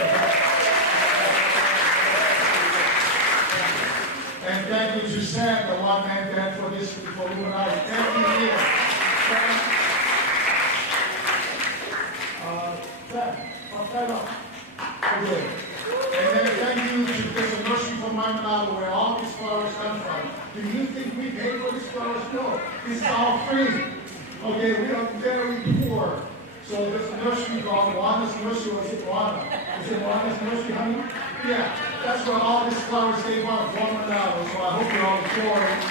And thank you to Sam, the one-man band for this, for Lumana'i. Thank you, Leah. Okay. And then thank you to there's a nursery from Lumana'i where all these flowers come from. Do you think we pay for these flowers? No. This is all free. Okay, we are very poor. So there's a nursery called Wana's Nursery, or is it Wana? Is it Wana's Nursery, honey? Yeah, that's where all these flowers came from, $1. So I hope you all enjoy it.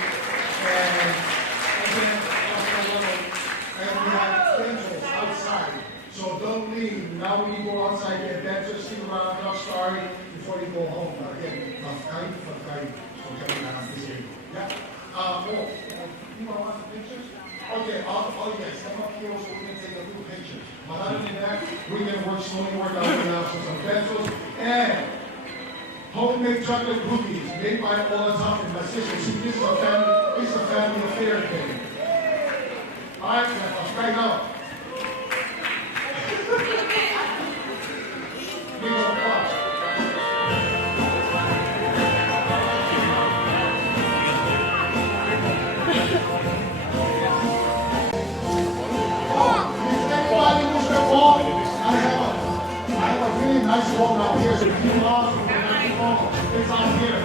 And we have dentals outside. So don't leave. Now when you go outside, get dentals, sit around, talk story before you go home. Again, okay, yeah. You want some pictures? Okay, yes, come up here so we can take a little picture. But other than that, we're going to slowly work out now for some pencils and homemade chocolate cookies made by all the time and my sister. See, this is a family affair thing. All right, right now. We go watch. Nice walk out here. So if you lost from the next phone, it's out here.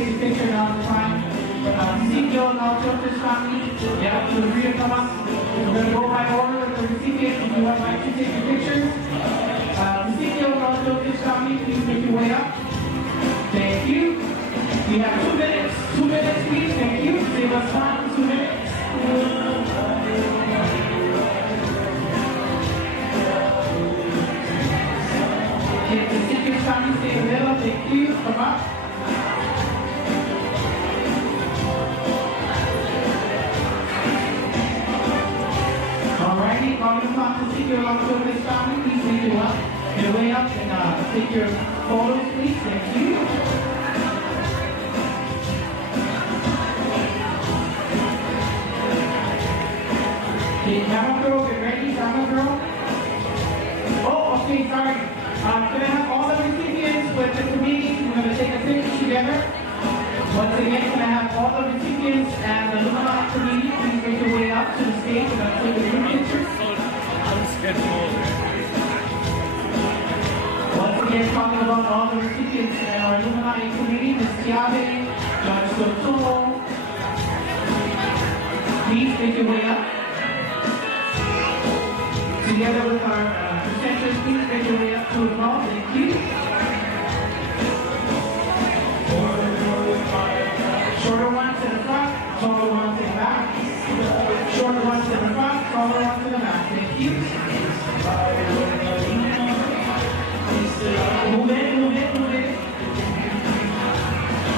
takes a picture all the time. Ezekiel and all children's family, you have to agree to come up. We're going to go by order with the recipients. If you would like to take your pictures. Ezekiel and all children's family, please make your way up. Thank you. We have 2 minutes. 2 minutes, please. Thank you. Save us time. 2 minutes. Okay, the Ezekiel's family, stay in the middle. Thank you. Come up. Alrighty, on the top to take your long children's family, please make your way up and take your photos, please. Thank you. Okay, camera girl, get ready, camera girl. Oh, okay, sorry. Can I have all the recipients with the committee? We're going to take a picture together. Once again, can I have all the recipients and the Lumana'i committee please make your way up to the stage? We're going to take a group picture. Once again, talking about all the recipients and our Lumana'i committee, Ms. Tiabe, John Sotomo. Please make your way up. Together with our presenters, please make your way up to the hall. Thank you. Shorter ones in the front, taller ones in the back. Shorter ones in the front, taller ones in the back. Thank you. Move in, move in, move in.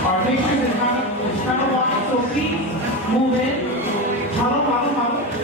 Our pictures is kind of long, so please move in. Follow, follow, follow.